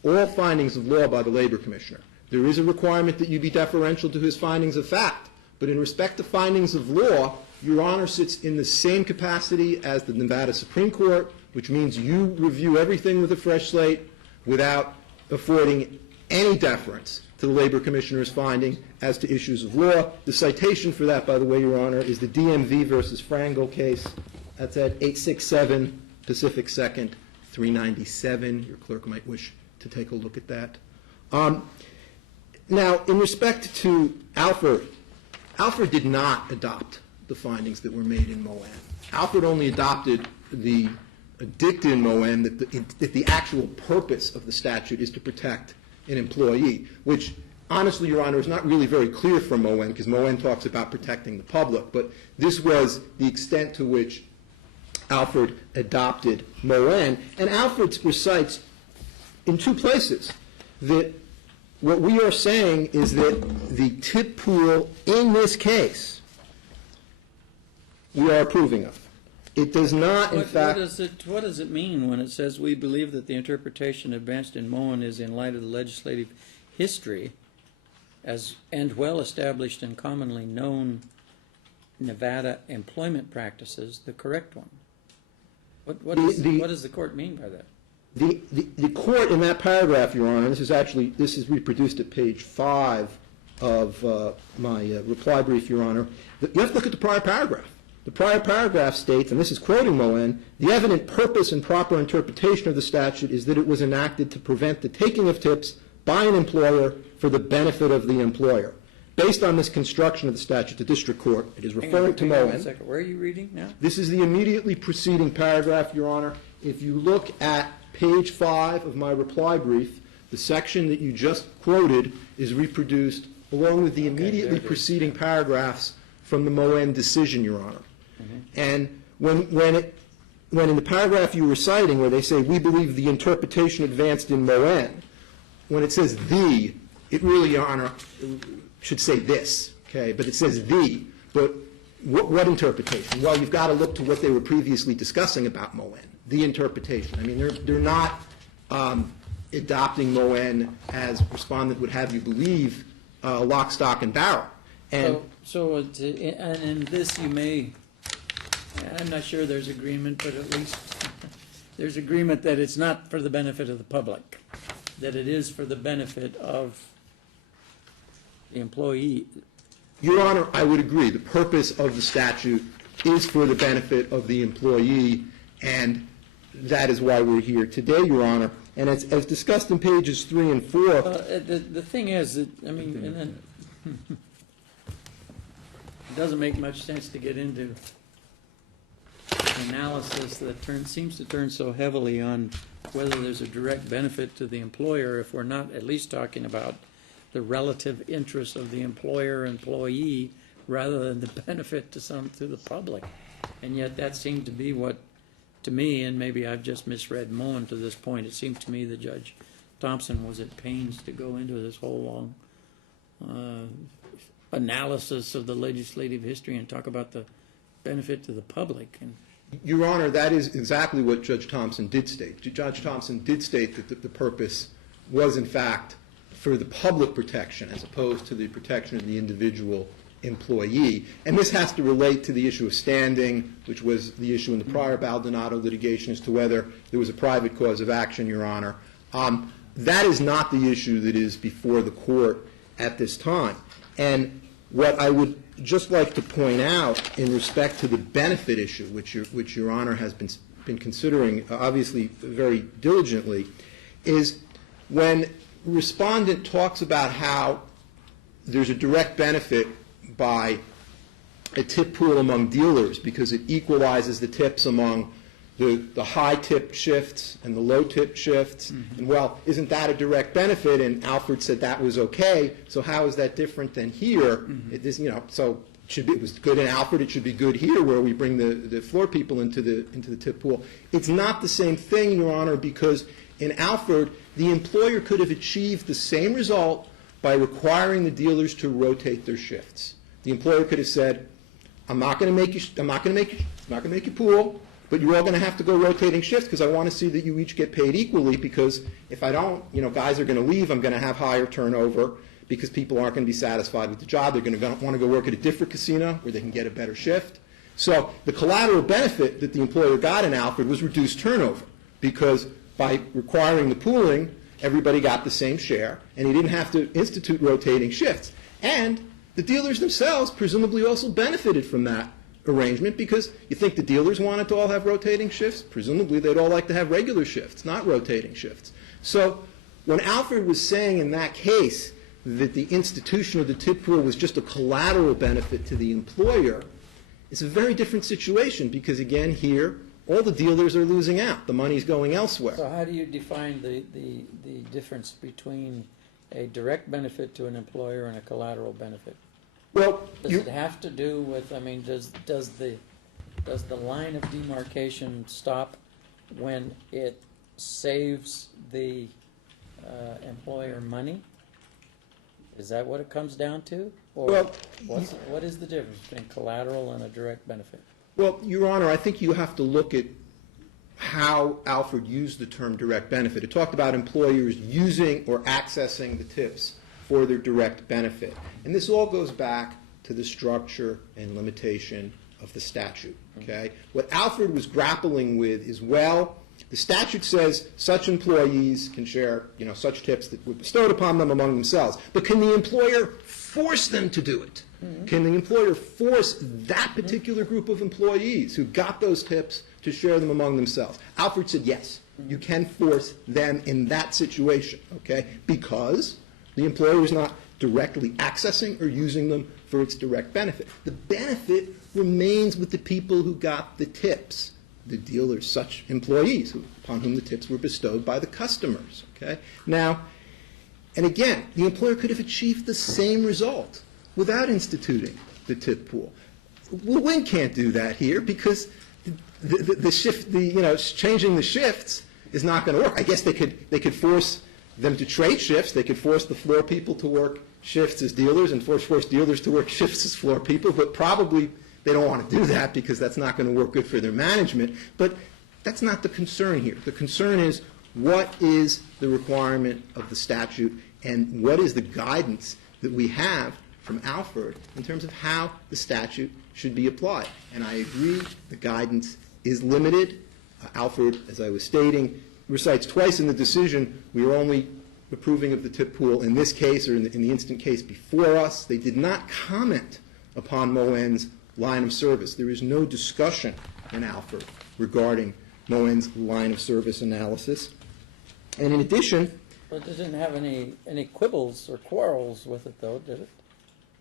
all findings of law by the Labor Commissioner. There is a requirement that you be deferential to his findings of fact, but in respect to findings of law, Your Honor sits in the same capacity as the Nevada Supreme Court, which means you review everything with a fresh slate without affording any deference to the Labor Commissioner's finding as to issues of law. The citation for that, by the way, Your Honor, is the DMV versus Frango case. That's at 867 Pacific 2nd, 397. Your clerk might wish to take a look at that. Now, in respect to Alford did not adopt the findings that were made in Moen. Alford only adopted the dicta in Moen that the actual purpose of the statute is to protect an employee, which honestly, Your Honor, is not really very clear from Moen, because Moen talks about protecting the public, but this was the extent to which Alford adopted Moen. And Alford recites in two places. That what we are saying is that the tip pool in this case, we are approving of. It does not, in fact. What does it mean when it says, "We believe that the interpretation advanced in Moen is in light of the legislative history and well-established and commonly known Nevada employment practices, the correct one"? What does the court mean by that? The court in that paragraph, Your Honor, this is reproduced at page 5 of my reply brief, Your Honor. You have to look at the prior paragraph. The prior paragraph states, and this is quoting Moen, "The evident purpose and proper interpretation of the statute is that it was enacted to prevent the taking of tips by an employer for the benefit of the employer. Based on this construction of the statute, the district court," it is referring to Hang on a Moen. second. Where are you reading now? This is the immediately preceding paragraph, Your Honor. If you look at page 5 of my reply brief, the section that you just quoted is reproduced along with the immediately preceding paragraphs from the Moen decision, Your Honor. And when in the paragraph you were citing where they say, "We believe the interpretation advanced in Moen," when it says "the," it really, Your Honor, should say "this," okay? But it says "the." But what interpretation? Well, you've got to look to what they were previously discussing about Moen, the interpretation. I mean, they're not adopting Moen as respondent would have you believe, lock, stock, and barrel. And And in this you may, I'm not sure there's agreement, but at least there's agreement that it's not for the benefit of the public, that it is for the benefit of the employee. Your Honor, I would agree. The purpose of the statute is for the benefit of the employee, and that is why we're here today, Your Honor. And as discussed in pages 3 and 4. The thing is, that, I mean, and then, it doesn't make much sense to get into analysis that seems to turn so heavily on whether there's a direct benefit to the employer if we're not at least talking about the relative interests of the employer-employee rather than the benefit to the public. And yet that seemed to be what, to me, and maybe I've just misread Moen to this point, it seemed to me that Judge Thompson was at pains to go into this whole long analysis of the legislative history and talk about the benefit to the public. And Your Honor, that is exactly what Judge Thompson did state. Judge Thompson did state that the purpose was, in fact, for the public protection as opposed to the protection of the individual employee. And this has to relate to the issue of standing, which was the issue in the prior Baldonado litigation as to whether there was a private cause of action, Your Honor. That is not the issue that is before the court at this time. And what I would just like to point out in respect to the benefit issue, which Your Honor has been considering obviously very diligently, is when respondent talks about how there's a direct benefit by a tip pool among dealers because it equalizes the tips among the high tip shifts and the low tip shifts. Mm-hmm. And well, isn't that a direct benefit? And Alfred said that was okay. So how is that different than here? Mm-hmm. So it was good in Alfred. It should be good here, where we bring the floor people into the tip pool. It's not the same thing, Your Honor, because in Alfred, the employer could have achieved the same result by requiring the dealers to rotate their shifts. The employer could have said, I'm not going to make you pool, but you're all going to have to go rotating shifts because I want to see that you each get paid equally, because if I don't, guys are going to leave, I'm going to have higher turnover because people aren't going to be satisfied with the job. They're going to want to go work at a different casino where they can get a better shift. So the collateral benefit that the employer got in Alfred was reduced turnover, because by requiring the pooling, everybody got the same share, and he didn't have to institute rotating shifts. And the dealers themselves presumably also benefited from that arrangement, because you think the dealers wanted to all have rotating shifts? Presumably they'd all like to have regular shifts, not rotating shifts. So when Alfred was saying in that case that the institution of the tip pool was just a collateral benefit to the employer, it's a very different situation, because again here, all the dealers are losing out. The money's going elsewhere. so how do you define the difference between a direct benefit to an employer and a collateral benefit? Well, Does it have to do with, does the line of demarcation stop when it saves the employer money? Is that what it comes down to? Or Well, what is the difference between collateral and a direct benefit? Well, Your Honor, I think you have to look at how Alford used the term direct benefit. It talked about employers using or accessing the tips for their direct benefit. And this all goes back to the structure and limitation of the statute, okay? What Alford was grappling with is, well, the statute says such employees can share, such tips that were bestowed upon them among themselves. But can the employer force them to do it? Can the employer force that particular group of employees who got those tips to share them among themselves? Alford said yes, you can force them in that situation, okay? Because the employer is not directly accessing or using them for its direct benefit. The benefit remains with the people who got the tips, the dealers, such employees upon whom the tips were bestowed by the customers, okay? Now, and again, the employer could have achieved the same result without instituting the tip pool. Well, Wynn can't do that here because the shift, changing the shifts is not going to work. I guess they could force them to trade shifts. They could force the floor people to work shifts as dealers and force dealers to work shifts as floor people, but probably they don't want to do that because that's not going to work good for their management. But that's not the concern here. The concern is what is the requirement of the statute and what is the guidance that we have from Alford in terms of how the statute should be applied. And I agree the guidance is limited. Alford, as I was stating, recites twice in the decision we are only approving of the tip pool in this case or in the instant case before us. They did not comment upon Moen's line of service. There is no discussion in Alford regarding Moen's line of service analysis. And in addition, Well, it didn't have any quibbles or quarrels with it, though, did it?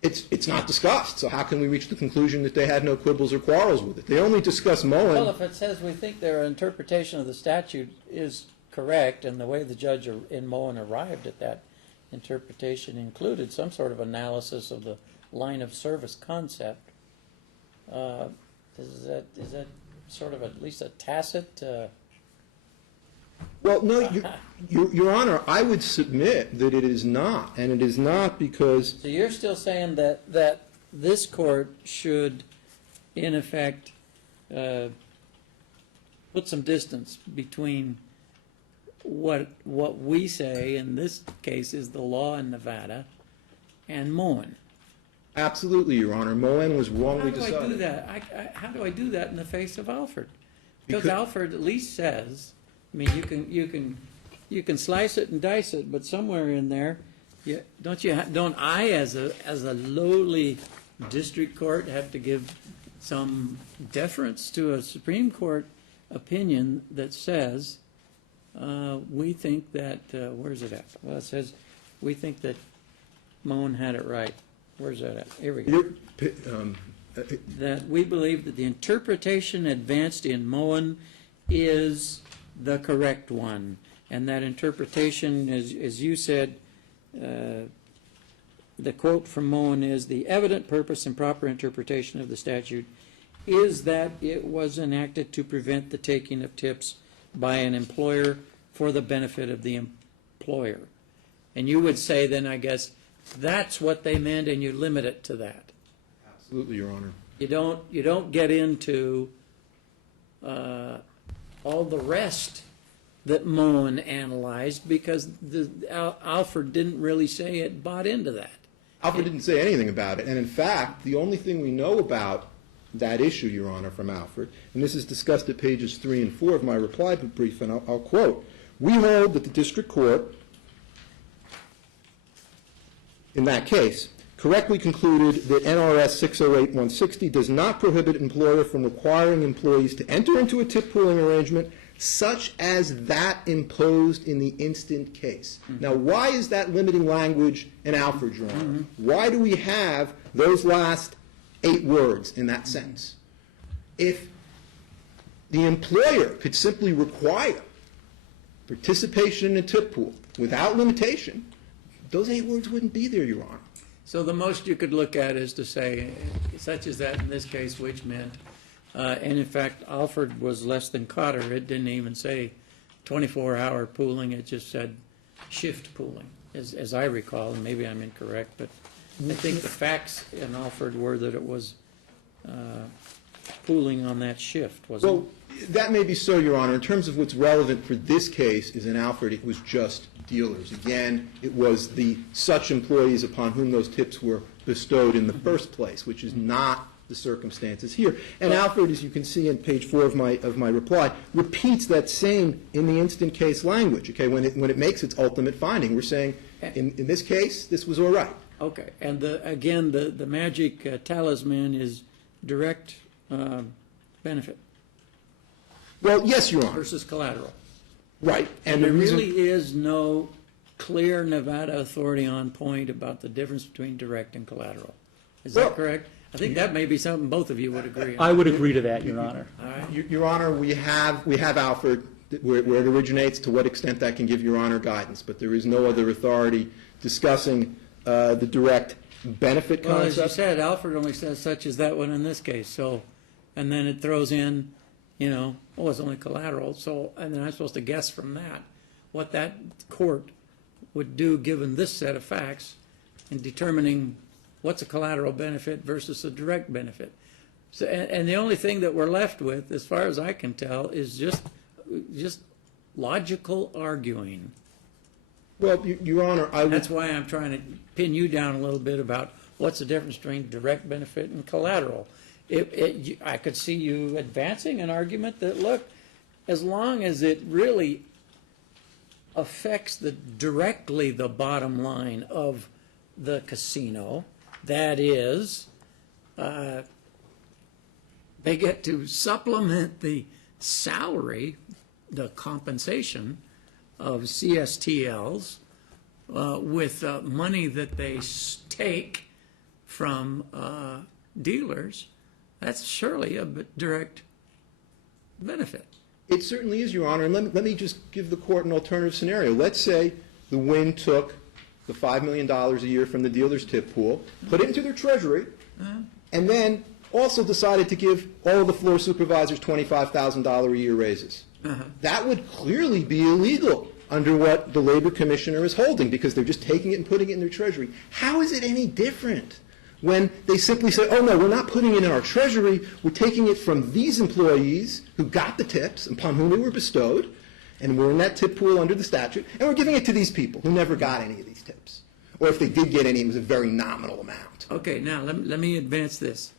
it's not discussed. So how can we reach the conclusion that they had no quibbles or quarrels with it? They only discuss Moen. Well, if it says we think their interpretation of the statute is correct, and the way the judge in Moen arrived at that interpretation included some sort of analysis of the line of service concept, is that sort of at least a tacit? Well, no, Your Honor, I would submit that it is not, and it is not because So you're still saying that this court should, in effect, put some distance between what we say in this case is the law in Nevada and Moen. absolutely, Your Honor, Moen was wrongly How do decided. I do that? How do I do that in the face of Alford? Because Because- Alford at least says, I mean, you can slice it and dice it, but somewhere in there, don't I as a lowly district court have to give some deference to a Supreme Court opinion that says we think that where's it at? Well, it says we think that Moen had it right. Where's that at? Here we go. That we believe that the interpretation advanced in Moen is the correct one, and that interpretation, as you said, the quote from Moen is, the evident purpose and proper interpretation of the statute is that it was enacted to prevent the taking of tips by an employer for the benefit of the employer. And you would say then, I guess, that's what they meant, and you limit it to that. Absolutely, Your Honor. You don't get into all the rest that Moen analyzed because Alford didn't really say it bought into that. Alford didn't say anything about it, and in fact, the only thing we know about that issue, Your Honor, from Alford, and this is discussed at pages 3 and 4 of my reply brief, and I'll quote, we hold that the district court, in that case, correctly concluded that NRS 608-160 does not prohibit employer from requiring employees to enter into a tip pooling arrangement such as that imposed in the instant case. Now, why is that limiting language in Alford, Your Honor? Why do we have those last 8 words in that sentence? If the employer could simply require participation in a tip pool without limitation, those 8 words wouldn't be there, Your Honor. So the most you could look at is to say, such as that in this case, which meant, and in fact, Alford was less than Cotter. It didn't even say 24-hour pooling. It just said shift pooling, as I recall, and maybe I'm incorrect, but I think the facts in Alford were that it was pooling on that shift, wasn't it? Well, that may be so, Your Honor. In terms of what's relevant for this case is in Alford, it was just dealers. Again, it was the such employees upon whom those tips were bestowed in the first place, which is not the circumstances here. And Alford, as you can see on page 4 of my reply, repeats that same in the instant case language. Okay, when it makes its ultimate finding, we're saying in this case this was all right. Okay, and again, the magic talisman is direct benefit Well, yes, Your Honor. versus collateral. Right. And the there reason- really is no clear Nevada authority on point about the difference between direct and collateral. Is Well- that correct? I think that may be something both of you would agree on. I would agree to that, Your Honor. All right. Your Honor, we have Alford, where it originates, to what extent that can give Your Honor guidance, but there is no other authority discussing the direct benefit Well, as you concept. said, Alfred only says such as that one in this case, so, and then it throws in, it's only collateral, so, and then I'm supposed to guess from that what that court would do given this set of facts in determining what's a collateral benefit versus a direct benefit. So, and the only thing that we're left with, as far as I can tell, is just logical arguing. Well, Your Honor, I would... That's why I'm trying to pin you down a little bit about what's the difference between direct benefit and collateral. I could see you advancing an argument that, look, as long as it really affects directly the bottom line of the casino, that is, they get to supplement the salary, the compensation of CSTLs with money that they take from dealers. That's surely a direct benefit. It certainly is, Your Honor, and let me just give the court an alternative scenario. Let's say the Wynn took the $5 million a year from the dealer's tip pool, put it into their treasury, and then also decided to give all of the floor supervisors $25,000 a year raises. That would clearly be illegal under what the Labor Commissioner is holding, because they're just taking it and putting it in their treasury. How is it any different when they simply say, oh, no, we're not putting it in our treasury, we're taking it from these employees who got the tips, upon whom they were bestowed, and we're in that tip pool under the statute, and we're giving it to these people who never got any of these tips. Or if they did get any, it was a very nominal amount. Okay, now let me advance this.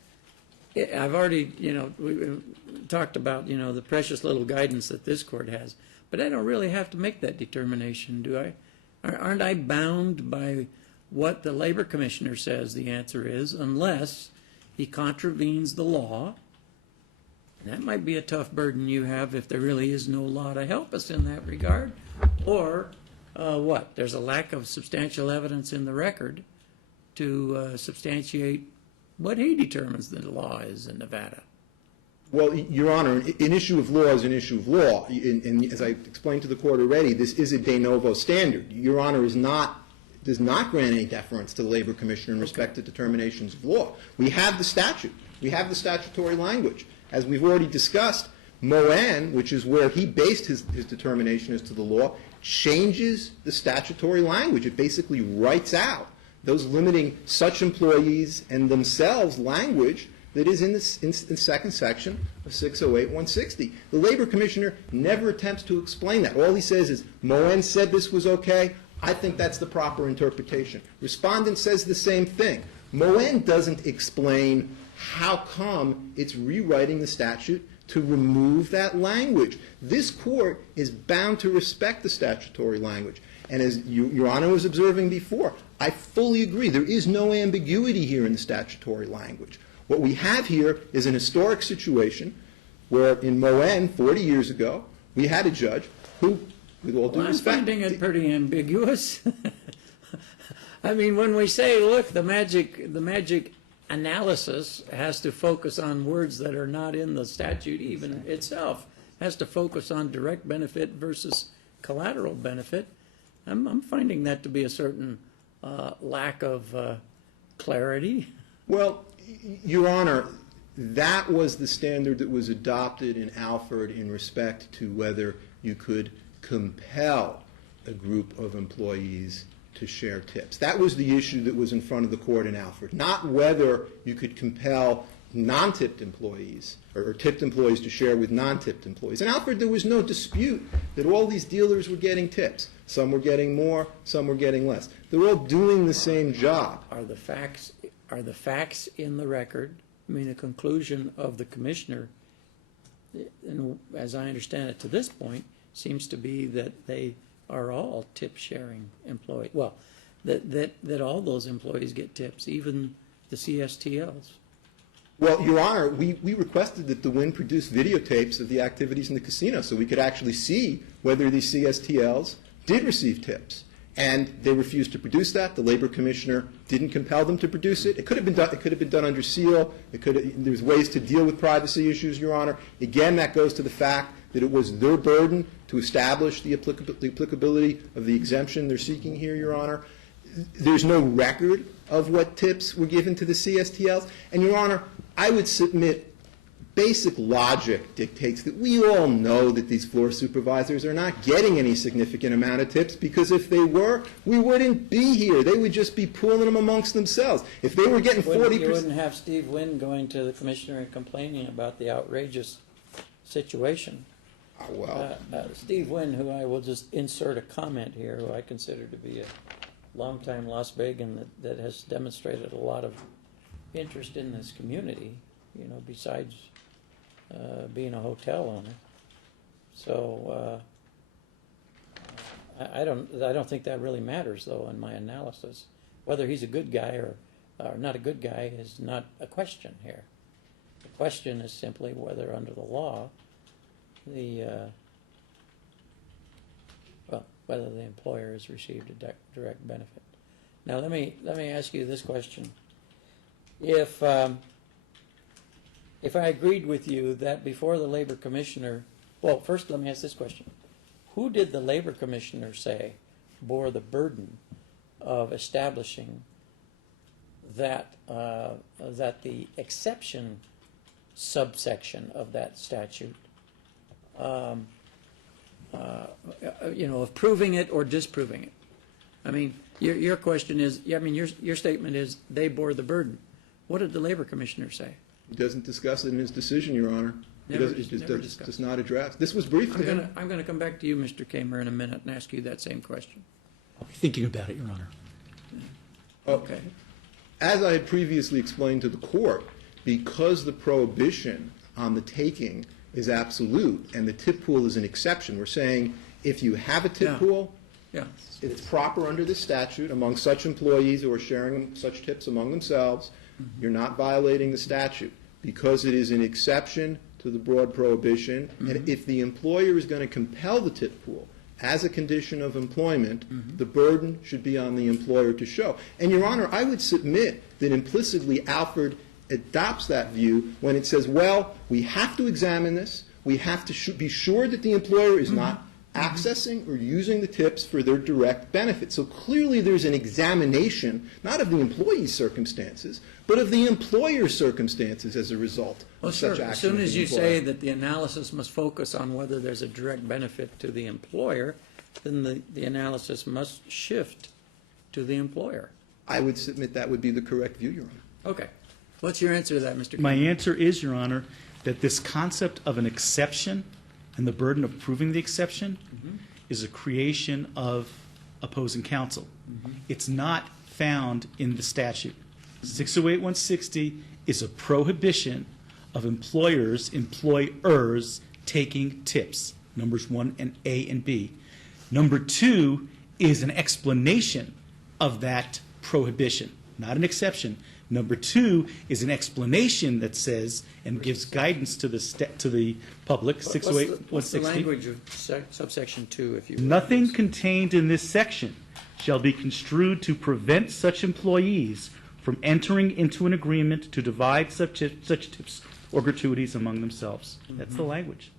I've already, we talked about, the precious little guidance that this court has, but I don't really have to make that determination, do I? Aren't I bound by what the Labor Commissioner says the answer is, unless he contravenes the law? That might be a tough burden you have if there really is no law to help us in that regard. Or what? There's a lack of substantial evidence in the record to substantiate what he determines the law is in Nevada. Well, Your Honor, an issue of law is an issue of law. And as I explained to the court already, this is a de novo standard. Your Honor does not grant any deference to the Labor Commissioner in respect to determinations of law. We have the statute. We have the statutory language. As we've already discussed, Moen, which is where he based his determination as to the law, changes the statutory language. It basically writes out those limiting such employees and themselves language that is in the second section of 608-160. The Labor Commissioner never attempts to explain that. All he says is, Moen said this was okay. I think that's the proper interpretation. Respondent says the same thing. Moen doesn't explain how come it's rewriting the statute to remove that language. This court is bound to respect the statutory language. And as Your Honor was observing before, I fully agree. There is no ambiguity here in the statutory language. What we have here is an historic situation where in Moen, 40 years ago, we had a judge who, with all due Well, I'm respect... finding it pretty ambiguous. I mean, when we say, look, the magic analysis has to focus on words that are not in the statute even itself, has to focus on direct benefit versus collateral benefit, I'm finding that to be a certain lack of clarity. Well, Your Honor, that was the standard that was adopted in Alford in respect to whether you could compel a group of employees to share tips. That was the issue that was in front of the court in Alfred, not whether you could compel non-tipped employees or tipped employees to share with non-tipped employees. In Alfred, there was no dispute that all these dealers were getting tips. Some were getting more, some were getting less. They were all doing the same job. Are the facts in the record? I mean, the conclusion of the commissioner, and as I understand it to this point, seems to be that they are all tip-sharing employees. Well, that all those employees get tips, even the CSTLs. Well, Your Honor, we requested that the Wynn produce videotapes of the activities in the casino so we could actually see whether these CSTLs did receive tips. And they refused to produce that. The Labor Commissioner didn't compel them to produce it. It could have been done. It could have been done under seal. There's ways to deal with privacy issues, Your Honor. Again, that goes to the fact that it was their burden to establish the applicability of the exemption they're seeking here, Your Honor. There's no record of what tips were given to the CSTLs. And, Your Honor, I would submit basic logic dictates that we all know that these floor supervisors are not getting any significant amount of tips, because if they were, we wouldn't be here. They would just be pooling them amongst themselves. If they were getting 40%. You wouldn't have Steve Wynn going to the commissioner and complaining about the outrageous situation. Steve Wynn, who I will just insert a comment here, who I consider to be a longtime Las Vegan that has demonstrated a lot of interest in this community, you know, besides being a hotel owner. So I don't think that really matters, though, in my analysis. Whether he's a good guy or not a good guy is not a question here. The question is simply whether, under the law, whether the employer has received a direct benefit. Now, let me ask you this question: If I agreed with you that before the Labor Commissioner, well, first let me ask this question: who did the Labor Commissioner say bore the burden of establishing that the exception subsection of that statute, of proving it or disproving it? I mean, your question is, your statement is they bore the burden. What did the Labor Commissioner say? He doesn't discuss it in his decision, Your Honor. Never Does not address. This was briefed to him. I'm going to come back to you, Mr. Kamer, in a minute and ask you that same question. I'll be thinking about it, Your Honor. Okay. As I had previously explained to the court, because the prohibition on the taking is absolute and the tip pool is an exception, we're saying if you have a tip pool, it's proper under the statute among such employees who are sharing such tips among themselves. You're not violating the statute because it is an exception to the broad prohibition. And if the employer is going to compel the tip pool as a condition of employment, the burden should be on the employer to show. And, Your Honor, I would submit that implicitly Alfred adopts that view when it says, well, we have to examine this. We have to be sure that the employer is not accessing or using the tips for their direct benefit. So clearly there's an examination, not of the employee's circumstances, but of the employer's circumstances as a result of such action. As soon as you say that the analysis must focus on whether there's a direct benefit to the employer, then the analysis must shift to the employer. I would submit that would be the correct view, Your Honor. Okay. What's your answer to that, Mr. My Kamer? answer is, Your Honor, that this concept of an exception and the burden of proving the exception is a creation of opposing counsel. It's not found in the statute. 608-160 is a prohibition of employers taking tips, numbers 1 and A and B. Number 2 is an explanation of that prohibition, not an exception. Number 2 is an explanation that says and gives guidance to the public. 608-160. What's the language of subsection 2, if you will? Nothing contained in this section shall be construed to prevent such employees from entering into an agreement to divide such tips or gratuities among themselves. That's the language.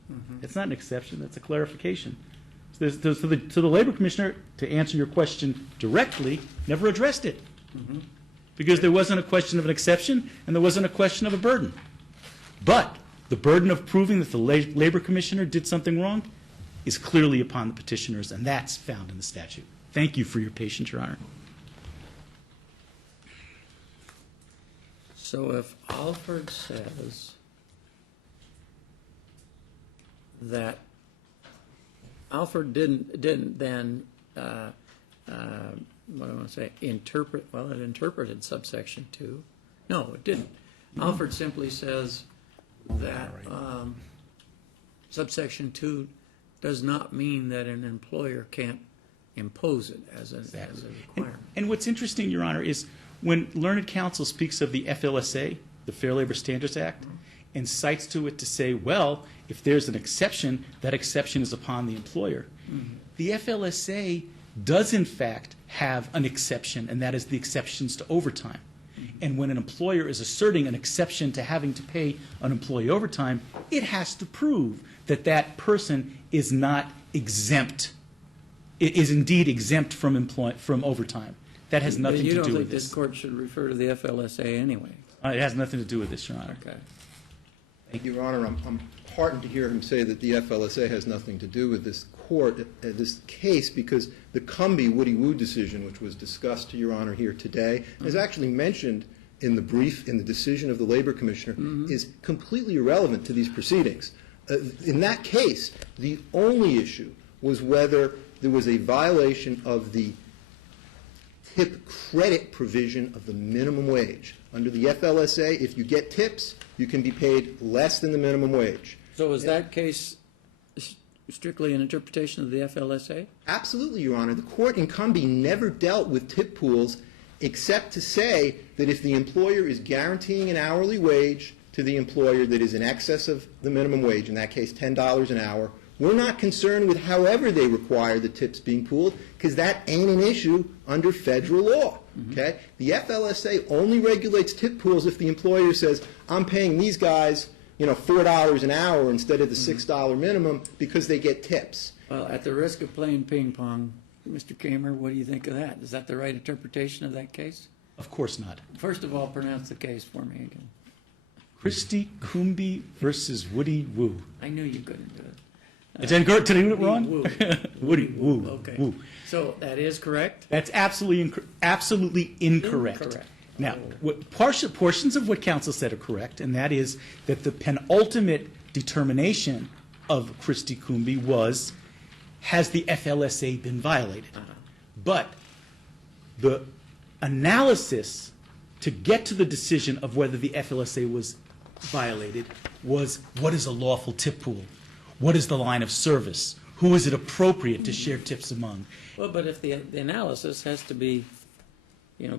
It's not an exception. That's a clarification. So the Labor Commissioner, to answer your question directly, never addressed it. Because there wasn't a question of an exception and there wasn't a question of a burden. But the burden of proving that the Labor Commissioner did something wrong is clearly upon the petitioners, and that's found in the statute. Thank you for your patience, Your Honor. So if Alford says that Alford didn't then, what do I want to say, interpret, well, it interpreted subsection 2. No, it didn't. Alford simply says that subsection 2 does not mean that an employer can't impose it as a requirement. And what's interesting, Your Honor, is when learned counsel speaks of the FLSA, the Fair Labor Standards Act, and cites to it to say, well, if there's an exception, that exception is upon the employer. The FLSA does, in fact, have an exception, and that is the exceptions to overtime. And when an employer is asserting an exception to having to pay an employee overtime, it has to prove that that person is not exempt, is indeed exempt from overtime. That has nothing to do with But you don't think this. this court should refer to the FLSA anyway? It has nothing to do with this, Your Honor. Okay. Your Honor, I'm heartened to hear him say that the FLSA has nothing to do with this court, this case, because the Cumbie Woody Woo decision, which was discussed to Your Honor here today, is actually mentioned in the brief, in the decision of the Labor Commissioner, is completely irrelevant to these proceedings. In that case, the only issue was whether there was a violation of the tip credit provision of the minimum wage. Under the FLSA, if you get tips, you can be paid less than the minimum wage. So is that case strictly an interpretation of the FLSA? Absolutely, Your Honor. The court in Cumbie never dealt with tip pools except to say that if the employer is guaranteeing an hourly wage to the employer that is in excess of the minimum wage, in that case $10 an hour, we're not concerned with however they require the tips being pooled, because that ain't an issue under federal law. Okay? The FLSA only regulates tip pools if the employer says, I'm paying these guys, $4 an hour instead of the $6 minimum because they get tips. Well, at the risk of playing ping pong, Mr. Kramer, what do you think of that? Is that the right interpretation of that case? Of course not. First of all, pronounce the case for me again. Christy Cumbie versus Woody Woo. I knew you couldn't do it. Did I do it wrong? Woo. Woody Woo. Okay. Woo. So that is correct? That's absolutely incorrect. Incorrect. Now, portions of what counsel said are correct, and that is that the penultimate determination of Christy Cumbie was, has the FLSA been violated? But the analysis to get to the decision of whether the FLSA was violated was, what is a lawful tip pool? What is the line of service? Who is it appropriate to share tips among? Well, but if the analysis has to be,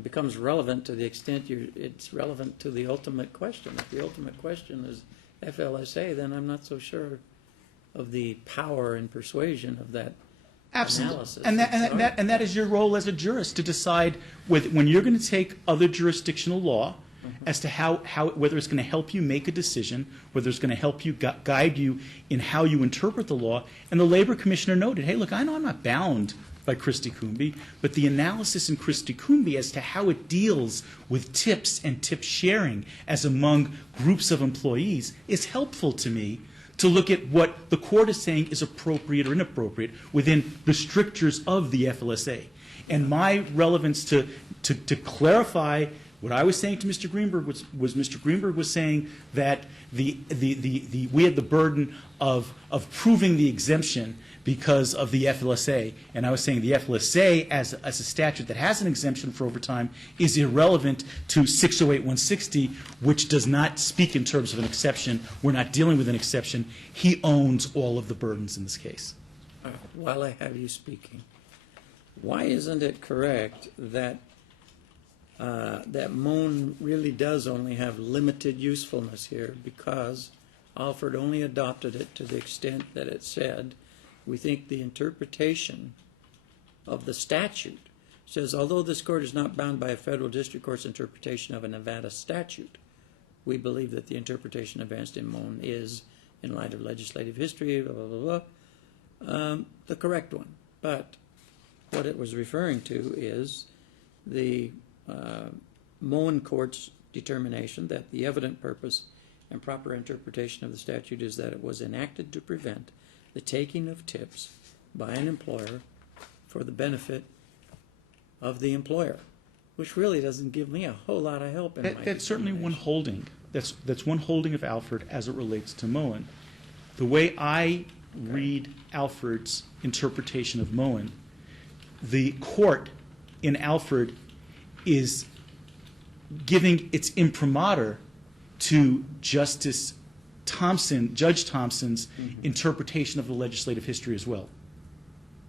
becomes relevant to the extent it's relevant to the ultimate question. If the ultimate question is FLSA, then I'm not so sure of the power and persuasion of that analysis. And that is your role as a jurist, to decide when you're going to take other jurisdictional law as to how whether it's going to help you make a decision, whether it's going to help you guide you in how you interpret the law. And the Labor Commissioner noted, hey, look, I know I'm not bound by Christy Cumbie, but the analysis in Christy Cumbie as to how it deals with tips and tip sharing as among groups of employees is helpful to me to look at what the court is saying is appropriate or inappropriate within the strictures of the FLSA. And my relevance to clarify what I was saying to Mr. Greenberg was Mr. Greenberg was saying that we had the burden of proving the exemption because of the FLSA, and I was saying the FLSA as a statute that has an exemption for overtime is irrelevant to 608-160, which does not speak in terms of an exception. We're not dealing with an exception. He owns all of the burdens in this case. While I have you speaking, why isn't it correct that that Moan really does only have limited usefulness here, because Alford only adopted it to the extent that it said, we think the interpretation of the statute says, although this court is not bound by a federal district court's interpretation of a Nevada statute, we believe that the interpretation advanced in Moan is, in light of legislative history, blah, blah, blah, the correct one. But what it was referring to is the Moan court's determination that the evident purpose and proper interpretation of the statute is that it was enacted to prevent the taking of tips by an employer for the benefit of the employer, which really doesn't give me a whole lot of help in my That's certainly one determination. holding. That's one holding of Alford as it relates to Moen. The way I read Alford's interpretation of Moen, the court in Alford is giving its imprimatur to Judge Thompson's interpretation of the legislative history as well.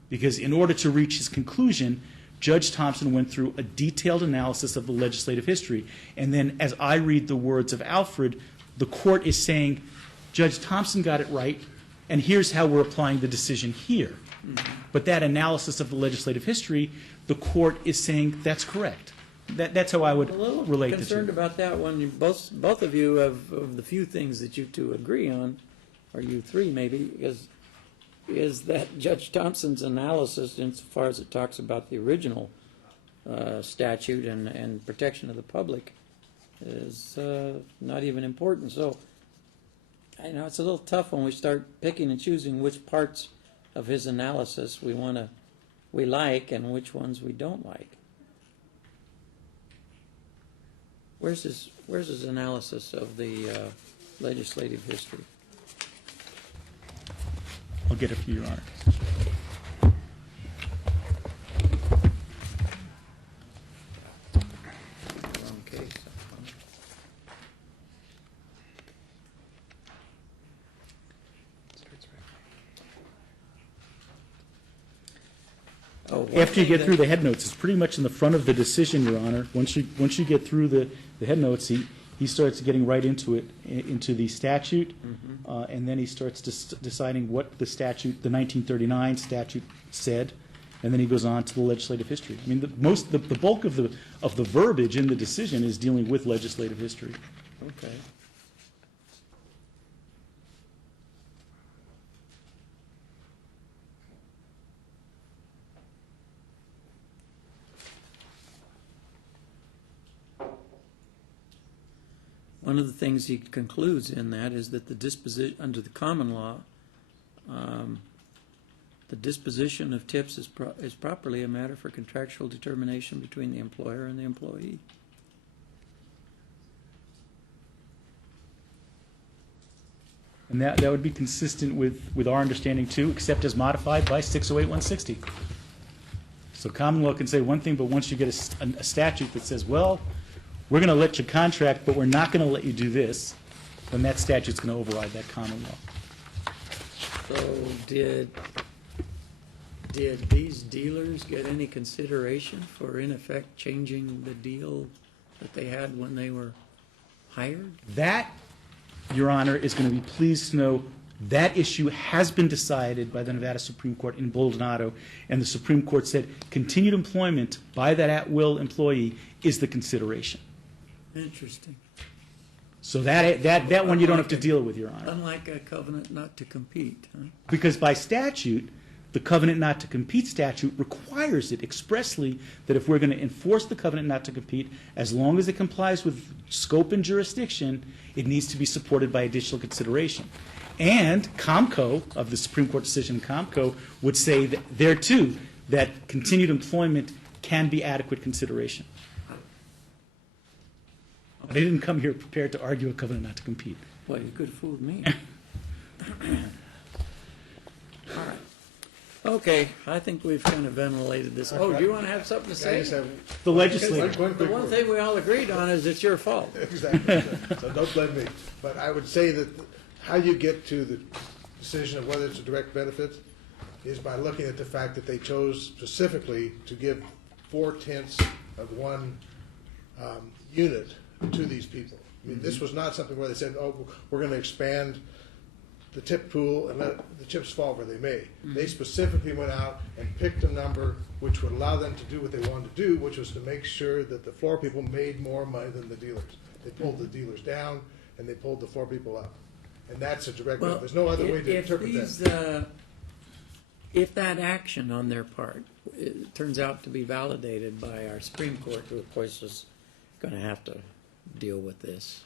Because in order to reach his conclusion, Judge Thompson went through a detailed analysis of the legislative history. And then as I read the words of Alford, the court is saying, Judge Thompson got it right, and here's how we're applying the decision here. But that analysis of the legislative history, the court is saying that's correct. That's how I would A little relate the concerned two. about that one. Both of you have, of the few things that you two agree on, or you three maybe, is that Judge Thompson's analysis, insofar as it talks about the original statute and protection of the public, is not even important. So I know it's a little tough when we start picking and choosing which parts of his analysis we like and which ones we don't like. Where's his analysis of the legislative history? I'll get it for you, Your Honor. Wrong case. Oh, one After you thing get through the head notes, it's pretty much in the front of the decision, Your Honor. Once you get through the head notes, he starts getting right into it, into the statute, and then he starts deciding what the statute, the 1939 statute said, and then he goes on to the legislative history. I mean, the bulk of the verbiage in the decision is dealing with legislative history. Okay. One of the things he concludes in that is that the disposition, under the common law, the disposition of tips is properly a matter for contractual determination between the employer and the employee. And that would be consistent with our understanding too, except as modified by 608-160. So common law can say one thing, but once you get a statute that says, well, we're going to let you contract, but we're not going to let you do this, then that statute's going to override that common law. So did these dealers get any consideration for, in effect, changing the deal that they had when they were hired? That, Your Honor, is going to be pleased to know that issue has been decided by the Nevada Supreme Court in Baldonado, and the Supreme Court said continued employment by that at-will employee is the consideration. Interesting. So that one you don't have to deal with, Your Honor. Unlike a covenant not to compete, huh? Because by statute, the covenant not to compete statute requires it expressly that if we're going to enforce the covenant not to compete, as long as it complies with scope and jurisdiction, it needs to be supported by additional consideration. And COMCO, of the Supreme Court decision COMCO, would say that there too, that continued employment can be adequate consideration. I didn't come here prepared to argue a covenant not to compete. Well, you could have fooled me. All right. Okay, I think we've kind of ventilated this. Oh, do you want to have something to I say? just have The legislature. The one thing we all agreed on is it's your fault. Exactly. So don't blame me. But I would say that how you get to the decision of whether it's a direct benefit is by looking at the fact that they chose specifically to give 4/10 of one unit to these people. I mean, this was not something where they said, oh, we're going to expand the tip pool and let the chips fall where they may. They specifically went out and picked a number which would allow them to do what they wanted to do, which was to make sure that the floor people made more money than the dealers. They pulled the dealers down and they pulled the floor people up. And that's a direct benefit. There's no other way to interpret that. If that action on their part turns out to be validated by our Supreme Court, who of course is going to have to deal with this.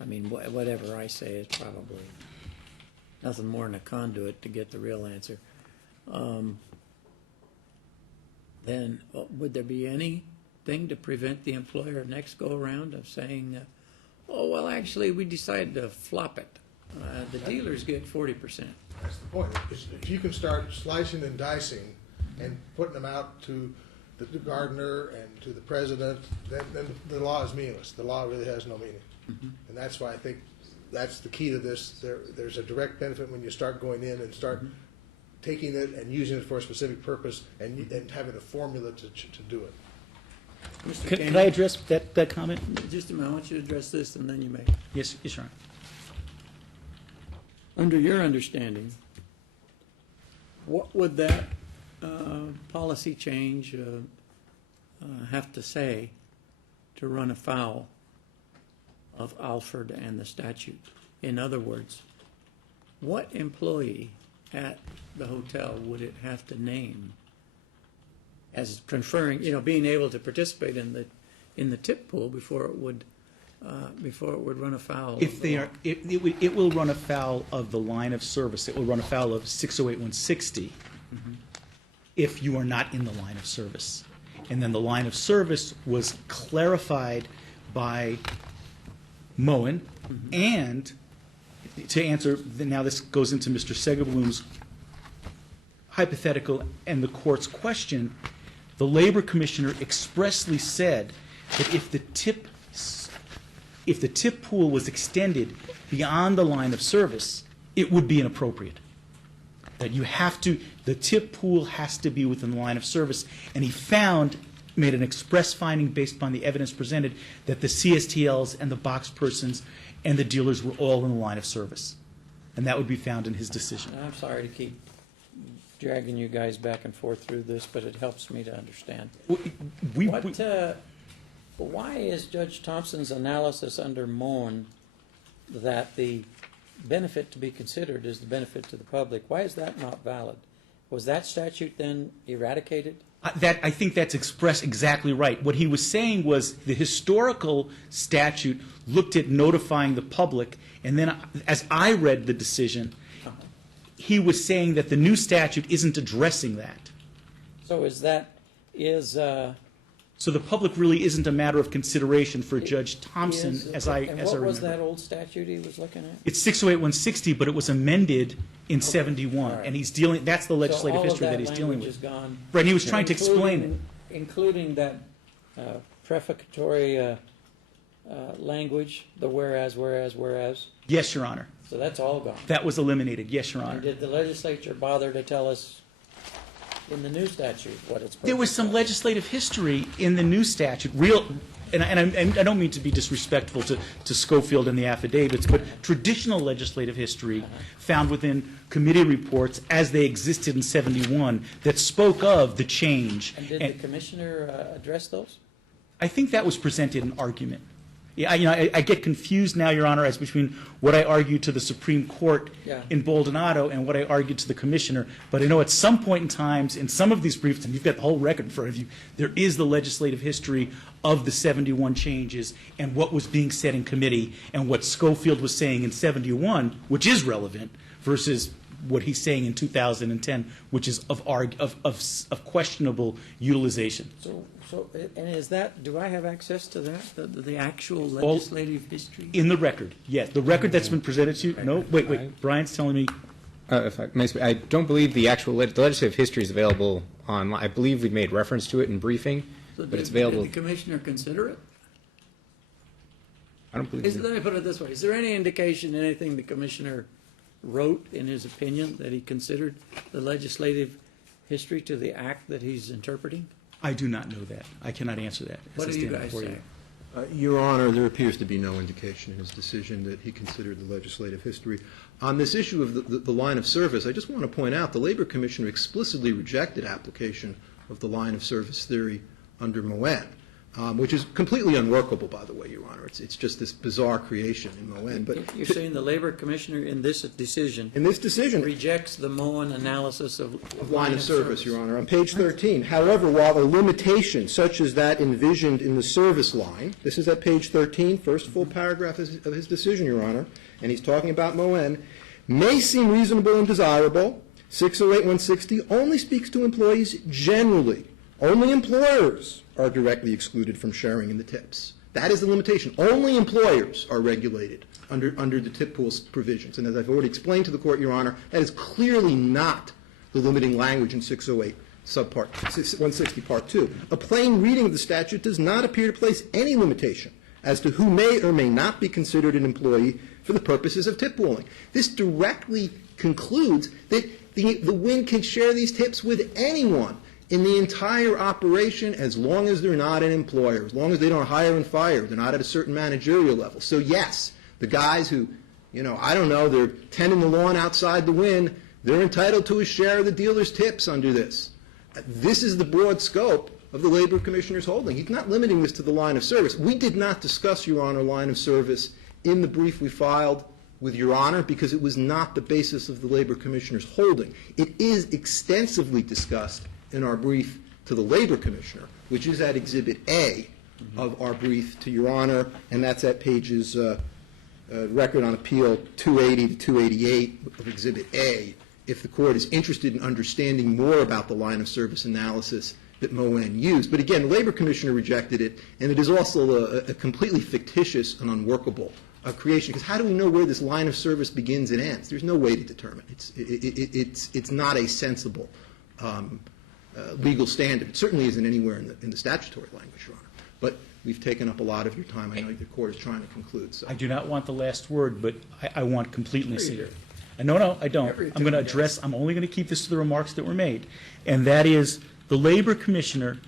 I mean, whatever I say is probably nothing more than a conduit to get the real answer, then would there be anything to prevent the employer next go-around of saying, oh, well, actually, we decided to flop it. The dealers get 40%. That's the point. If you can start slicing and dicing and putting them out to the gardener and to the president, then the law is meaningless. The law really has no meaning. And that's why I think that's the key to this. There's a direct benefit when you start going in and start taking it and using it for a specific purpose and having a formula to do it. Mr. Could Kane, I address that comment? just a minute, I want you to address this, and then you may. Yes, Your Honor. Under your understanding, what would that policy change have to say to run afoul of Alford and the statute? In other words, what employee at the hotel would it have to name as conferring, being able to participate in the tip pool before it would run afoul? If they are, it will run afoul of the line of service. It will run afoul of 608-160 if you are not in the line of service. And then the line of service was clarified by Moen. And to answer, now this goes into Mr. Segerblum's hypothetical and the court's question, the labor commissioner expressly said that if the tip pool was extended beyond the line of service, it would be inappropriate. That the tip pool has to be within the line of service. And he made an express finding based upon the evidence presented that the CSTLs and the box persons and the dealers were all in the line of service. And that would be found in his decision. I'm sorry to keep dragging you guys back and forth through this, but it helps me to understand. Why is Judge Thompson's analysis under Moen that the benefit to be considered is the benefit to the public? Why is that not valid? Was that statute then eradicated? I think that's expressed exactly right. What he was saying was the historical statute looked at notifying the public, and then as I read the decision, he was saying that the new statute isn't addressing that. So So the public really isn't a matter of consideration for Judge Thompson, as I and what remember. was that old statute he was looking at? It's 608-160, but it was amended in 71, all right. and he's dealing. That's the legislative history that he's dealing with. So all of that language is gone. Right, he was trying to explain it. Including that prefatory language, the whereas. Yes, Your Honor. So that's all gone. That was eliminated. Yes, Your And Honor. did the legislature bother to tell us in the new statute what it's? There was some legislative history in the new statute, and I don't mean to be disrespectful to Schofield and the affidavits, but traditional legislative history found within committee reports as they existed in 71 that spoke of the change. And did the commissioner address those? I think that was presented in argument. Yeah, I get confused now, Your Honor, as between what I argued to the Supreme Court in Baldonado and what I argued to the commissioner. But I know at some point in times, in some of these briefs, and you've got the whole record in front of you, there is the legislative history of the 71 changes and what was being said in committee and what Schofield was saying in 71, which is relevant, versus what he's saying in 2010, which is of questionable utilization. So, and is that, do I have access to that, the actual legislative history? In the record, yes. The record that's been presented to you, no, wait, Brian's telling me. If I may speak, I don't believe the legislative history is available online. I believe we made reference to it in briefing, So but it's available. Did the commissioner consider it? I don't believe. Let me put it this way. Is there any indication, anything the commissioner wrote in his opinion that he considered the legislative history to the act that he's interpreting? I do not know that. I cannot answer that. What do you guys say? Your Honor, there appears to be no indication in his decision that he considered the legislative history. On this issue of the line of service, I just want to point out the Labor Commissioner explicitly rejected application of the line of service theory under Moen, which is completely unworkable, by the way, Your Honor. It's just this bizarre creation in Moen. But you're saying the Labor Commissioner in this decision rejects the Moen analysis of line of service, Your Honor. On page 13, however, while a limitation such as that envisioned in the service line, this is at page 13, first full paragraph of his decision, Your Honor, and he's talking about Moen, may seem reasonable and desirable. 608-160 only speaks to employees generally. Only employers are directly excluded from sharing in the tips. That is the limitation. Only employers are regulated under the tip pool's provisions. And as I've already explained to the Court, Your Honor, that is clearly not the limiting language in 608 subpart 160 part 2. A plain reading of the statute does not appear to place any limitation as to who may or may not be considered an employee for the purposes of tip pooling. This directly concludes that the Wynn can share these tips with anyone in the entire operation as long as they're not an employer, as long as they don't hire and fire, they're not at a certain managerial level. So yes, the guys who, I don't know, they're tending the lawn outside the Wynn, they're entitled to a share of the dealer's tips under this. This is the broad scope of the Labor Commissioner's holding. He's not limiting this to the line of service. We did not discuss, Your Honor, line of service in the brief we filed with Your Honor because it was not the basis of the Labor Commissioner's holding. It is extensively discussed in our brief to the Labor Commissioner, which is at Exhibit A of our brief to Your Honor, and that's at pages Record on Appeal 280 to 288 of Exhibit A. If the Court is interested in understanding more about the line of service analysis that Moen used. But again, the Labor Commissioner rejected it, and it is also a completely fictitious and unworkable creation, because how do we know where this line of service begins and ends? There's no way to determine. It's not a sensible legal standard. It certainly isn't anywhere in the statutory language, Your Honor. But we've taken up a lot of your time. I know the Court is trying to conclude. So. I do not want the last word, but I want completeness here. No, I don't. I'm going to address, I'm only going to keep this to the remarks that were made, and that is the Labor Commissioner,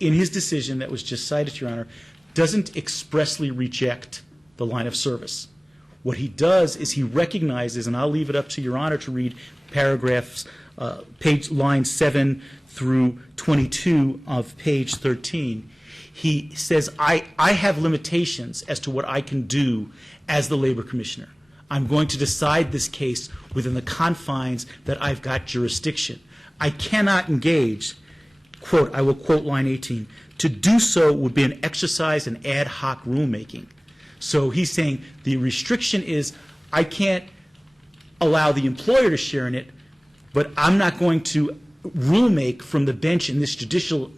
in his decision that was just cited, Your Honor, doesn't expressly reject the line of service. What he does is he recognizes, and I'll leave it up to Your Honor to read paragraphs, line 7 through 22 of page 13. He says, I have limitations as to what I can do as the Labor Commissioner. I'm going to decide this case within the confines that I've got jurisdiction. I cannot engage, quote, I will quote line 18, to do so would be an exercise in ad hoc rulemaking. So he's saying the restriction is I can't allow the employer to share in it, but I'm not going to rulemake from the bench in this judicial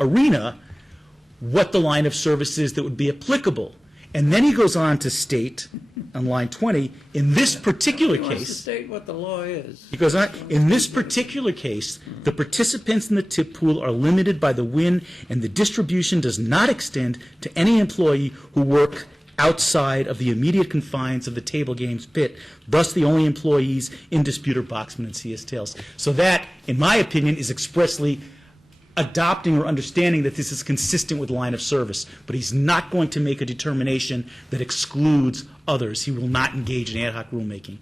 arena what the line of service is that would be applicable. And then he goes on to state, on line 20, in this particular He wants to case, state what the law is. he goes on, in this particular case, the participants in the tip pool are limited by the Wynn, and the distribution does not extend to any employee who work outside of the immediate confines of the table games pit. Thus, the only employees in dispute are boxmen and CS tails. So that, in my opinion, is expressly adopting or understanding that this is consistent with line of service, but he's not going to make a determination that excludes others. He will not engage in ad hoc rulemaking.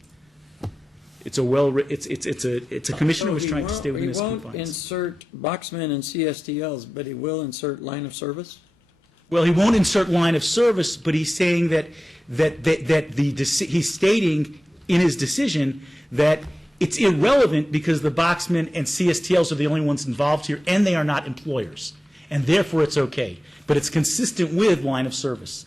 It's a commissioner who's trying to stay within his He won't confines. insert boxmen and CSTLs, but he will insert line of service? Well, he won't insert line of service, but he's saying he's stating in his decision that it's irrelevant because the boxmen and CSTLs are the only ones involved here, and they are not employers, and therefore it's okay. But it's consistent with line of service.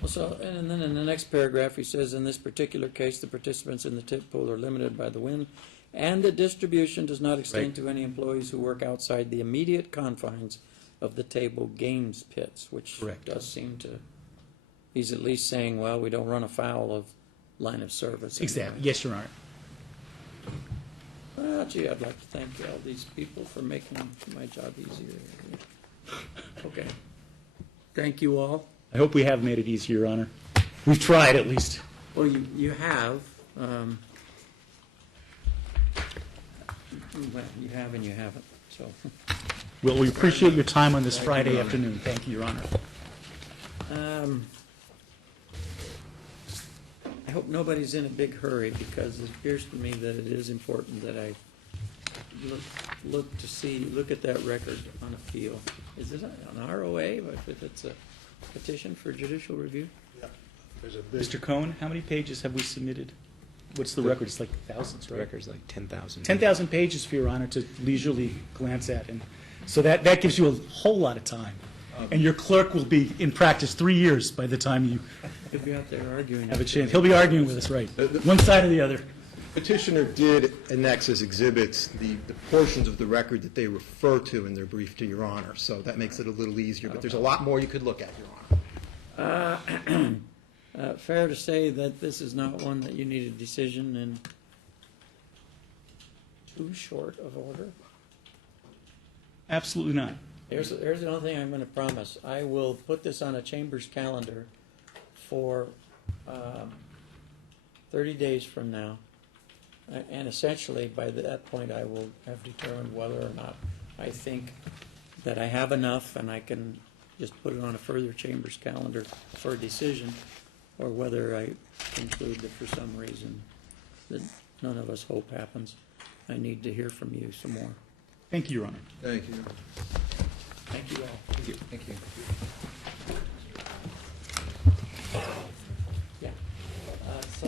Well, so, and then in the next paragraph, he says, in this particular case, the participants in the tip pool are limited by the Wynn, and the distribution does not extend to any employees who work outside the immediate confines of the table games pits, which Correct. does seem to, he's at least saying, well, we don't run afoul of line of service. Exactly. Yes, Your Honor. Well, gee, I'd like to thank all these people for making my job easier. Okay. Thank you all. I hope we have made it easier, Your Honor. We've tried, at least. Well, you have. Well, you have and you haven't, so. Well, we appreciate your time on this Friday afternoon. Thank you, Your Honor. I hope nobody's in a big hurry, because it appears to me that it is important that I look at that record on appeal. Is it an ROA, but if it's a petition for judicial review? Yeah. There's a big, Mr. Cohen, how many pages have we submitted? What's the record? It's like thousands, The right? record's like 10,000. 10,000 pages for Your Honor to leisurely glance at. And so that gives you a whole lot of time. And your clerk will be in practice 3 years by the time you He'll be out there arguing. have a chance. He'll be arguing with us, right? One side or the other. Petitioner did annex as exhibits the portions of the record that they refer to in their brief to Your Honor, so that makes it a little easier, but there's a lot more you could look at, Your Honor. Fair to say that this is not one that you need a decision in too short of order? Absolutely not. Here's the only thing I'm going to promise. I will put this on a chamber's calendar for 30 days from now. And essentially, by that point, I will have determined whether or not I think that I have enough and I can just put it on a further chamber's calendar for a decision, or whether I conclude that for some reason that none of us hope happens. I need to hear from you some more. Thank you, Your Honor. Thank you. Thank you all. Thank you. Yeah. So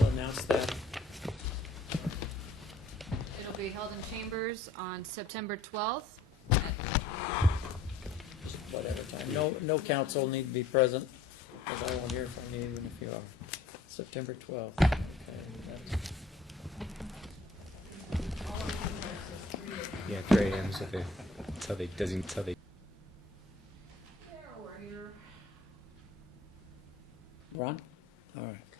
we'll announce that. It'll be held in chambers on September 12th. Just whatever time. No council need to be present, because I won't hear from you even if you are. September 12th. Okay. Yeah, 3 a.m. So that's how they designate. Ron? All right.